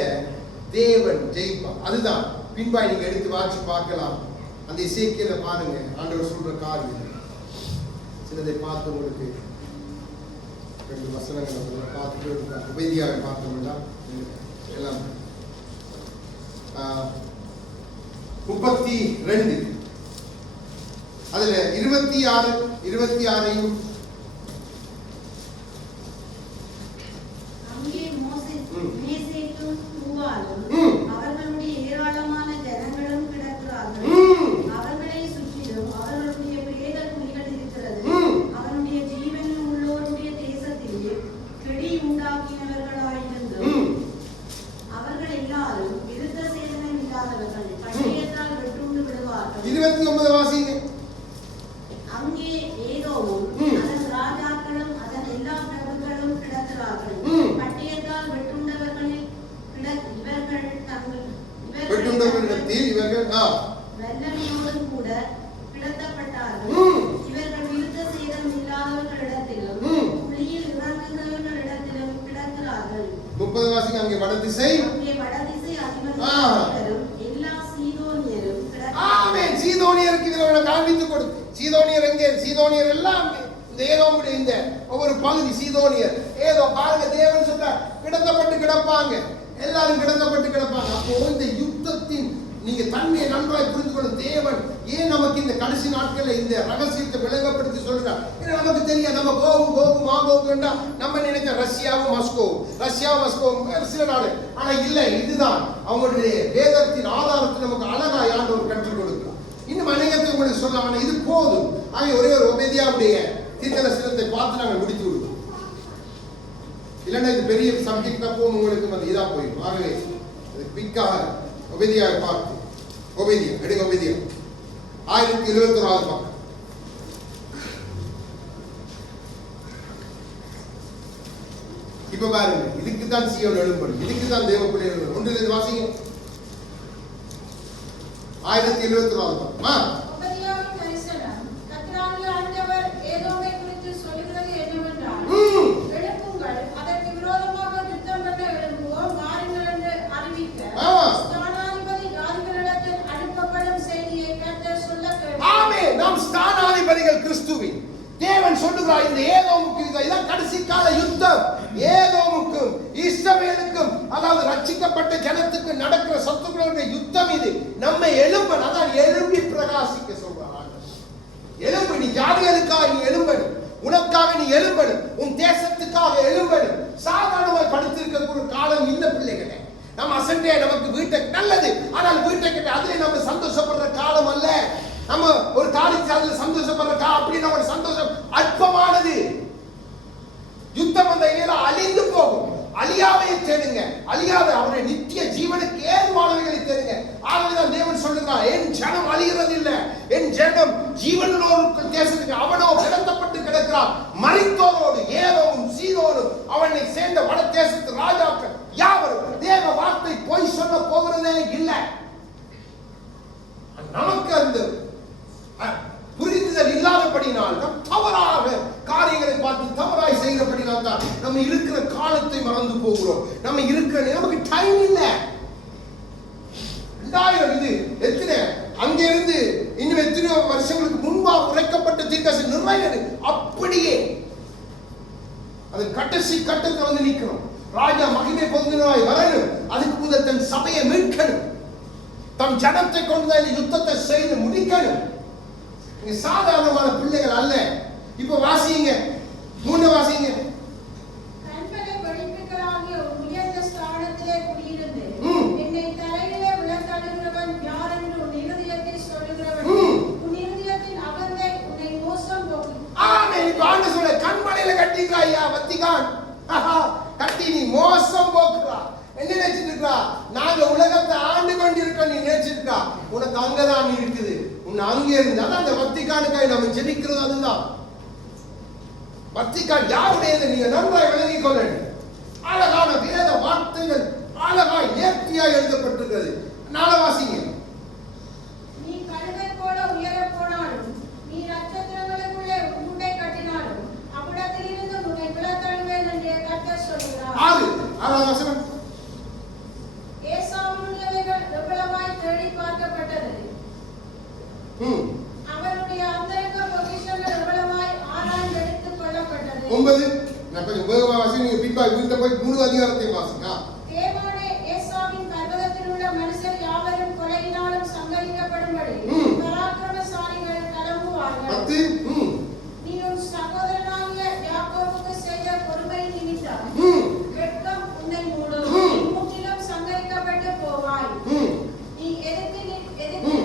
தேவன் ஜெயிப்பார். அதுதான் பின்பாய் நீங்க எடுத்து வாட்சி பார்க்கலாம். அந்த இசைக்கியல பாருங்க, ஆண்டவர் சொல்ற காரியம் சிலதை பார்த்து உங்களுக்கு 2 வசனங்களை பார்த்துட்டு உபதியாக பார்த்தோம்னா எல்லாம் 32 அதுல 26 அங்கே மேசேக்கும் தூவாலும் அவர்களுடைய ஏராளமான ஜனங்களும் கிடக்கிறார்கள். அவர்களை சுற்றிலும் அவர்களுடைய பிரேத குழிகள் இருக்கிறது. அவனுடைய ஜீவனில் உள்ளோருடைய தேசத்திலே கெடி உண்டாக்கினவர்களாயிருந்தும் அவர்கள் எல்லாரும் விருத்த சேதனம் இல்லாதவர்கள், பட்டயத்தால் வெட்டுண்டு விடுவார்கள். 29 வாசிங்க. அங்கே ஏதோமும் அதன் ராஜாக்களும் அதன் எல்லா பிரபுக்களும் கிடக்கிறார்கள். பட்டயத்தால் வெட்டுண்டவர்களில் இவர்கள் தங்கள் வல்லமையோடும் கூட கிடத்தப்பட்டார்கள். இவர்கள் விருத்த சேதம் இல்லாதவர்களிடத்திலும் குழியில் இறங்குகிறவர்களிடத்திலும் கிடக்கிறார்கள். 30 வாசிங்க. அங்கே வடதிசை அதிபதிகளும் எல்லா சீதோனியரும் ஆமென். சீதோனியருக்கு இவரை காண்பித்து கொடுத்து, சீதோனியர் எங்கே? சீதோனியர் எல்லாம் இந்த ஏதோமுடைய இந்த ஒவ்வொரு பகுதி சீதோனியர். ஏதோ பாருங்க, தேவன் சொல்றார் கிடத்தப்பட்டு கிடப்பாங்க, எல்லாரும் கிடத்தப்பட்டு கிடப்பாங்க. அப்போ இந்த யுத்தத்தின் நீங்க தன்மையை நன்றாய் புரிந்து கொள்ளும். தேவன் ஏன் நமக்கு இந்த கடைசி நாட்களில் இந்த ரகசியத்தை விளங்கப்படுத்தி சொல்றார்? ஏன்னா நமக்கு தெரியாது. நம்ம மாகோகுண்டா நம்ம நினைச்ச ரஷ்யாவும் மஸ்கோவும் சில நாடு. ஆனா இல்ல, இதுதான் அவங்களுடைய வேதத்தின் ஆதாரத்தை நமக்கு அழகாய் ஆண்டவர் கற்றுக் கொடுக்கிறார். இன்னும் அநேகத்தை உங்களுக்கு சொல்லலாம். இது போதும். ஆக ஒரே ஒரு உபதியாவுடைய தீர்க்கதரிசனத்தை பார்த்து நாங்கள் முடித்து விடுவோம். இல்லைன்னா இது பெரிய சப்ஜெக்ட் அப்பவும் உங்களுக்கு வந்து இதா போயிடும். ஆகவே குயிக்காக உபதியாக பார்த்து எடுங்க. உபதியா 1071 பக்கம். இப்ப பாருங்க, இதுக்கு தான் சீயோன் எழும்படும், இதுக்கு தான் தேவ பிள்ளைகள். ஒன்றிலிருந்து வாசிங்க. 1071 பக்கம். உபதியாவின் தரிசனம். கர்த்தராகிய ஆண்டவர் ஏதோமை குறித்து சொல்லுகிறது என்னவென்றால், எழுப்புங்கள், அதற்கு விரோதமாக யுத்தம் பண்ண எழும்புவோம், வாருங்கள் என்று அறிவிக்க ஸ்தானாதிபதி ஜாதிகளிடத்தில் அனுப்பப்படும் செய்தியை கர்த்தர் சொல்ல கேட்டேன். ஆமென். நாம் ஸ்தானாதிபதிகள் கிறிஸ்துவின். தேவன் சொல்லுகிறார் இந்த ஏதோமுக்கு இதான் கடைசி கால யுத்தம். ஏதோமுக்கும் இஸ்ரவேலுக்கும் அதாவது ரட்சிக்கப்பட்ட ஜனத்துக்கு நடக்கிற சத்துக்களுடைய யுத்தம் இது. நம்ம எழும்பன், அதான் எழும்பி பிரகாசிக்க சொல்றாங்க. எழும்பு, நீ ஜாதிகளுக்காக நீ எழும்பணும், உனக்காக நீ எழும்பணும், உன் தேசத்துக்காக எழும்பணும். சாதாரணமாக படுத்திருக்க ஒரு காலம் இல்ல பிள்ளைகளே. நம்ம அசண்டே நமக்கு வீட்டை நல்லது, ஆனால் வீட்டை கிட்ட அதுல நம்ம சந்தோஷப்படுற காலம் அல்ல. நம்ம ஒரு காலிச்சு அதுல சந்தோஷப்படுற காலம் அப்படின்னு ஒரு சந்தோஷம் அற்பமானது. யுத்தம் அந்த இலையில அழிந்து போகும். அழியாமையை தேடுங்க, அழியாத அவருடைய நித்திய ஜீவனுக்கு ஏதுவானவைகளை தேடுங்க. ஆகவேதான் தேவன் சொல்லுகிறார், என் ஜனம் அழிகிறது இல்ல, என் ஜனம் ஜீவனோடு தேசத்துக்கு அவனோ கிடத்தப்பட்டு கிடக்கிறான். மரித்தோரோடு ஏதோவும் சீதோடும் அவனை சேர்ந்த வட தேசத்து ராஜாக்கள் யாவரும் தேவ வார்த்தை பொய் சொல்ல போகிறதே இல்லை. நமக்கு அந்த புரிந்துதல் இல்லாதபடினால் நம் தவறாக காரியங்களை பார்த்து தவறாய் செய்கிறபடினால் தான் நம்ம இருக்கிற காலத்தை மறந்து போகிறோம். நம்ம இருக்கிற நமக்கு டைம் இல்லை. 2000 இது எத்தனை அங்கிருந்து இன்னும் எத்தனையோ வருஷங்களுக்கு முன்பாக உரைக்கப்பட்ட தீர்க்கதரிசனம் நிறைவேறு அப்படியே அது கடைசி கட்டத்தில் வந்து நிற்கணும். ராஜா மகிமை பொருந்தினாய் வரணும். அதுக்கு முதல் தன் சபையை மீட்கணும், தன் ஜனத்தை கொண்டு இந்த யுத்தத்தை செய்து முடிக்கணும். சாதாரணமான பிள்ளைகள் அல்ல. இப்ப வாசிங்க, 3 வாசிங்க. கண்களை படிப்புகளாகிய உயர்ந்த ஸ்தானத்திலே குடியிருந்து என்னை தலையிலே விழத்தழுகிறவன் யார் என்று உன் இருதயத்தில் சொல்லுகிறவன் உன் இருதயத்தின் அகந்தை உன்னை மோசம் போக்கும். ஆமென். இப்ப ஆண்டு சொல்ல கண்மலையில கட்டிக்கிறா ஐயா வத்திகான், கட்டி நீ மோசம் போக்குறா. என்ன நினைச்சிட்டு இருக்கா? நாங்க உலகத்தை ஆண்டு கொண்டிருக்கோம் நீ நினைச்சிருக்கா? உனக்கு அங்கதான் இருக்குது, உன்னை அங்கே இருந்து. அதான் அந்த வத்திகானுக்காக நம்ம ஜெபிக்கிறது. அதுதான் வத்திகான் யாருடையது நீங்க நன்றாய் விளங்கிக் கொள்ள. அழகான வேத வார்த்தைகள் அழகாய் நேர்த்தியாய் எழுதப்பட்டிருக்கிறது. 4 வாசிங்க. நீ கழுதை போல உயர போனாலும் நீ நட்சத்திரங்களுக்குள்ளே உண்டை கட்டினாலும் அவ்விடத்திலிருந்து உன்னை விழத்தழுவேன் என்று கர்த்தர் சொல்கிறார். 6 வசனம். ஏசாவுடையவைகள் எவ்வளவாய் தேடி பார்க்கப்பட்டது, அவருடைய அந்தரங்க பொக்கிஷங்கள் எவ்வளவாய் ஆராய்ந்து எடுத்துக் கொள்ளப்பட்டது. 9 நான் கொஞ்சம் வேகமா வாசி, நீங்க பின்பாய் வீட்டை போய் முழு அதிகாரத்தையும் வாசிங்க. தேவானே ஏசாவின் பர்வதத்தில் உள்ள மனுஷர் யாவரும் கொலையினாலும் சங்கரிக்கப்படும்படி பராக்கிரமசாலிகள் கிளம்புவார்கள். 10 நீ உன் சகோதரனாகிய யாக்கோபுக்கு செய்த பொறுமை நிமித்தம் வெட்கம் உன்னை மூடும், முற்றிலும் சங்கரிக்கப்பட்டு போவாய். நீ எதிர்த்து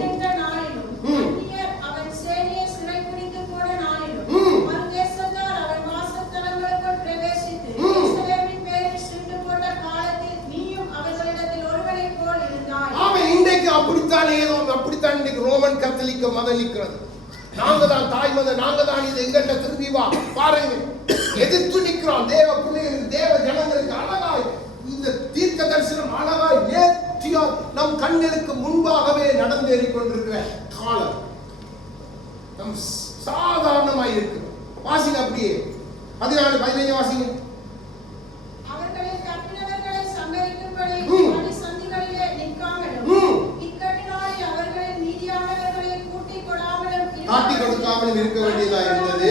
நின்ற நாளிலும் அந்நியர் அவன் சேனையை சிறைப்பிடித்து போன நாளிலும் மறுதேசத்தார் அவன் வாசஸ்தலங்களுக்குள் பிரவேசித்து இஸ்ரவேலின் பேரில் சுட்டு போட்ட காலத்தில் நீயும் அவர்களிடத்தில் ஒருவனைப் போல் இருந்தாய். ஆமென். இன்றைக்கு அப்படித்தான் ஏதோ அப்படித்தான் இன்னைக்கு ரோமன் கத்தோலிக்க மதம் நிற்கிறது. நாங்க தான் தாய் மதம், நாங்க தான் இது, எங்கிட்ட திரும்பி வா பாருங்க. எதிர்த்து நிற்கிறோம் தேவ பிள்ளைகளுக்கு, தேவ ஜனங்களுக்கு. அழகாய் இந்த தீர்க்க தரிசனம் அழகாய் நேர்த்தியா நம் கண்களுக்கு முன்பாகவே நடந்தேறிக் கொண்டிருக்கிற காலம் நம் சாதாரணமாய் இருக்கு. வாசிங்க அப்படியே 14 15 வாசிங்க. அவர்களில் தப்பினவர்களை சங்கரிக்கும்படி அடிசந்திகளிலே நிற்காமலும் இக்கட்டினாலே அவர்களின் மீதியானவர்களை கூட்டிக் கொடுக்காமலும் இருக்க வேண்டியதா இருந்தது.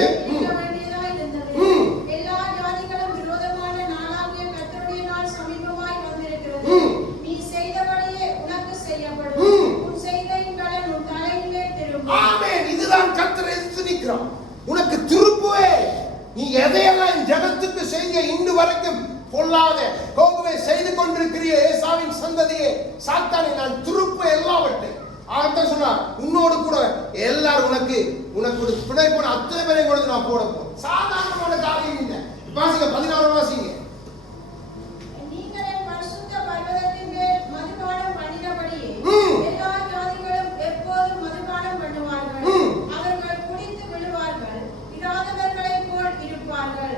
எல்லா ஜாதிகளும் விரோதமான நாளாகிய கர்த்தருடைய நாள் சமீபமாய் வந்திருக்கிறது. நீ செய்தபடியே உனக்கு செய்யப்படும், உன் செய்கையின் பலன் உன் தலையிலே திரும்பும். ஆமென். இதுதான் கர்த்தர் எதிர்த்து நிற்கிறான். உனக்கு திருப்புவே. நீ எதையெல்லாம் ஜனத்துக்கு செய்ய இன்று வரைக்கும் பொல்லாத கோகுவை செய்து கொண்டிருக்கிற ஏசாவின் சந்ததியே, சாத்தானை நான் திருப்பு எல்லாவற்றை. ஆகத்தான் சொன்னார், உன்னோடு கூட எல்லாரும் உனக்கு பிணை போன அத்தனை பேரையும் கூட நான் போட போறேன். சாதாரணமான காரியம் இல்லை. வாசிங்க 16 வாசிங்க. நீங்கள் என் பரிசுத்த பர்வதத்தின் மேல் மதுபானம் பண்ணினபடியே எல்லா ஜாதிகளும் எப்போதும் மதுபானம் பண்ணுவார்கள். அவர்கள் குடித்து விழுவார்கள், இராதவர்களைப் போல் இருப்பார்கள்.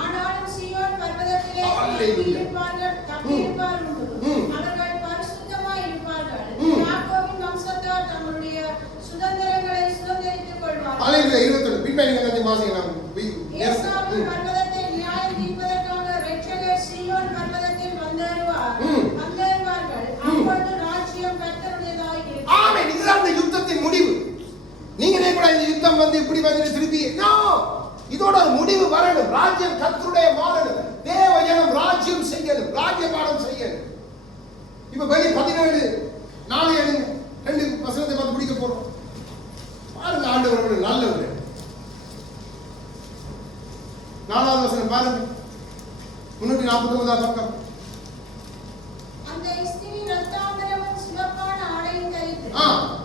ஆனாலும் சீயோன் பர்வதத்திலே இருப்பார்கள், தப்பியிருப்பார் உண்டு. அவர்கள் பரிசுத்தமாய் இருப்பார்கள். யாக்கோபின் வம்சத்தார் தங்களுடைய சுதந்திரங்களை சுதந்திரித்துக் கொள்வார்கள். அல்லேலூயா. 21 பின்னாடி என்ன வாசிக்கலாம். ஏசாவின் பர்வதத்தை நியாயம் தீர்ப்பதற்காக இரட்சகர் சீயோன் பர்வதத்தில் வந்தேறுவார்கள். அப்பொழுது ராஜ்யம் கர்த்தருடையதாய் இருக்கும். ஆமென். இதுதான் இந்த யுத்தத்தின் முடிவு. நீங்களே கூட இந்த யுத்தம் வந்து இப்படி வந்து திருப்பி இதோட ஒரு முடிவு வரணும். ராஜ்யம் கர்த்தருடைய மாறணும். தேவ ஜனம் ராஜ்யம் செய்யணும், ராஜ்யபாரம் செய்யணும். இப்ப வெளி 17 நாளை எழுங்க 2 வசனத்தை பார்த்து பிடிக்க போறோம். பாருங்க, ஆண்டவர் நல்லவர். 4வது வசனம் பாருங்க, 349 பக்கம். அந்த ஸ்திரீ ரத்தாம்பரமும் சிவப்பான ஆடையும் தரித்து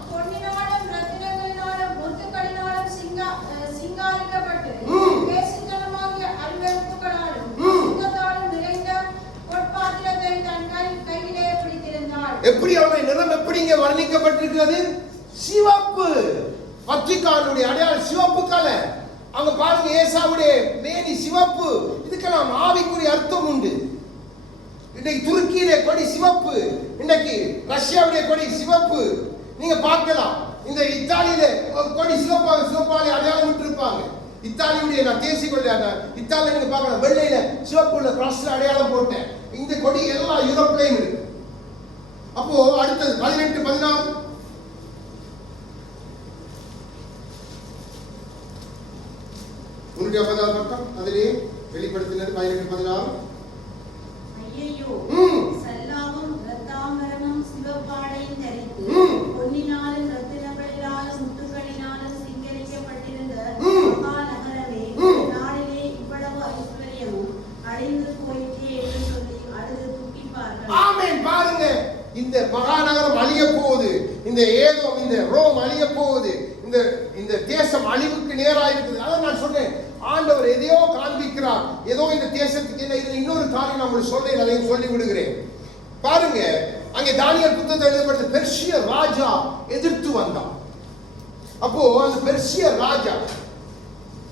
பொன்னினாலும் ரத்தினங்களினாலும் முத்துக்களினாலும் சிங்காரிக்கப்பட்டு வேசித்தனமாகிய அருவருப்புகளாலும் சுத்தத்தாலும் நிறைந்த பொற்பாத்திரத்தை தன் கையிலே பிடித்திருந்தாள். எப்படி அவருடைய நிறம் எப்படி இங்கே வர்ணிக்கப்பட்டிருக்கிறது? சிவப்பு. வத்திக்கானுடைய அடையாளம் சிவப்பு கலர். அங்க பாருங்க, ஏசாவுடைய மேனி சிவப்பு. இதுக்கெல்லாம் ஆவிக்குரிய அர்த்தம் உண்டு. இன்னைக்கு துருக்கியிலே கொடி சிவப்பு, இன்னைக்கு ரஷ்யாவுடைய கொடி சிவப்பு. நீங்க பார்க்கலாம், இந்த இத்தாலியில கொடி சிவப்பாலே அடையாளம் விட்டுருப்பாங்க. இத்தாலியுடைய நான் தேசிய கொடி, இத்தாலியில நீங்க பார்க்கலாம், வெள்ளையில சிவப்புள்ள கிராஸ்ல அடையாளம் போட்டேன். இந்த கொடி எல்லா யூரோப்லயும் இருக்கு. அப்போ அடுத்தது 18 16 350 பக்கம். அதிலே வெளிப்படுத்தினது 18 16. ஐயையோ, சல்லாவும் ரத்தாம்பரமும் சிவப்பாடையும் தரித்து பொன்னினாலும் ரத்தினங்களினாலும் முத்துக்களினாலும் சிங்கரிக்கப்பட்டிருந்த மகாநகரமே, நாளிலே இவ்வளவு ஐஸ்வர்யமும் அழிந்து போயிற்றே என்று சொல்லி அழுது துக்கிப்பார்கள். ஆமென். பாருங்க, இந்த மகாநகரம் அழிய போகுது, இந்த ஏதோம் இந்த ரோம் அழிய போகுது, இந்த தேசம் அழிவுக்கு நேராக இருக்குது. அதான் நான் சொன்னேன், ஆண்டவர் எதையோ காண்பிக்கிறார், ஏதோ இந்த தேசத்துக்கு என்ன. இது இன்னொரு காரியம் நான் உங்களுக்கு சொல்றேன், அதையும் சொல்லி விடுகிறேன். பாருங்க, அங்கே தானியேல் புத்தகத்தில் எழுதப்பட்ட பெர்சிய ராஜா எதிர்த்து வந்தான். அப்போ அந்த பெர்சிய ராஜா,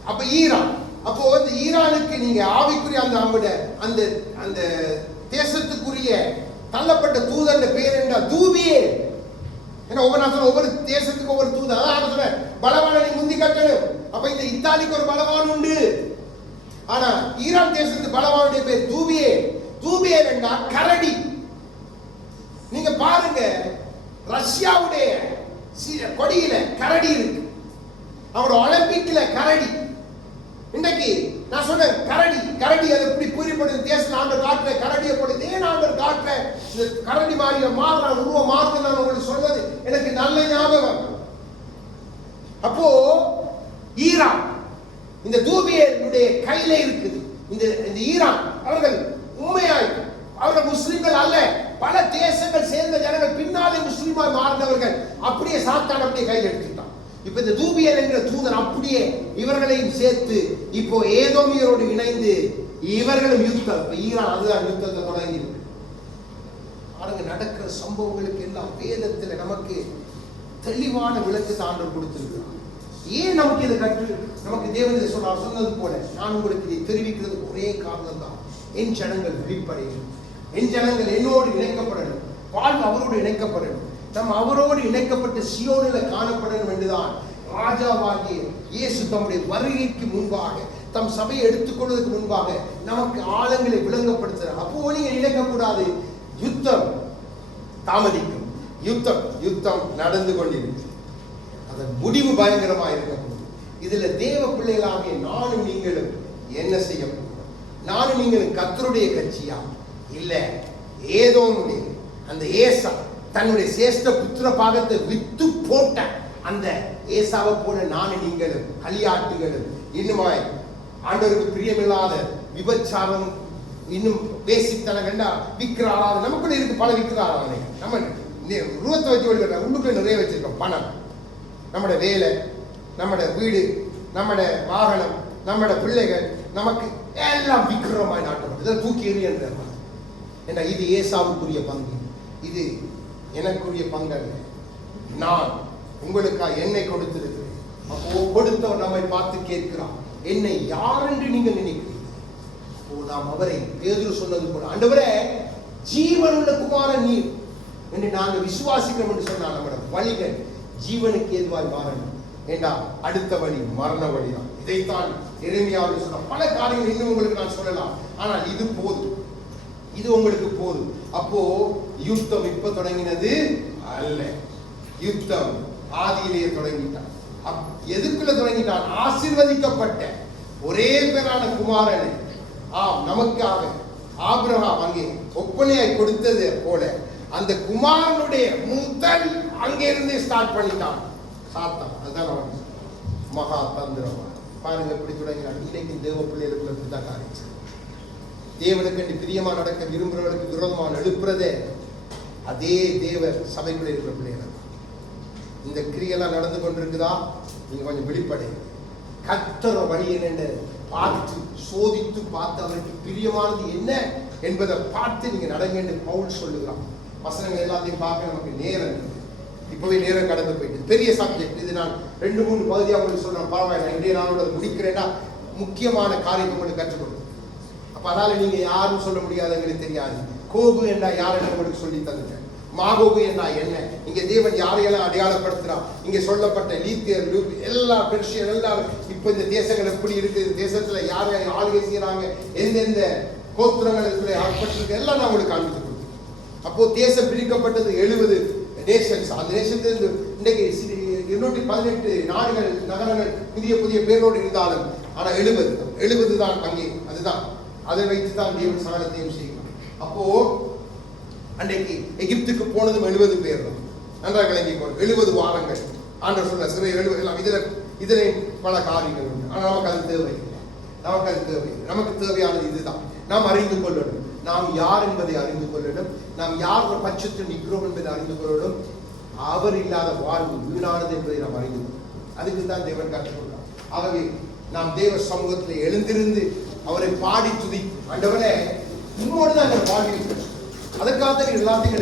அப்ப ஈரான், அப்போ அந்த ஈரானுக்கு நீங்க ஆவிக்குரிய அந்த அந்த தேசத்துக்குரிய தள்ளப்பட்ட தூதன் பேர் என்ன? தூபியே. ஏன்னா ஒவ்வொரு தேசத்துக்கு ஒவ்வொரு தூதன். அதான் சொல்றேன், பலவானை முந்தி கட்டணும். அப்ப இந்த இத்தாலிக்கு ஒரு பலவான் உண்டு, ஆனா ஈரான் தேசத்துக்கு பலவானுடைய பேர் தூபியே. தூபியே என்றா கரடி. நீங்க பாருங்க, ரஷ்யாவுடைய கொடியில கரடி இருக்கு, அவரோட ஒலிம்பிக்ல கரடி. இன்னைக்கு நான் சொன்னேன், கரடி அது எப்படி புரியப்படுது? தேசத்தில் ஆண்டவர் காட்டுற கரடியை போடுது. ஏன் ஆண்டவர் காட்டுற இந்த கரடி மாறிய மாறுறான், உருவம் மாறுது? நான் உங்களுக்கு சொல்வது எனக்கு நல்ல ஞாபகம். அப்போ ஈரான் இந்த தூபியனுடைய கையில இருக்குது. இந்த ஈரான் அவர்கள் உண்மையாய் அவர்கள் முஸ்லிம்கள் அல்ல, பல தேசங்கள் சேர்ந்த ஜனங்கள் பின்னாலே முஸ்லிமாய் மாறினவர்கள். அப்படியே சாத்தான் அப்படியே கையில் எடுத்துட்டான். இப்ப இந்த தூபியன் என்கிற தூதன் அப்படியே இவர்களையும் சேர்த்து இப்போ ஏதோமியரோடு இணைந்து இவர்களும் யுத்தம். இப்ப ஈரான் அதுதான் யுத்தத்தை தொடங்கி இருக்கு. பாருங்க, நடக்கிற சம்பவங்களுக்கு எல்லாம் வேதத்துல நமக்கு தெளிவான விளக்கு ஆண்டவர் கொடுத்திருக்கிறார். ஏன் நமக்கு இதை நமக்கு தேவன் சொன்னது போல நான் உங்களுக்கு இதை தெரிவிக்கிறது ஒரே காரணம் தான். என் ஜனங்கள் விழிப்படையும், என் ஜனங்கள் என்னோடு இணைக்கப்படணும், வாழ்வு அவரோடு இணைக்கப்படணும், நம்ம அவரோடு இணைக்கப்பட்டு சியோனில் காணப்படணும் என்றுதான் ராஜாவாகிய இயேசு தம்முடைய வருகைக்கு முன்பாக, தம் சபையை எடுத்துக்கொள்வதற்கு முன்பாக நமக்கு ஆழங்களை விளங்கப்படுத்துறார். அப்போ நீங்க இணைக்கக்கூடாது. யுத்தம் தாமதிக்கும், யுத்தம் நடந்து கொண்டிருக்கு. அதன் முடிவு பயங்கரமாக இருக்கக்கூடும். இதுல தேவ பிள்ளைகளாகிய நானும் நீங்களும் என்ன செய்ய போகிறோம்? நானும் நீங்களும் கர்த்தருடைய கட்சியா? இல்ல ஏதோ அந்த ஏசா தன்னுடைய சேஷ்ட புத்திர பாகத்தை வித்து போட்ட அந்த ஏசாவை போல நானும் நீங்களும் களியாட்டுகளும் இன்னுமாய் ஆண்டவருக்கு பிரியமில்லாத விபச்சாரம், இன்னும் பேசித்தனம் கண்டா விற்கிறாராத நமக்குள்ள இருக்கு. பல விற்கிறாராதனை நம்ம உருவத்தை வச்சு வழிபடுற உள்ளுக்குள்ள நிறைய வச்சிருக்கோம். பணம், நம்மட வேலை, நம்மட வீடு, நம்மட வாகனம், நம்மட பிள்ளைகள், நமக்கு எல்லாம் விக்கிரமாய் நாட்டப்படும். இதை தூக்கி எறியன்ற ஏன்னா இது ஏசாவுக்குரிய பங்கு, இது எனக்குரிய பங்கு அல்ல. நான் உங்களுக்காக என்னை கொடுத்திருக்கிறேன். அப்போ கொடுத்தவர் நம்மை பார்த்து கேட்கிறார், என்னை யார் என்று நீங்கள் நினைக்கிறீர்கள்? அப்போ நாம் அவரை பேதுரு சொன்னது போல, ஆண்டவரே ஜீவன் உள்ள குமாரன் நீர் என்று நாங்கள் விசுவாசிக்கிறோம் என்று சொன்னால் நம்முடைய வழிகள் ஜீவனுக்கு ஏதுவாய் மாறணும். ஏண்டா அடுத்த வழி மரண வழிதான். இதைத்தான் எரேமியாவில் சொன்ன பல காரியங்கள் இன்னும் உங்களுக்கு நான் சொல்லலாம். ஆனால் இது போதும், இது உங்களுக்கு போதும். அப்போ யுத்தம் இப்ப தொடங்கினது அல்ல, யுத்தம் ஆதியிலேயே தொடங்கிட்டான். எதுக்குள்ள தொடங்கிட்டான்? ஆசீர்வதிக்கப்பட்ட ஒரே பேரான குமாரனை ஆம், நமக்காக ஆபிரகாம் அங்கே ஒப்பனையாய் கொடுத்தது போல அந்த குமாரனுடைய முதல் அங்கிருந்து ஸ்டார்ட் பண்ணிட்டான் சாத்தான். அதுதான் அவன் மகா தந்திரமா. பாருங்க எப்படி தொடங்கினான். இன்னைக்கு தேவ பிள்ளைகளுக்கு தான் காரியம். தேவனுக்கு பிரியமா நடக்க விரும்புறவர்களுக்கு விரோதமாக எழுப்புறதே அதே தேவ சபைக்குள்ள இருக்கிற பிள்ளைகள். இந்த கிரியெல்லாம் நடந்து கொண்டிருக்குதா, நீங்க கொஞ்சம் வெளிப்படை கர்த்தர் வழி என்னென்று பார்த்து சோதித்து பார்த்து அவருக்கு பிரியமானது என்ன என்பதை பார்த்து நீங்க நடங்க என்று பவுல் சொல்லுகிறான். வசனங்கள் எல்லாத்தையும் பார்க்க நமக்கு நேரம் இருக்கு. இப்பவே நேரம் கடந்து போயிட்டு பெரிய சப்ஜெக்ட் இது. நான் 2-3 பகுதியாக உங்களுக்கு சொல்றேன். பரவாயில்ல, இன்றைய நாளோட முடிக்கிறேன்னா முக்கியமான காரியத்தை உங்களுக்கு கற்றுக் கொடுக்கும். அப்ப அதனால நீங்க யாரும் சொல்ல முடியாது, எங்களுக்கு தெரியாது. கோபு என்றா யாருன்னு உங்களுக்கு சொல்லி தந்துட்டேன். மாகோபு என்றா என்ன, இங்க தேவன் யாரையெல்லாம் அடையாளப்படுத்துறான், இங்க சொல்லப்பட்ட லீத்தியர் எல்லா பெர்ஷியர் எல்லாரும் இப்ப இந்த தேசங்கள் எப்படி இருக்குது, தேசத்துல யார் யார் ஆளுகை செய்யறாங்க, எந்தெந்த கோத்திரங்கள் ஆட்பட்டிருக்கு எல்லாம் நான் உங்களுக்கு காண்பித்து கொடுத்தேன். அப்போ தேசம் பிரிக்கப்பட்டது 70 நேஷன்ஸ். அந்த நேஷத்திலிருந்து இன்றைக்கு 218 நாடுகள் நகரங்கள் புதிய புதிய பேரோடு இருந்தாலும் ஆனா 70 தான் அங்கே. அதுதான் அதை வைத்து தான் தேவன் சகலத்தையும் செய்யணும். அப்போ அன்றைக்கு எகிப்துக்கு போனதும் 70 பேர் தான். நன்றாக விளங்கிக்கொண்டு 70 வாரங்கள் ஆண்டவர் சொன்ன சிறை 70 எல்லாம். இதுல பல காரியங்கள் உண்டு. ஆனால் நமக்கு அது தேவையில்லை. நமக்கு தேவையானது இதுதான். நாம் அறிந்து கொள்ளணும். நாம் யார் என்பதை அறிந்து கொள்ளணும். நாம் யார் பட்சத்தில் நிற்கிறோம் என்பதை அறிந்து கொள்ளணும். அவர் இல்லாத வாழ்வு வீணானது என்பதை நாம் அறிந்து கொள்ளணும். அதுக்கு தான் தேவன் கற்றுக்கொள்ளார். ஆகவே நாம் தேவ சமூகத்தில் எழுந்திருந்து அவரை பாடி துதி, ஆண்டவரே உம்மோடு தான் வாழ்வு, அதற்காக எல்லாத்தையும்